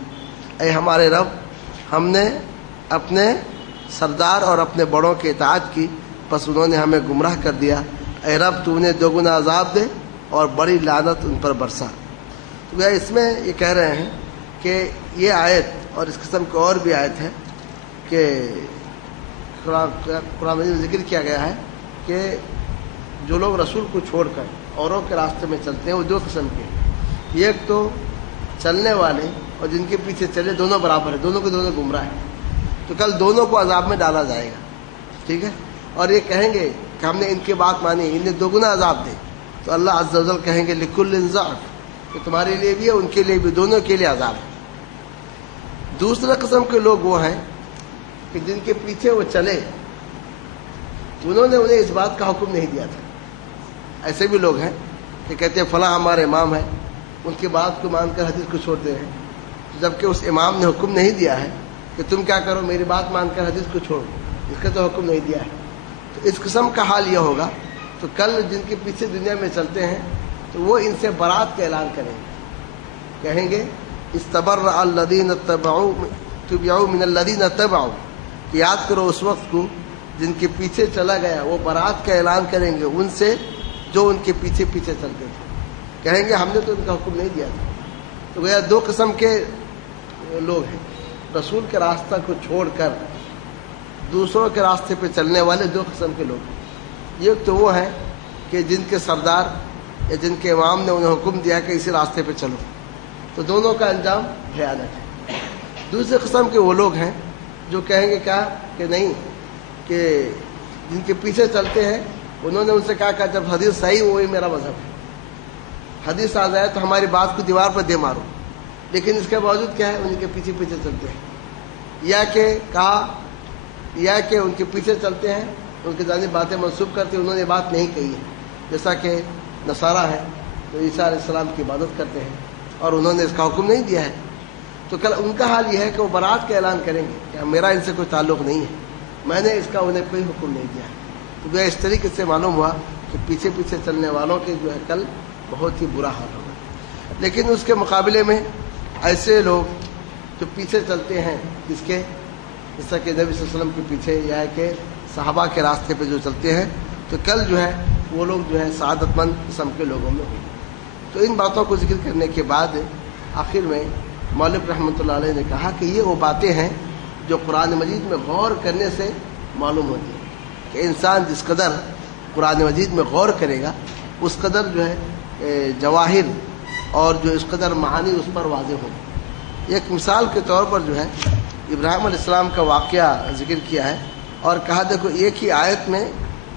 اے ہمارے رب ہم نے اپنے سردار اور اپنے بڑوں کی اطاعت کی پس انہوں نے ہمیں گمراہ کر دیا. اے رب تو انہیں دوگنا عذاب دے اور بڑی لعنت ان پر برسا. تو اس میں یہ کہہ رہے ہیں کہ یہ آیت اور اس قسم کی اور بھی آیت ہے کہ قرآن مجید میں ذکر کیا گیا ہے کہ جو لوگ رسول کو چھوڑ کر اوروں کے راستے میں چلتے ہیں وہ دو قسم کے ہیں. ایک تو چلنے والے اور جن کے پیچھے چلے دونوں برابر ہیں، دونوں کے دونوں گمراہ ہیں، تو کل دونوں کو عذاب میں ڈالا جائے گا. ٹھیک ہے، اور یہ کہیں گے کہ ہم نے ان کی بات مانی، انہیں دوگنا عذاب دے. تو اللہ عز و جل کہیں گے لکل ضعف، کہ تمہارے لیے بھی ہے ان کے لیے بھی، دونوں کے لیے عذاب ہے. دوسرا قسم کے لوگ وہ ہیں کہ جن کے پیچھے وہ چلے انہوں نے انہیں اس بات کا حکم نہیں دیا تھا. ایسے بھی لوگ ہیں کہ کہتے ہیں فلاں ہمارے امام ہیں، ان کی بات کو مان کر حدیث کو چھوڑتے ہیں، جبکہ اس امام نے حکم نہیں دیا ہے کہ تم کیا کرو، میری بات مان کر حدیث کو چھوڑو، اس کا تو حکم نہیں دیا ہے. تو اس قسم کا حال یہ ہوگا. تو کل جن کے پیچھے دنیا میں چلتے ہیں تو وہ ان سے برات کا اعلان کریں گے، کہیں گے استبرأ الذین تبعوا من الذین اتبعوا، یاد کرو اس وقت کو جن کے پیچھے چلا گیا وہ برات کا اعلان کریں گے ان سے جو ان کے پیچھے پیچھے چلتے تھے. کہیں گے ہم نے تو ان کا حکم نہیں دیا تھا. تو گویا دو قسم کے لوگ ہیں. رسول کے راستہ کو چھوڑ کر دوسروں کے راستے پہ چلنے والے دو قسم کے لوگ ہیں. ایک تو وہ ہیں کہ جن کے سردار یا جن کے امام نے انہیں حکم دیا کہ اسی راستے پہ چلو, تو دونوں کا انجام بھیانک ہے. دوسرے قسم کے وہ لوگ ہیں جو کہیں گے کیا کہ نہیں, کہ جن کے پیچھے چلتے ہیں انہوں نے ان سے کہا کہ جب حدیث صحیح وہی میرا مذہب ہے, حدیث آ جائے تو ہماری بات کو دیوار پر دے مارو, لیکن اس کے باوجود کیا ہے ان کے پیچھے پیچھے چلتے ہیں. یا کہ ان کے پیچھے چلتے ہیں, ان کی جانب باتیں منسوب کرتے ہیں, انہوں نے بات نہیں کہی ہے. جیسا کہ نصارہ ہے تو عیسیٰ علیہ السلام کی عبادت کرتے ہیں اور انہوں نے اس کا حکم نہیں دیا ہے, تو کل ان کا حال یہ ہے کہ وہ برات کا اعلان کریں گے کہ میرا ان سے کوئی تعلق نہیں ہے, میں نے اس کا انہیں کوئی حکم نہیں دیا ہے. تو اس طریقے سے معلوم ہوا کہ پیچھے پیچھے چلنے والوں کے جو ہے کل بہت ہی برا حال ہوگا. لیکن اس کے مقابلے میں ایسے لوگ جو پیچھے چلتے ہیں جس کے جیسا کہ نبی صلی اللہ علیہ وسلم کے پیچھے یا کہ صحابہ کے راستے پہ جو چلتے ہیں, تو کل جو ہے وہ لوگ جو ہے سعادت مند قسم کے لوگوں میں ہوں. تو ان باتوں کو ذکر کرنے کے بعد آخر میں مولوی رحمۃ اللہ علیہ نے کہا کہ یہ وہ باتیں ہیں جو قرآن مجید میں غور کرنے سے معلوم ہوتی ہیں کہ انسان جس قدر قرآن مجید میں غور کرے گا اس قدر جو ہے جواہر اور جو اس قدر معانی اس پر واضح ہوگی. ایک مثال کے طور پر جو ہے ابراہیم علیہ السلام کا واقعہ ذکر کیا ہے اور کہا دیکھو ایک ہی آیت میں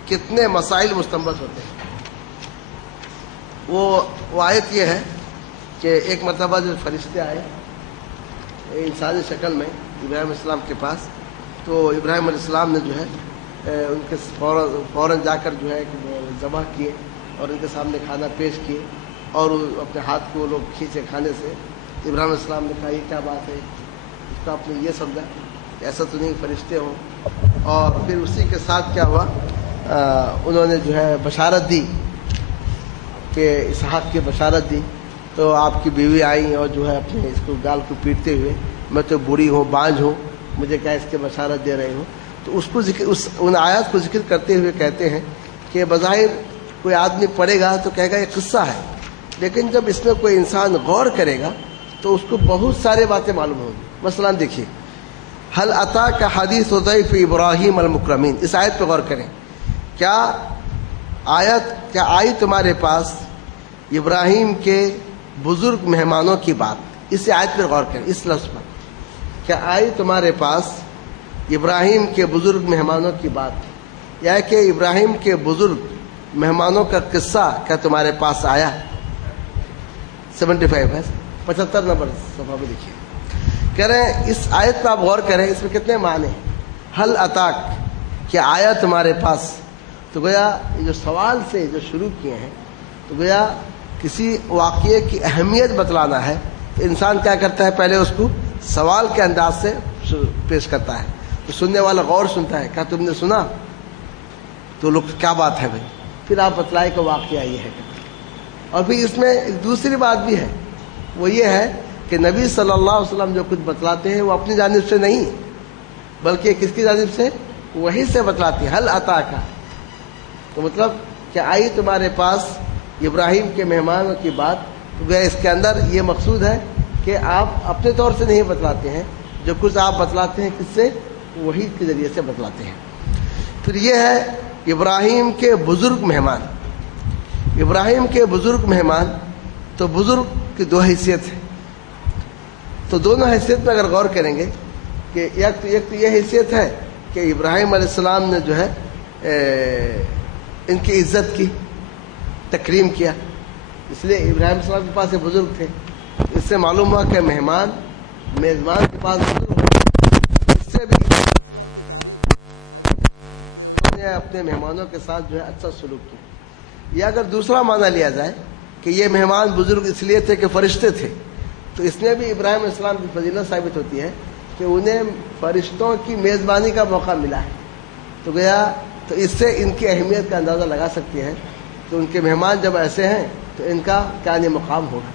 کتنے مسائل مستنبط ہوتے ہیں. وہ آیت یہ ہے کہ ایک مرتبہ جو فرشتے آئے انسانی شکل میں ابراہیم علیہ السلام کے پاس, تو ابراہیم علیہ السلام نے جو ہے ان کے فوراً جا کر جو ہے ذبح کیے اور ان کے سامنے کھانا پیش کیے, اور اپنے ہاتھ کو وہ لوگ کھینچے کھانے سے. ابراہیم علیہ السلام نے کہا یہ کیا بات ہے, اس کا آپ نے یہ سمجھا کہ ایسا تو نہیں فرشتے ہوں. اور پھر اسی کے ساتھ کیا ہوا, انہوں نے جو ہے بشارت دی کہ اسحاق کی بشارت دی. تو آپ کی بیوی آئیں اور جو ہے اپنے اس کو گال کو پیٹتے ہوئے, میں تو بوڑھی ہوں بانجھ ہوں, مجھے کیا اس کے بشارت دے رہے ہو. تو اس کو ان آیات کو ذکر کرتے ہوئے کہتے ہیں کہ بظاہر کوئی آدمی پڑھے گا تو کہے گا یہ قصہ ہے, لیکن جب اس میں کوئی انسان غور کرے گا تو اس کو بہت سارے باتیں معلوم ہوں گی. مثلا دیکھیے حل عطا کا حدیث ضیف ابراہیم المکرمین, اس آیت پہ غور کریں. کیا آئی تمہارے پاس ابراہیم کے بزرگ مہمانوں کی بات, اس آیت پہ غور کریں, اس لفظ پر. کیا آئی تمہارے پاس ابراہیم کے بزرگ مہمانوں کی بات, یا کہ ابراہیم کے بزرگ مہمانوں کا قصہ کیا تمہارے پاس آیا. 75 ہے, 75 نمبر صفحہ پہ دیکھیے. کہہ رہے ہیں اس آیت پہ آپ غور کریں, اس میں کتنے معنی ہیں. حل اتاک, کیا آیا تمہارے پاس. تو گویا جو سوال سے جو شروع کیے ہیں, تو گویا کسی واقعے کی اہمیت بتلانا ہے تو انسان کیا کرتا ہے, پہلے اس کو سوال کے انداز سے پیش کرتا ہے. تو سننے والا غور سنتا ہے, کیا تم نے سنا, تو لوگ کیا بات ہے بھائی, پھر آپ بتلائے کہ واقعہ یہ ہے. اور پھر اس میں ایک دوسری بات بھی ہے, وہ یہ ہے کہ نبی صلی اللہ علیہ وسلم جو کچھ بتلاتے ہیں وہ اپنی جانب سے نہیں, بلکہ کس کی جانب سے, وہی سے بتلاتے ہیں. حل عطا کا تو مطلب کہ آئی تمہارے پاس ابراہیم کے مہمانوں کی بات, تو گیا اس کے اندر یہ مقصود ہے کہ آپ اپنے طور سے نہیں بتلاتے ہیں, جو کچھ آپ بتلاتے ہیں کس سے, وہی کے ذریعے سے بتلاتے ہیں. پھر یہ ہے ابراہیم کے بزرگ مہمان. ابراہیم کے بزرگ مہمان, تو بزرگ کی دو حیثیت ہے. تو دونوں حیثیت میں اگر غور کریں گے کہ ایک تو یہ حیثیت ہے کہ ابراہیم علیہ السلام نے جو ہے ان کی عزت کی, تکریم کیا, اس لیے ابراہیم علیہ السلام کے پاس یہ بزرگ تھے. اس سے معلوم ہوا کہ مہمان میزبان کے پاس بزرگ ہو, اس سے بھی اپنے مہمانوں کے ساتھ جو ہے اچھا سلوک کیا. یا اگر دوسرا معنی لیا جائے کہ یہ مہمان بزرگ اس لیے تھے کہ فرشتے تھے, تو اس میں بھی ابراہیم علیہ السلام کی فضیلت ثابت ہوتی ہے کہ انہیں فرشتوں کی میزبانی کا موقع ملا ہے. تو گیا تو اس سے ان کی اہمیت کا اندازہ لگا سکتے ہیں کہ ان کے مہمان جب ایسے ہیں تو ان کا کیا مقام ہوگا.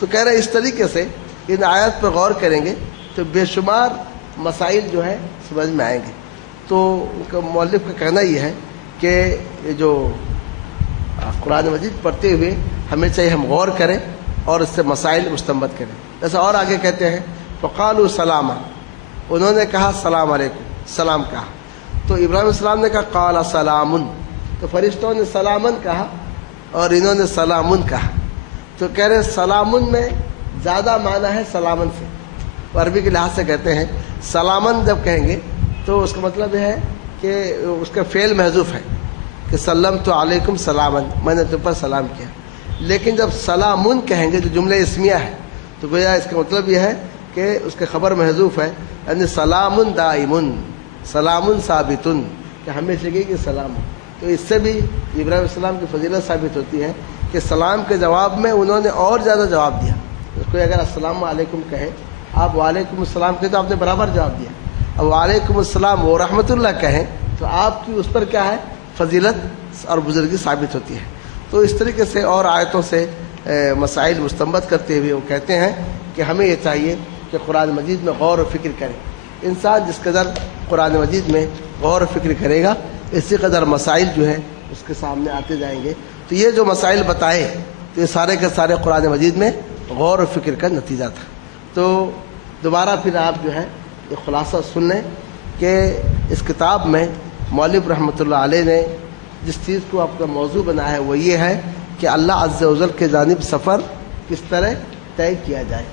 تو کہہ رہے اس طریقے سے ان آیات پر غور کریں گے تو بے شمار مسائل جو ہے سمجھ میں آئیں گے. تو ان کا مؤلف کا کہنا یہ ہے کہ جو قرآن مجید پڑھتے ہوئے ہمیں چاہیے ہم غور کریں اور اس سے مسائل مستنبط کریں. جیسے اور آگے کہتے ہیں فقالوا سلاما، انہوں نے کہا السلام علیکم، سلام کہا. تو ابراہیم السلام نے کہا قال سلام، تو فرشتوں نے سلامن کہا اور انہوں نے سلامن کہا. تو کہہ رہے سلامن میں زیادہ معنی ہے سلامن سے. عربی کے لحاظ سے کہتے ہیں سلامن جب کہیں گے تو اس کا مطلب یہ ہے کہ اس کا فعل محذوف ہے کہ سلمت علیکم سلامن، میں نے تم پر سلام کیا. لیکن جب سلامن کہیں گے جو جملہ اسمیہ ہے تو گویا اس کا مطلب یہ ہے کہ اس کا خبر محذوف ہے، یعنی سلامن دائمن، سلامن ثابتن، کہ ہمیشہ کی سلام. تو اس سے بھی ابراہیم السلام کی فضیلت ثابت ہوتی ہے کہ سلام کے جواب میں انہوں نے اور زیادہ جواب دیا. کوئی اگر السلام علیکم کہے، آپ وعلیکم السلام کہیں تو آپ نے برابر جواب دیا. اب وعلیکم السلام و رحمۃ اللہ کہیں تو آپ کی اس پر کیا ہے فضیلت اور بزرگی ثابت ہوتی ہے. تو اس طریقے سے اور آیتوں سے مسائل مستنبط کرتے ہوئے وہ کہتے ہیں کہ ہمیں یہ چاہیے کہ قرآن مجید میں غور و فکر کریں. انسان جس قدر قرآن مجید میں غور و فکر کرے گا اسی قدر مسائل جو ہے اس کے سامنے آتے جائیں گے. تو یہ جو مسائل بتائے تو یہ سارے کے سارے قرآن مجید میں غور و فکر کا نتیجہ تھا. تو دوبارہ پھر آپ جو ہے یہ خلاصہ سن لیں کہ اس کتاب میں مولوی رحمۃ اللہ علیہ نے جس چیز کو آپ کا موضوع بنایا ہے وہ یہ ہے کہ اللہ عز و جل کے جانب سفر کس طرح طے کیا جائے.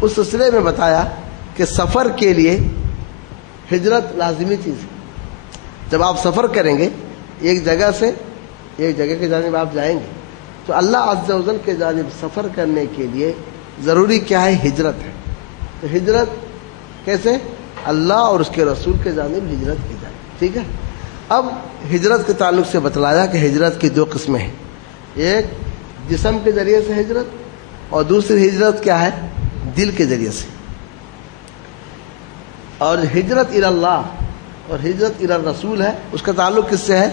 اس سلسلے میں بتایا کہ سفر کے لیے ہجرت لازمی چیز ہے. جب آپ سفر کریں گے ایک جگہ سے ایک جگہ کی جانب آپ جائیں گے تو اللہ عز و جل کے جانب سفر کرنے کے لیے ضروری کیا ہے؟ ہجرت ہے. تو ہجرت کیسے؟ اللہ اور اس کے رسول کے جانب ہجرت کی جائے. ٹھیک ہے. اب ہجرت کے تعلق سے بتلایا کہ ہجرت کی دو قسمیں ہیں، ایک جسم کے ذریعے سے ہجرت اور دوسری ہجرت کیا ہے؟ دل کے ذریعے سے. اور ہجرت الی اللہ اور ہجرت الی الرسول ہے اس کا تعلق کس سے ہے؟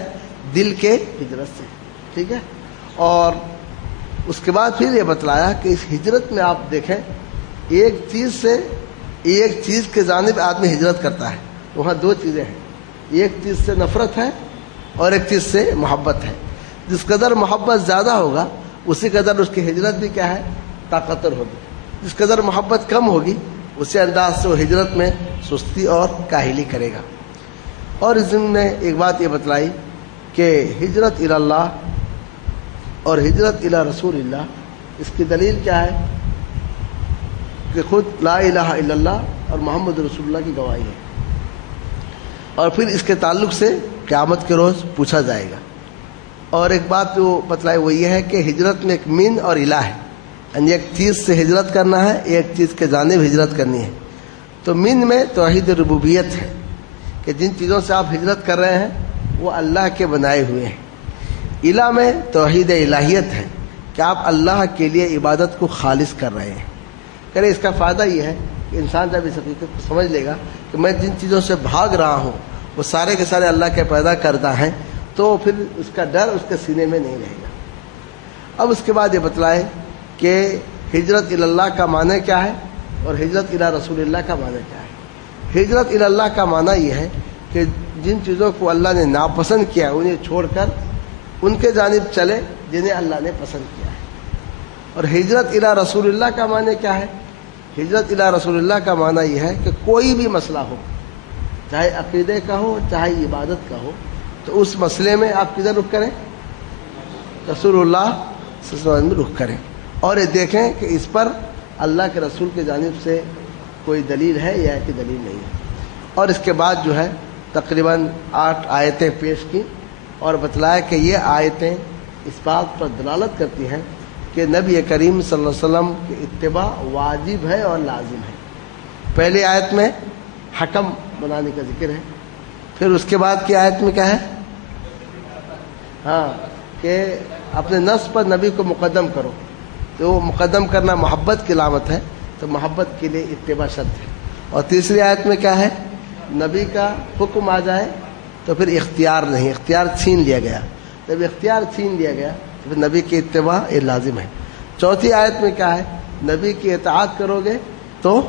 دل کے ہجرت سے. ٹھیک ہے. اور اس کے بعد پھر یہ بتلایا کہ اس ہجرت میں آپ دیکھیں ایک چیز سے ایک چیز کے جانب آدمی ہجرت کرتا ہے. وہاں دو چیزیں ہیں، ایک چیز سے نفرت ہے اور ایک چیز سے محبت ہے. جس قدر محبت زیادہ ہوگا اسی قدر اس کی ہجرت بھی کیا ہے؟ طاقتور ہوگی. جس قدر محبت کم ہوگی اسی انداز سے وہ ہجرت میں سستی اور کاہلی کرے گا. اور اس ضمن میں ایک بات یہ بتلائی کہ ہجرت الی اللہ اور ہجرت الی رسول اللہ، اس کی دلیل کیا ہے؟ کہ خود لا الہ الا اللہ اور محمد رسول اللہ کی گواہی ہے. اور پھر اس کے تعلق سے قیامت کے روز پوچھا جائے گا. اور ایک بات جو بتلائی وہ یہ ہے کہ ہجرت میں ایک من اور الہ ہے، یعنی ایک چیز سے ہجرت کرنا ہے، ایک چیز کے جانب ہجرت کرنی ہے. تو من میں توحید ربوبیت ہے کہ جن چیزوں سے آپ ہجرت کر رہے ہیں وہ اللہ کے بنائے ہوئے ہیں. الہ میں توحید الہیت ہے کہ آپ اللہ کے لیے عبادت کو خالص کر رہے ہیں. کرے اس کا فائدہ یہ ہے کہ انسان جب اس حقیقت کو سمجھ لے گا کہ میں جن چیزوں سے بھاگ رہا ہوں وہ سارے کے سارے اللہ کے پیدا کردہ ہیں تو پھر اس کا ڈر اس کے سینے میں نہیں رہے گا. اب اس کے بعد یہ بتلائے کہ ہجرت الی اللہ کا معنی کیا ہے اور ہجرت الی رسول اللہ کا معنی کیا ہے. ہجرت الی اللہ کا معنی یہ ہے کہ جن چیزوں کو اللہ نے ناپسند کیا انہیں چھوڑ کر ان کے جانب چلے جنہیں اللہ نے پسند کیا ہے. اور ہجرت الی رسول اللہ کا معنی کیا ہے؟ ہجرت الی رسول اللہ کا معنی یہ ہے کہ کوئی بھی مسئلہ ہو، چاہے عقیدے کا ہو چاہے عبادت کا ہو، تو اس مسئلے میں آپ کدھر رخ کریں؟ رسول اللہ صلی اللہ علیہ وسلم میں رخ کریں اور یہ دیکھیں کہ اس پر اللہ کے رسول کی جانب سے کوئی دلیل ہے یا کہ دلیل نہیں ہے. اور اس کے بعد جو ہے تقریباً 8 آیتیں پیش کی اور بتلایا کہ یہ آیتیں اس بات پر دلالت کرتی ہیں کہ نبی کریم صلی اللہ علیہ وسلم کی اتباع واجب ہے اور لازم ہے. پہلی آیت میں حکم بنانے کا ذکر ہے، پھر اس کے بعد کی آیت میں کیا ہے؟ کہ اپنے نفس پر نبی کو مقدم کرو. تو وہ مقدم کرنا محبت کی علامت ہے، تو محبت کے لیے اتباع شرط ہے. اور تیسری آیت میں کیا ہے؟ نبی کا حکم آ جائے تو پھر اختیار نہیں، اختیار چھین لیا گیا. جب اختیار چھین لیا گیا تو پھر نبی کی اتباع یہ لازم ہے. چوتھی آیت میں کیا ہے؟ نبی کی اطاعت کرو گے تو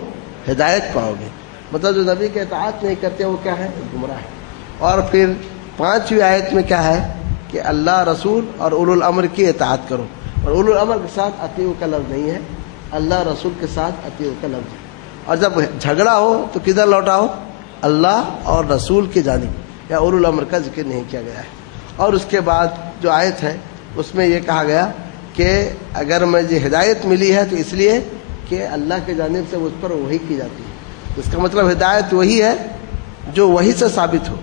ہدایت پاؤ گے. مطلب جو نبی کی اطاعت نہیں کرتے وہ کیا ہے؟ گمراہ ہے. اور پھر 5ویں آیت میں کیا ہے؟ کہ اللہ رسول اور اولو الامر کی اطاعت کرو. اور اولو الامر کے ساتھ اطیعوا کا لفظ نہیں ہے، اللہ رسول کے ساتھ اطیعوا کا لفظ ہے۔ اور جب جھگڑا ہو تو کدھر لوٹاؤ؟ اللہ اور رسول کی جانب، یا اولو الامر کا ذکر نہیں کیا گیا ہے۔ اور اس کے بعد جو آیت ہے اس میں یہ کہا گیا کہ اگر مجھے ہدایت ملی ہے تو اس لیے کہ اللہ کی جانب سے مجھ پر وحی کی جاتی ہے۔ اس کا مطلب ہدایت وہی ہے جو وحی سے ثابت ہو،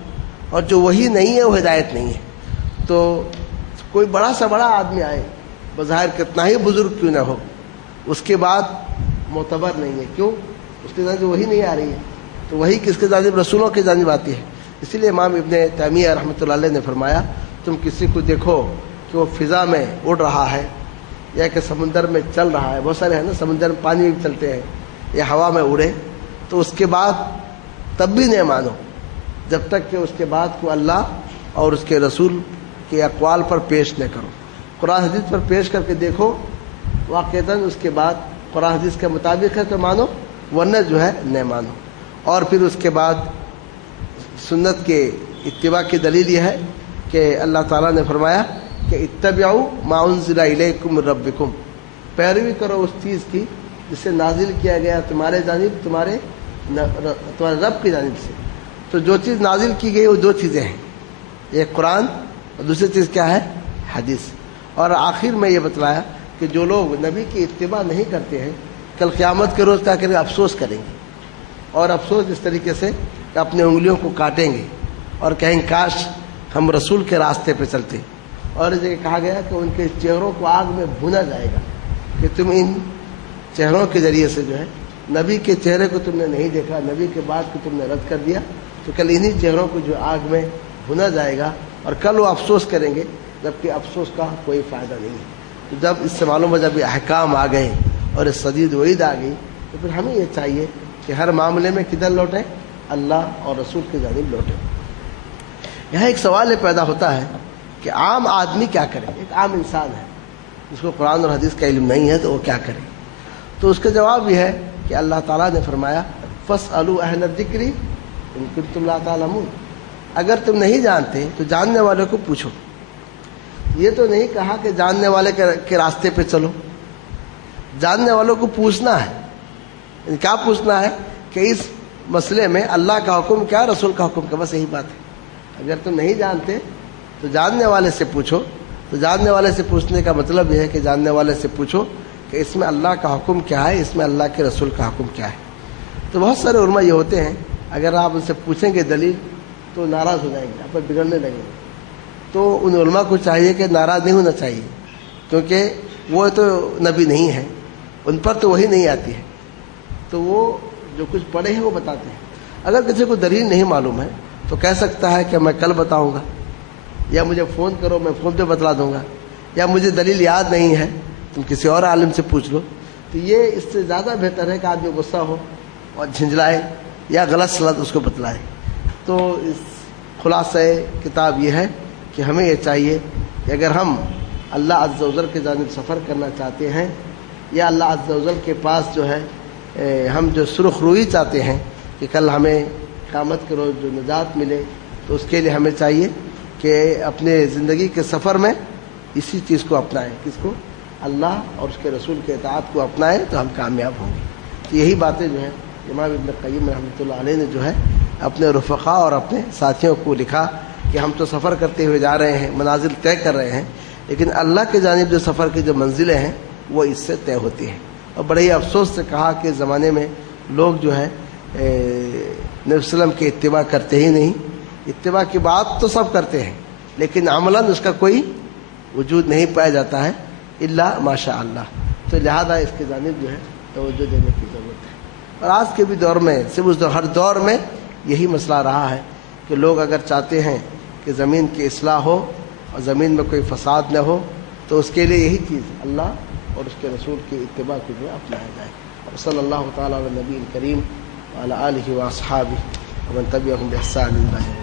اور جو وحی نہیں ہے وہ ہدایت نہیں ہے۔ تو کوئی بڑا سے بڑا آدمی آئے، بظاہر کتنا ہی بزرگ کیوں نہ ہو، اس کے بعد معتبر نہیں ہے۔ کیوں؟ اس کی جانب وحی نہیں آ رہی ہے۔ تو وحی کس کی جانب؟ رسولوں کی جانب آتی ہے۔ اسی لیے امام ابن تیمیہ رحمۃ اللہ علیہ نے فرمایا، تم کسی کو دیکھو کہ وہ فضا میں اڑ رہا ہے یا کہ سمندر میں چل رہا ہے، بہت سارے ہیں نا سمندر میں پانی میں چلتے ہیں یا ہوا میں اڑے، تو اس کے بعد تب بھی نہیں مانو جب تک کہ اس کے بعد کو اللہ اور اس کے رسول کے اقوال پر پیش نہ کرو۔ قرآن حدیث پر پیش کر کے دیکھو، واقعتاً اس کے بعد قرآن حدیث کے مطابق ہے تو مانو، ورنہ جو ہے نہ مانو۔ اور پھر اس کے بعد سنت کے اتباع کی دلیل یہ ہے کہ اللہ تعالیٰ نے فرمایا کہ اتبعوا ما انزل الیکم من ربکم، پیروی کرو اس چیز کی جسے نازل کیا گیا تمہارے جانب، تمہارے رب کی جانب سے۔ تو جو چیز نازل کی گئی وہ دو چیزیں ہیں، ایک قرآن اور دوسری چیز کیا ہے؟ حدیث۔ اور آخر میں یہ بتلایا کہ جو لوگ نبی کی اتباع نہیں کرتے ہیں کل قیامت کے روز کیا کریں گے؟ افسوس کریں گے، اور افسوس اس طریقے سے کہ اپنے انگلیوں کو کاٹیں گے اور کہیں کاش ہم رسول کے راستے پہ چلتے۔ اور اس جگہ کہا گیا کہ ان کے چہروں کو آگ میں بھونا جائے گا کہ تم ان چہروں کے ذریعے سے جو ہے نبی کے چہرے کو تم نے نہیں دیکھا، نبی کے بات کو تم نے رد کر دیا، تو کل انہی چہروں کو جو آگ میں بھونا جائے گا، اور کل وہ افسوس کریں گے، جبکہ افسوس کا کوئی فائدہ نہیں ہے۔ تو جب اس سے معلوم ہو جب یہ احکام آ گئے اور اس شدید وعید آ گئی، تو پھر ہمیں یہ چاہیے کہ ہر معاملے میں کدھر لوٹیں؟ اللہ اور رسول کی جانب لوٹیں۔ یہاں ایک سوال یہ پیدا ہوتا ہے کہ عام آدمی کیا کرے؟ ایک عام انسان ہے جس کو قرآن اور حدیث کا علم نہیں ہے، تو وہ کیا کرے؟ تو اس کا جواب یہ ہے کہ اللہ تعالیٰ نے فرمایا فاسألوا اہل الذکر ان کنتم لا تعلمون، اگر تم نہیں جانتے تو جاننے والوں کو پوچھو۔ یہ تو نہیں کہا کہ جاننے والے کے راستے پہ چلو، جاننے والوں کو پوچھنا ہے۔ کیا پوچھنا ہے؟ کہ اس مسئلے میں اللہ کا حکم کیا، رسول کا حکم کیا، بس یہی بات ہے۔ اگر تم نہیں جانتے تو جاننے والے سے پوچھو۔ تو جاننے والے سے پوچھنے کا مطلب یہ ہے کہ جاننے والے سے پوچھو کہ اس میں اللہ کا حکم کیا ہے، اس میں اللہ کے رسول کا حکم کیا ہے۔ تو بہت سارے علماء یہ ہوتے ہیں، اگر آپ ان سے پوچھیں گے دلیل تو ناراض ہو جائیں گے، آپ پر بگڑنے لگیں گے۔ تو ان علماء کو چاہیے کہ ناراض نہیں ہونا چاہیے، کیونکہ وہ تو نبی نہیں ہے، ان پر تو وہی نہیں آتی ہے، تو وہ جو کچھ پڑھے ہیں وہ بتاتے ہیں۔ اگر کسی کو دلیل نہیں معلوم ہے تو کہہ سکتا ہے کہ میں کل بتاؤں گا، یا مجھے فون کرو میں فون پہ بتلا دوں گا، یا مجھے دلیل یاد نہیں ہے تم کسی اور عالم سے پوچھ لو۔ تو یہ اس سے زیادہ بہتر ہے کہ آدمی غصہ ہو اور جھنجھلائے یا غلط سلط اس کو بتلائے۔ تو اس خلاصہ کتاب یہ ہے کہ ہمیں یہ چاہیے کہ اگر ہم اللہ عز و جل کی جانب سفر کرنا چاہتے ہیں، یا اللہ عز و جل کے پاس جو ہے ہم جو سرخ روئی چاہتے ہیں کہ کل ہمیں قیامت کے روز جو نجات ملے، تو اس کے لیے ہمیں چاہیے کہ اپنے زندگی کے سفر میں اسی چیز کو اپنائیں۔ کس کو؟ اللہ اور اس کے رسول کے اطاعت کو اپنائیں تو ہم کامیاب ہوں گے۔ تو یہی باتیں جو ہیں امام ابن قیم رحمۃ اللہ علیہ نے جو ہے اپنے رفقاء اور اپنے ساتھیوں کو لکھا کہ ہم تو سفر کرتے ہوئے جا رہے ہیں، منازل طے کر رہے ہیں، لیکن اللہ کی جانب جو سفر کی جو منزلیں ہیں وہ اس سے طے ہوتی ہیں۔ اور بڑے ہی افسوس سے کہا کہ اس زمانے میں لوگ جو ہے نبی صلی اللہ علیہ وسلم کی اتباع کرتے ہی نہیں۔ اتباع کی بات تو سب کرتے ہیں لیکن عملاً اس کا کوئی وجود نہیں پایا جاتا ہے الا ماشاء اللہ۔ تو لہذا اس کی جانب جو ہے توجہ دینے کی ضرورت ہے۔ اور آج کے بھی دور میں صرف ہر دور میں یہی مسئلہ رہا ہے کہ لوگ اگر چاہتے ہیں کہ زمین کی اصلاح ہو اور زمین میں کوئی فساد نہ ہو تو اس کے لیے یہی چیز اللہ اور اس کے رسول کی اتباع کو جو اپنایا جائے۔ اور صلی اللہ تعالیٰ علی نبی کریم وعلی آلہ واصحابہ ومن تبعهم بإحسان إلى يوم الدين۔